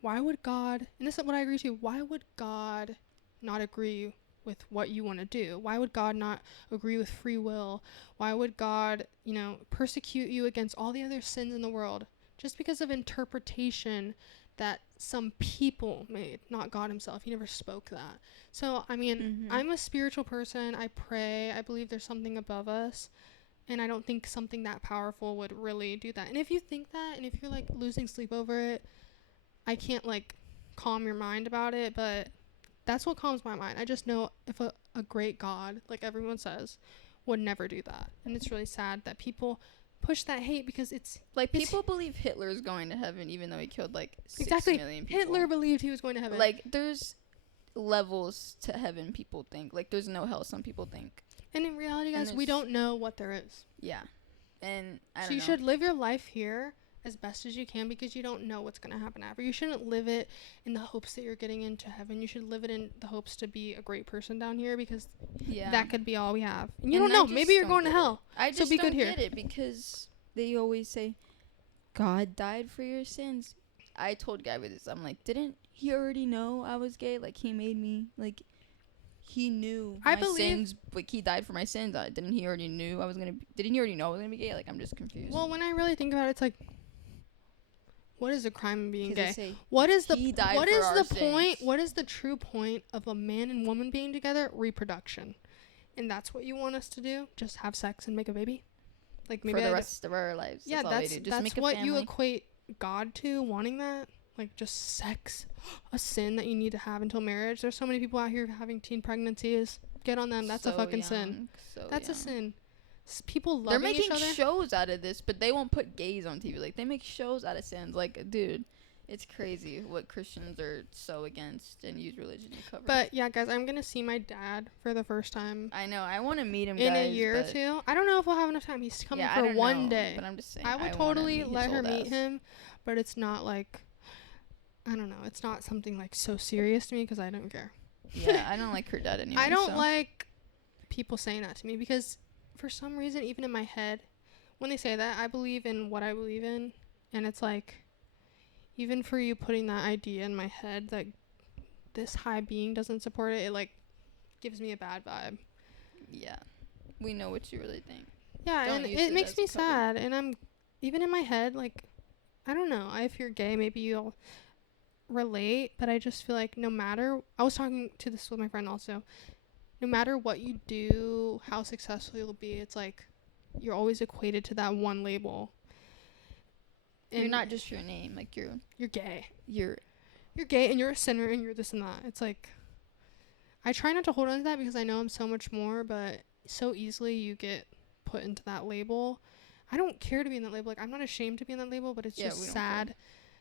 why would God, and this is what I agree to, why would God not agree with what you want to do? Why would God not agree with free will? Why would God, you know, persecute you against all the other sins in the world just because of interpretation that some people made, not God himself? He never spoke that. So, I mean, Mhm. I'm a spiritual person. I pray. I believe there's something above us. And I don't think something that powerful would really do that. And if you think that, and if you're like losing sleep over it, I can't like calm your mind about it, but that's what calms my mind. I just know if a great God, like everyone says, would never do that. And it's really sad that people push that hate, because it's Like, people believe Hitler's going to heaven even though he killed like 6 exactly million people. Hitler believed he was going to heaven. Like, there's levels to heaven, people think. Like, there's no hell, some people think. and in reality, and guys, we there's- don't know what there is. Yeah. And I don't So you know. should live your life here as best as you can, because you don't know what's going to happen after. You shouldn't live it in the hopes that you're getting into heaven. You should live it in the hopes to be a great person down here, because Yeah. that could be all we have. And you And don't I know. just Maybe you're don't going to get it. hell. I So just be don't good here. get it, because they always say, God died for your sins. I told Gabby this. I'm like, didn't he already know I was gay? Like, he made me. Like, he knew I my believe- sins. Like, he died for my sins. Didn't he already knew I was gonna? Didn't he already know I was gonna be gay? Like, I'm just confused. Well, when I really think about it, it's like, what is the crime of being 'Cause they gay? say What is the he died what for is our the sins. point? What is the true point of a man and woman being together? Reproduction, and that's what you want us to do? Just have sex and make a baby? Like maybe for the rest of our lives. Yeah, all we do. Just that's make a what you family. equate God to, wanting that, like just sex, a sin that you need to have until marriage. There's so many people out here having teen pregnancies. Get on them. That's a So fucking sin. young, so That's a young. sin. People They're loving each making other. shows out of this, but they won't put gays on TV. Like, they make shows out of sins. Like, dude, it's crazy what Christians are so against and use religion to cover. But yeah, guys, I'm gonna see my dad for the first time I know. I want to meet him, in guys, a year or but- two. I don't know if we'll have enough time. He's coming Yeah, I for don't one know, day. But I'm just saying. I would wanna totally meet his let her old meet ass. him, but it's not like, I don't know. It's not something like so serious to me because I don't care. Yeah, I don't like her dad anyway. I don't so. like people saying that to me because for some reason, even in my head, when they say that, I believe in what I believe in. And it's like, even for you putting that idea in my head that this high being doesn't support it, it like gives me a bad vibe. Yeah, we know what you really think. Yeah, Don't and use it it makes as me cover. sad. And I'm, even in my head, like, I don't know. If you're gay, maybe you'll relate. But I just feel like no matter, I was talking to this with my friend also. No matter what you do, how successful you'll be, it's like you're always equated to that one label. You're And not just your name. Like, you're gay. you're You're gay and you're a sinner and you're this and that. It's like, I try not to hold on to that because I know I'm so much more, but so easily you get put into that label. I don't care to be in that label. Like, I'm not ashamed to be in that label, but it's Yeah, just we don't sad.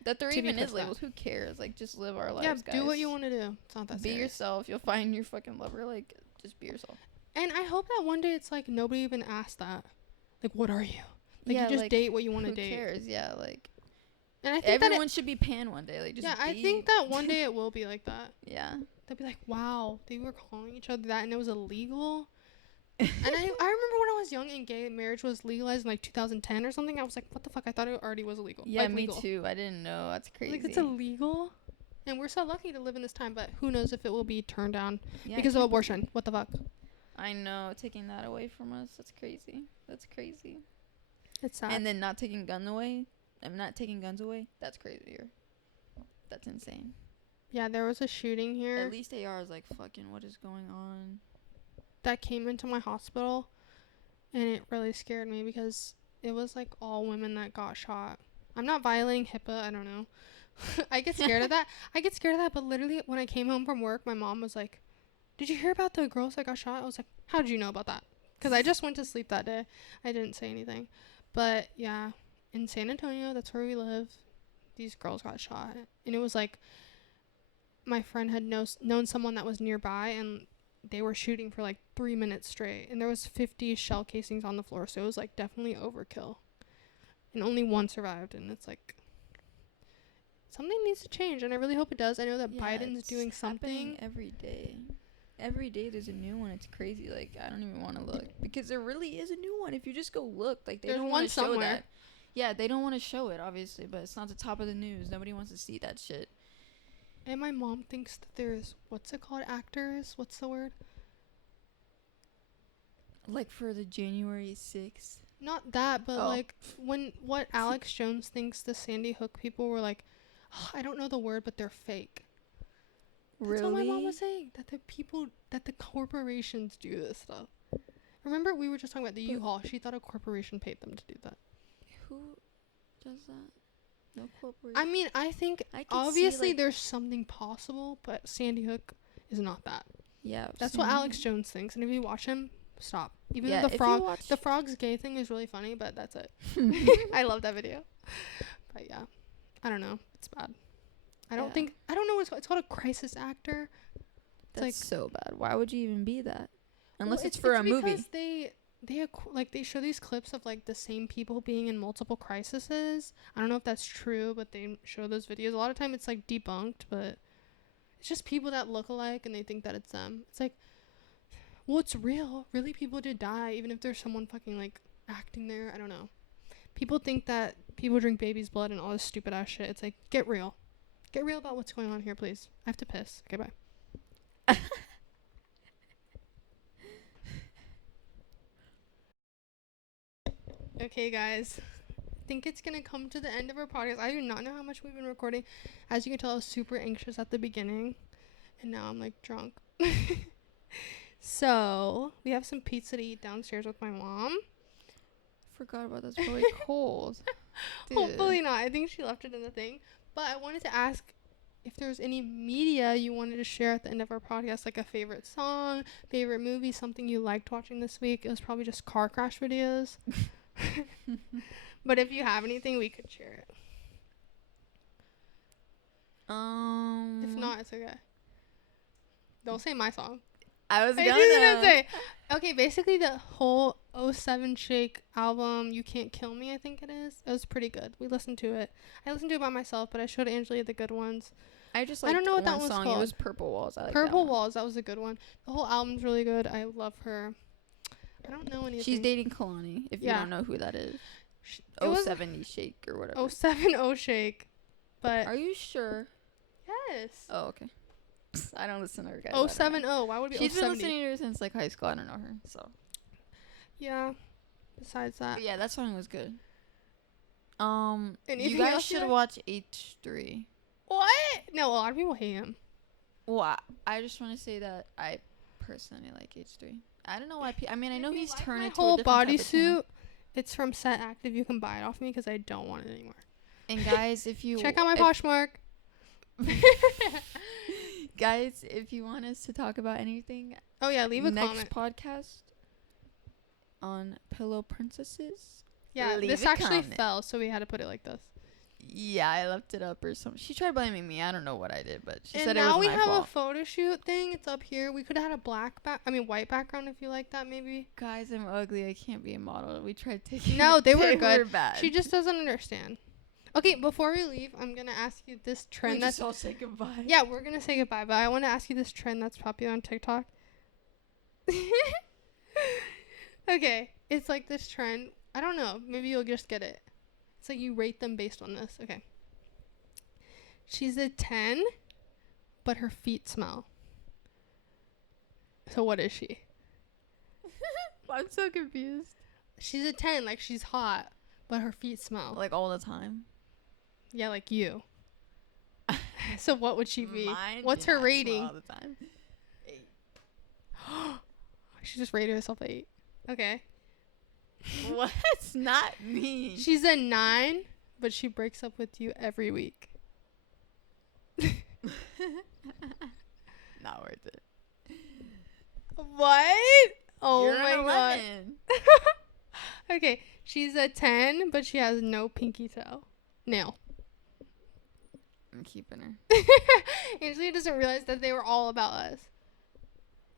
that there to be even put is to that. labels. Who cares? Like, just live our lives, Yeah, guys. do what you want to do. It's not that Be serious. yourself. You'll find your fucking lover. Like, just be yourself. And I hope that one day it's like nobody even asks that. Like, what are you? Like, Yeah, you just like, date what you want to Who date. cares? Yeah, like, And I think that everyone should be pan one day. Like, just I be- think that one day it will be like that. Yeah. They'll be like, wow, they were calling each other that and it was illegal. And I remember when I was young and gay marriage was legalized in like 2010 or something. I was like, what the fuck? I thought it already was illegal. Yeah, like, me legal. too. I didn't know. That's crazy. Like, it's illegal. And we're so lucky to live in this time, but who knows if it will be turned down Yeah, because I of can't believe- abortion. What the fuck? I know. Taking that away from us. That's crazy. That's crazy. It's sad. And then not taking guns away. I'm not taking guns away. That's crazier. That's insane. yeah, there was a shooting here At least AR is like, fucking, what is going on? that came into my hospital, and it really scared me because it was like all women that got shot. I'm not violating HIPAA. I don't know. I get scared of that. But literally, when I came home from work, my mom was like, "Did you hear about the girls that got shot?" I was like, "How did you know about that?" Because I just went to sleep that day. I didn't say anything. But yeah, in San Antonio, that's where we live. These girls got shot, and it was like my friend had known someone that was nearby, and they were shooting for like 3 minutes straight, and there was 50 shell casings on the floor, so it was like definitely overkill, and only one survived. And it's like something needs to change, and I really hope it does. I know that Biden's it's doing happening something. every day. Every day there's a new one. It's crazy. Like, I don't even want to look because there really is a new one. If you just go look, like, they There's don't one want to show somewhere. that. Yeah, they don't want to show it, obviously, but it's not the top of the news. Nobody wants to see that shit. And my mom thinks that there's, what's it called, actors, what's the word, Like, for the January 6th. not that, but Oh. like what Alex Jones thinks the Sandy Hook people were like, I don't know the word, but they're fake. That's what my mom was saying, that the corporations do this stuff. Remember, we were just talking about the But- U-Haul. She thought a corporation paid them to do that. Who does that? No corporation. I mean, I think I could see, obviously like- there's something possible, but Sandy Hook is not that. Yeah. That's what Alex Jones thinks. And if you watch him, stop. Even Yeah, though if you the watch- frog's gay thing is really funny, but that's it. I love that video. But yeah, I don't know. It's bad. I don't know what it's called a crisis actor. That's like- so bad. Why would you even be that? Well, Unless it's for a movie. because they show these clips of like the same people being in multiple crises. I don't know if that's true, but they show those videos. A lot of time it's like debunked, but it's just people that look alike and they think that it's them. It's like, well, it's real. Really, people did die, even if there's someone fucking like acting there. I don't know. People think that people drink baby's blood and all this stupid ass shit. It's like, get real. Get real about what's going on here, please. I have to piss. Okay, bye. Okay, guys. I think it's going to come to the end of our podcast. I do not know how much we've been recording. As you can tell, I was super anxious at the beginning. And now I'm, like, drunk. So, we have some pizza to eat downstairs with my mom. Forgot about that. It's probably cold. Dude. Hopefully not. I think she left it in the thing. But I wanted to ask if there's any media you wanted to share at the end of our podcast, like a favorite song, favorite movie, something you liked watching this week. It was probably just car crash videos. But if you have anything, we could share it. If not, it's okay. Don't say my song. I was I gonna just gonna say. Okay, basically the whole 07 Shake album, You Can't Kill Me, I think it is. It was pretty good. We listened to it. I listened to it by myself, but I showed Angela the good ones. I just I don't know what that one one's song. called. It was Purple Walls. I like Purple that one. Walls, that was a good one. The whole album's really good. I love her. I don't know anything. She's dating Kalani. If you Yeah. don't know who that is. It was 070 Shake or whatever. 070 Shake. But Are you sure? yes. Oh, okay. I don't listen to her guys. 070. Why would it be She's 070? been listening to her since like high school. I don't know her. So. Yeah. Besides that. But yeah, that song was good. Anything you guys else you should like? watch H3. What? No, a lot of people hate him. Well, I just want to say that I personally like H3. I don't know why. I mean, I know he's turned my into whole a different type of channel. bodysuit. It's from Set Active. You can buy it off me because I don't want it anymore. And guys, if you Check out my if- Poshmark. Guys, if you want us to talk about anything, Oh yeah, leave a next comment. podcast on Pillow Princesses. Yeah, leave this a actually comment. fell, so we had to put it like this. Yeah, I left it up or something. She tried blaming me. I don't know what I did, but she And said it now was we my have fault. a photo shoot thing. It's up here. We could have had a white background if you like that, maybe. Guys, I'm ugly. I can't be a model. We tried taking. No, they were They good. were bad. She just doesn't understand. Okay, before we leave, I'm gonna ask you this trend. We That's just all say goodbye. yeah, we're gonna say goodbye, but I want to ask you this trend that's popular on TikTok. Okay, it's like this trend. I don't know. Maybe you'll just get it. It's like you rate them based on this. Okay. She's a 10, but her feet smell. So what is she? I'm so confused. She's a 10, like she's hot, but her feet smell. Like all the time. Yeah, like you. So what would she be? Mine What's do her not smell rating? all the time. 8. She just rated herself 8. Okay. What's not me? She's a 9, but she breaks up with you every week. Not worth it. What? Oh You're my an god. 11. Okay, she's a 10, but she has no pinky toe. Nail. I'm keeping her. Angela doesn't realize that they were all about us.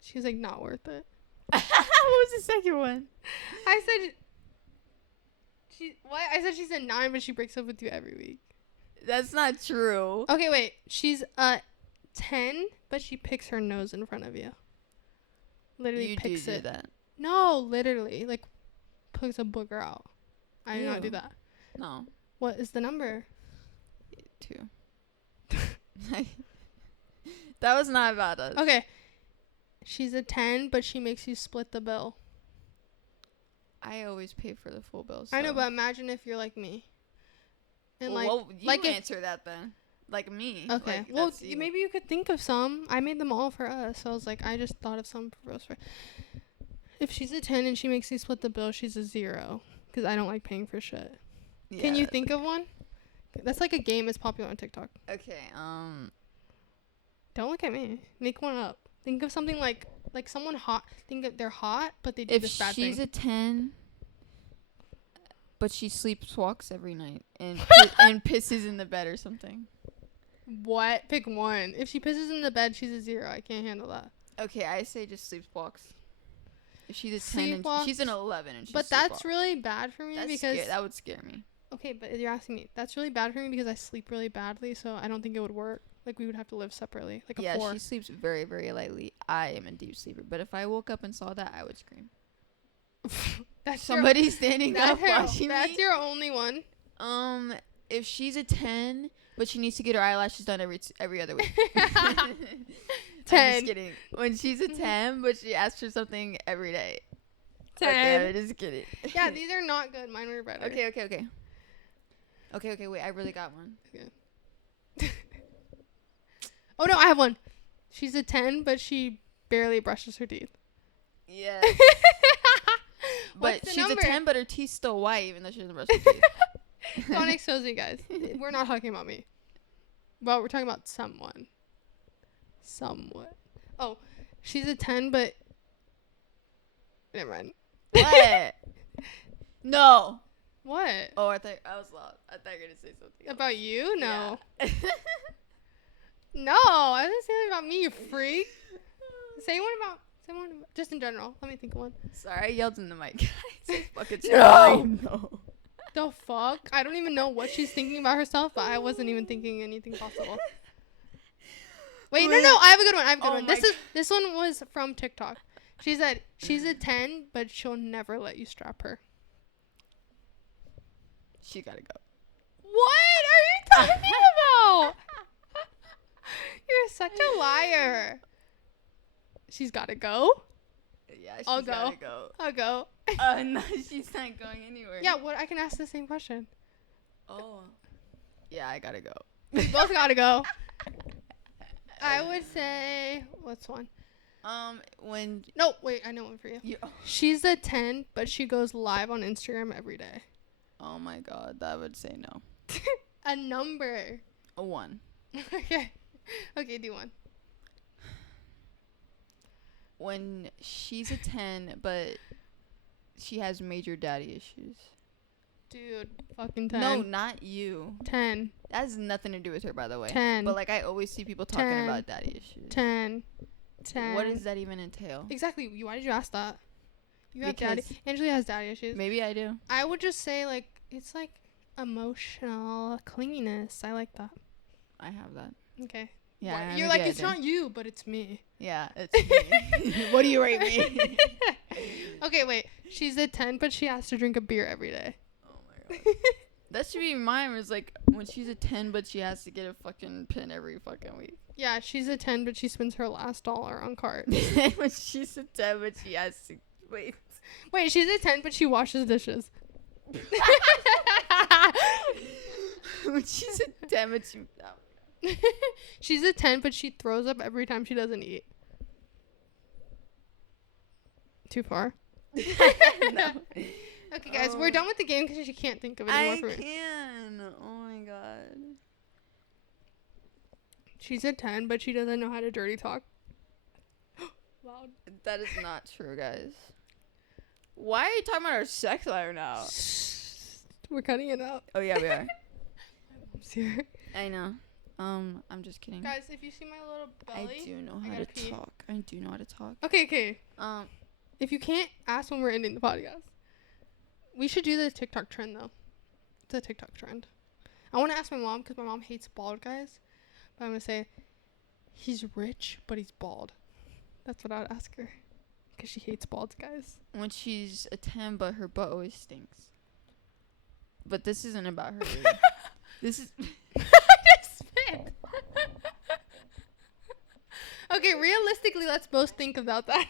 She's like, not worth it. What was the second one? I said I said she's a 9, but she breaks up with you every week. That's not true. Okay, wait. She's a 10, but she picks her nose in front of you. Literally You picks do it. that. No, literally. Like, pulls a booger out. I do not do Ew. that. No. What is the number? 2. That was not about us. Okay. She's a 10, but she makes you split the bill. I always pay for the full bill. I know, so- but imagine if you're like me. And well, you like if- answer that then. Like me. okay. Like, Well, that's you. maybe you could think of some. I made them all for us. So I was like, I just thought of some for Rose. If she's a 10 and she makes you split the bill, she's a 0. Because I don't like paying for shit. Can you Yeah. think of one? That's like a game that's popular on TikTok. Okay. Don't look at me. Make one up. Think of something like someone hot. Think of they're hot, but they do If this bad she's thing. a 10, but she sleepwalks every night and and pisses in the bed or something. What? Pick one. If she pisses in the bed, she's a 0. I can't handle that. Okay, I say just sleepwalks. If she's a 10 and Sleepwalks? she's an 11 and she But that's sleepwalks. really bad for me because that would scare me. okay, but you're asking me. That's really bad for me because I sleep really badly, so I don't think it would work. Like we would have to live separately, like a Yeah, 4. she sleeps very, very lightly. I am a deep sleeper, but if I woke up and saw that, I would scream. That's Somebody standing up watching That's me. your only one. If she's a 10, but she needs to get her eyelashes done every other week. 10. I'm just kidding. When she's a 10, but she asks for something every day. 10. Okay, I'm just kidding. Yeah, these are not good. Mine were better. Okay, wait, I really got one. Oh, no, I have one. She's a 10, but she barely brushes her teeth. Yeah. What's But the she's number? a 10, but her teeth's still white, even though she doesn't brush her teeth. Don't expose me, guys. We're not talking about me. Well, we're talking about someone. Somewhat. Oh, she's a 10, but... Never mind. What? No. What? Oh, I was loud. I thought you were going to say something else. About you? No. Yeah. No, I wasn't saying about me, you freak. Say one about... Just in general. Let me think of one. Sorry, I yelled in the mic, guys. It's fucking No. no. The fuck? I don't even know what she's thinking about herself, but I wasn't even thinking anything possible. Wait, no, I have a good one. Oh my This one was from TikTok. She said she's a 10, but she'll never let you strap her. She gotta go. What are you talking about? You're such a liar. She's gotta go. Yeah, she's I'll go. gotta go. I'll go. No, she's not going anywhere. Yeah, what? I can ask the same question. Oh. Yeah, I gotta go. We both gotta go. I would say, what's one? When No, wait, I know one for you. She's a 10, but she goes live on Instagram every day. Oh my god, that would say no. A number. A 1. Okay. Okay, do one. When she's a 10, but she has major daddy issues. Dude, fucking 10. No, not you. 10. That has nothing to do with her, by the way. 10. But like, I always see people talking 10. about daddy issues. 10. 10. What does that even entail? Exactly. Why did you ask that? You have daddy. Because Angela has daddy issues. maybe I do. I would just say, like, it's like emotional clinginess. I like that. I have that. Okay. Yeah. Why- You're like, it's not you, but it's me. Yeah, it's me. What do you rate me? Okay, wait. She's a 10, but she has to drink a beer every day. Oh my god. That should be mine. It's like when she's a 10, but she has to get a fucking pin every fucking week. Yeah, she's a 10, but she spends her last dollar on cart. When she's a 10, but she has to wait. Wait, she's a 10, but she washes dishes. When she's a 10, but she. Oh. She's a 10, but she throws up every time she doesn't eat. Too far? No. Okay, guys, we're done with the game because she can't think of it I anymore for me. can. Oh my god. She's a 10, but she doesn't know how to dirty talk. Loud. That is not true, guys. Why are you talking about our sex life now? We're cutting it out. Oh yeah, we are. I'm here. I know. I'm just kidding. Guys, if you see my little belly. I do know I how gotta to pee. talk. I do know how to talk. Okay. Um, If you can't ask when we're ending the podcast, we should do the TikTok trend, though. It's a TikTok trend. I want to ask my mom because my mom hates bald guys. But I'm going to say, he's rich, but he's bald. That's what I would ask her. Because she hates bald guys. when she's a 10, but her butt always stinks. But this isn't about her. Really. This is. I just spit. Okay, realistically, let's both think about that.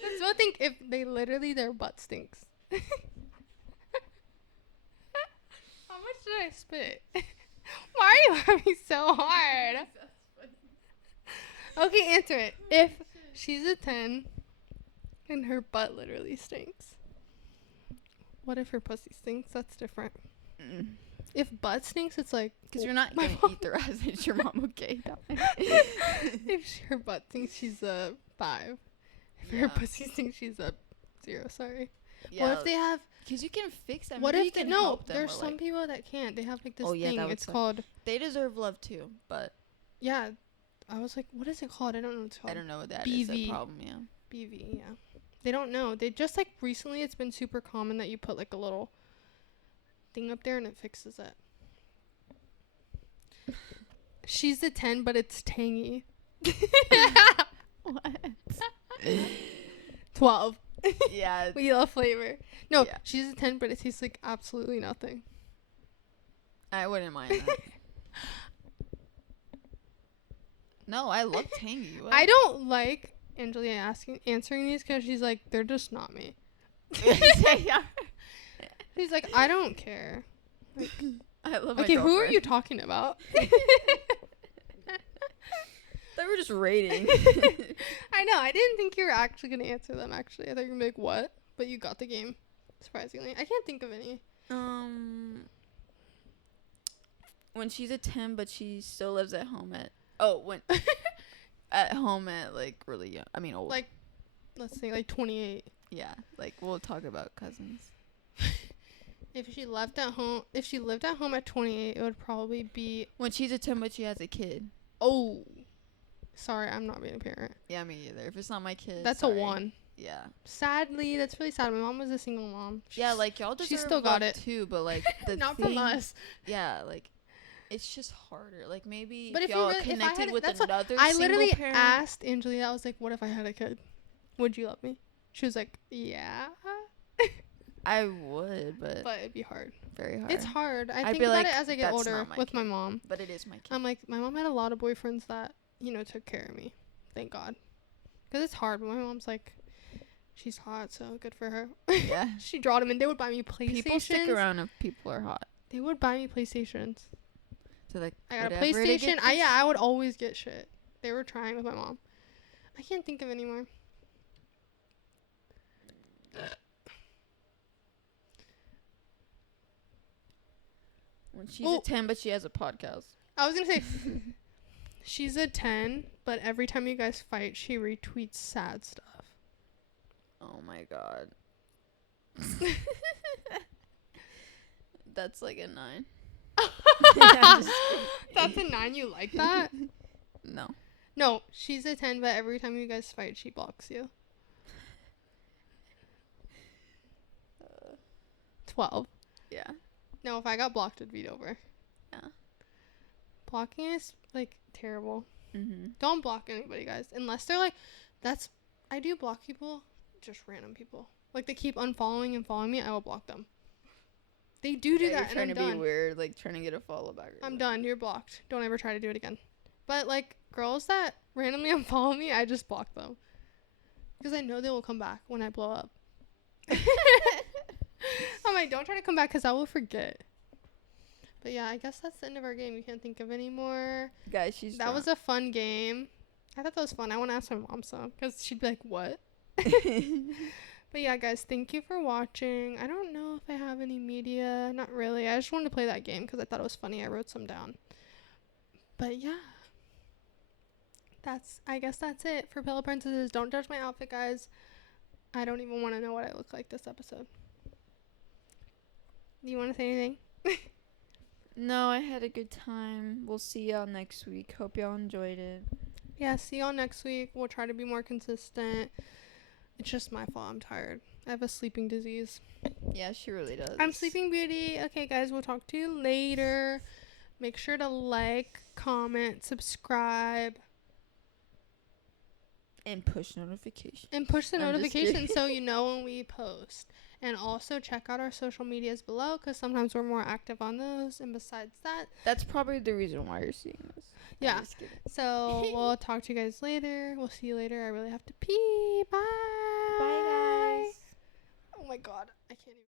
Let's both think if their butt stinks. How much did I spit? Why are you laughing so hard? Okay, answer it. If she's a 10 and her butt literally stinks. What if her pussy stinks? That's different. If butt stinks, it's like... Because you're not my going to mom- eat the rest. Is your mom okay? If her butt stinks, she's a 5. If her Yeah. pussy stinks, she's a 0. Sorry. Yeah. What if they have... Because you can fix them. What Maybe if you they... can No, help them, there's or, some like, people that can't. They have like this Oh, yeah, thing. that would It's suck. called... They deserve love too, but Yeah. I was like, what is it called? I don't know what it's called. I don't know what that is. BV. The problem, yeah. BV, yeah. They don't know. They just like recently it's been super common that you put like a little thing up there and it fixes it. She's a 10, but it's tangy. What? 12. Yeah. We love flavor. No, Yeah. she's a 10, but it tastes like absolutely nothing. I wouldn't mind that. No, I love tangy. What? I don't like Angelia answering these because she's like, they're just not me. Yeah. She's like, I don't care. I love my Okay, who are girlfriend. you talking about? They were just rating. I know. I didn't think you were actually going to answer them, actually. I thought you were going to be like, what? But you got the game, surprisingly. I can't think of any. When she's a 10, but she still lives at home at... when... at home at, like, really young. I mean, old. Like, let's say, like, 28. Yeah. Like, we'll talk about cousins. If she lived at home at 28, it would probably be... When she's a 10, but she has a kid. Oh. Sorry, I'm not being a parent. Yeah, me either. If it's not my kid, That's sorry. a 1. Yeah. Sadly, that's really sad. My mom was a single mom. Yeah, like, y'all deserve she still got love it. too, but, like, the Not thing, from us. Yeah, like, it's just harder. Like, maybe But if if you y'all really- if I connected had- with that's another I single literally parent. asked Angelia, I was like, what if I had a kid? Would you love me? She was like, yeah. I would, but But it'd be hard. very hard. It's hard. I I'd think be about like, it as I get "That's older not my with my kid." mom. But it is my kid. I'm like, my mom had a lot of boyfriends that, took care of me. Thank God. Because it's hard. But my mom's like, she's hot, so good for her. Yeah. She drawed them and they would buy me PlayStations. People stick around if people are hot. They would buy me PlayStations. So, like, I got a whatever to PlayStation. get this- I would always get shit. They were trying with my mom. I can't think of any more. When she's Oh. a 10, but she has a podcast. I was going to say, she's a 10, but every time you guys fight, she retweets sad stuff. Oh, my God. That's like a 9. I'm just That's a 9. You like that? No. No, she's a 10, but every time you guys fight, she blocks you. 12. Yeah. No, if I got blocked, it'd be over. Yeah. Blocking is, like, terrible. Mm-hmm. Don't block anybody, guys. Unless they're, like, I do block people, just random people. Like, they keep unfollowing and following me, I will block them. They do Yeah, that, you're and trying I'm to be done. weird, like, trying to get a follow back. or I'm whatever. done. You're blocked. Don't ever try to do it again. But, like, girls that randomly unfollow me, I just block them. Because I know they will come back when I blow up. I'm like, don't try to come back because I will forget. But yeah, I guess that's the end of our game. You can't think of any more. Guys, she's That was a fun game. I thought that was fun. I want to ask my mom some because she'd be like, what? But yeah, guys, thank you for watching. I don't know if I have any media. Not really. I just wanted to play that game because I thought it was funny. I wrote some down. But yeah. I guess that's it for Pillow Princesses. Don't judge my outfit, guys. I don't even want to know what I look like this episode. Do you want to say anything? No, I had a good time. We'll see y'all next week. Hope y'all enjoyed it. Yeah, see y'all next week. We'll try to be more consistent. It's just my fault. I'm tired. I have a sleeping disease. Yeah, she really does. I'm Sleeping Beauty. Okay, guys, we'll talk to you later. Make sure to like, comment, subscribe, And push notifications. and push the I'm just notifications kidding. so you know when we post. And also check out our social medias below because sometimes we're more active on those. And besides that, That's probably the reason why you're seeing this. I'm yeah. just kidding. So we'll talk to you guys later. We'll see you later. I really have to pee. Bye. Bye, guys. Oh my God. I can't even.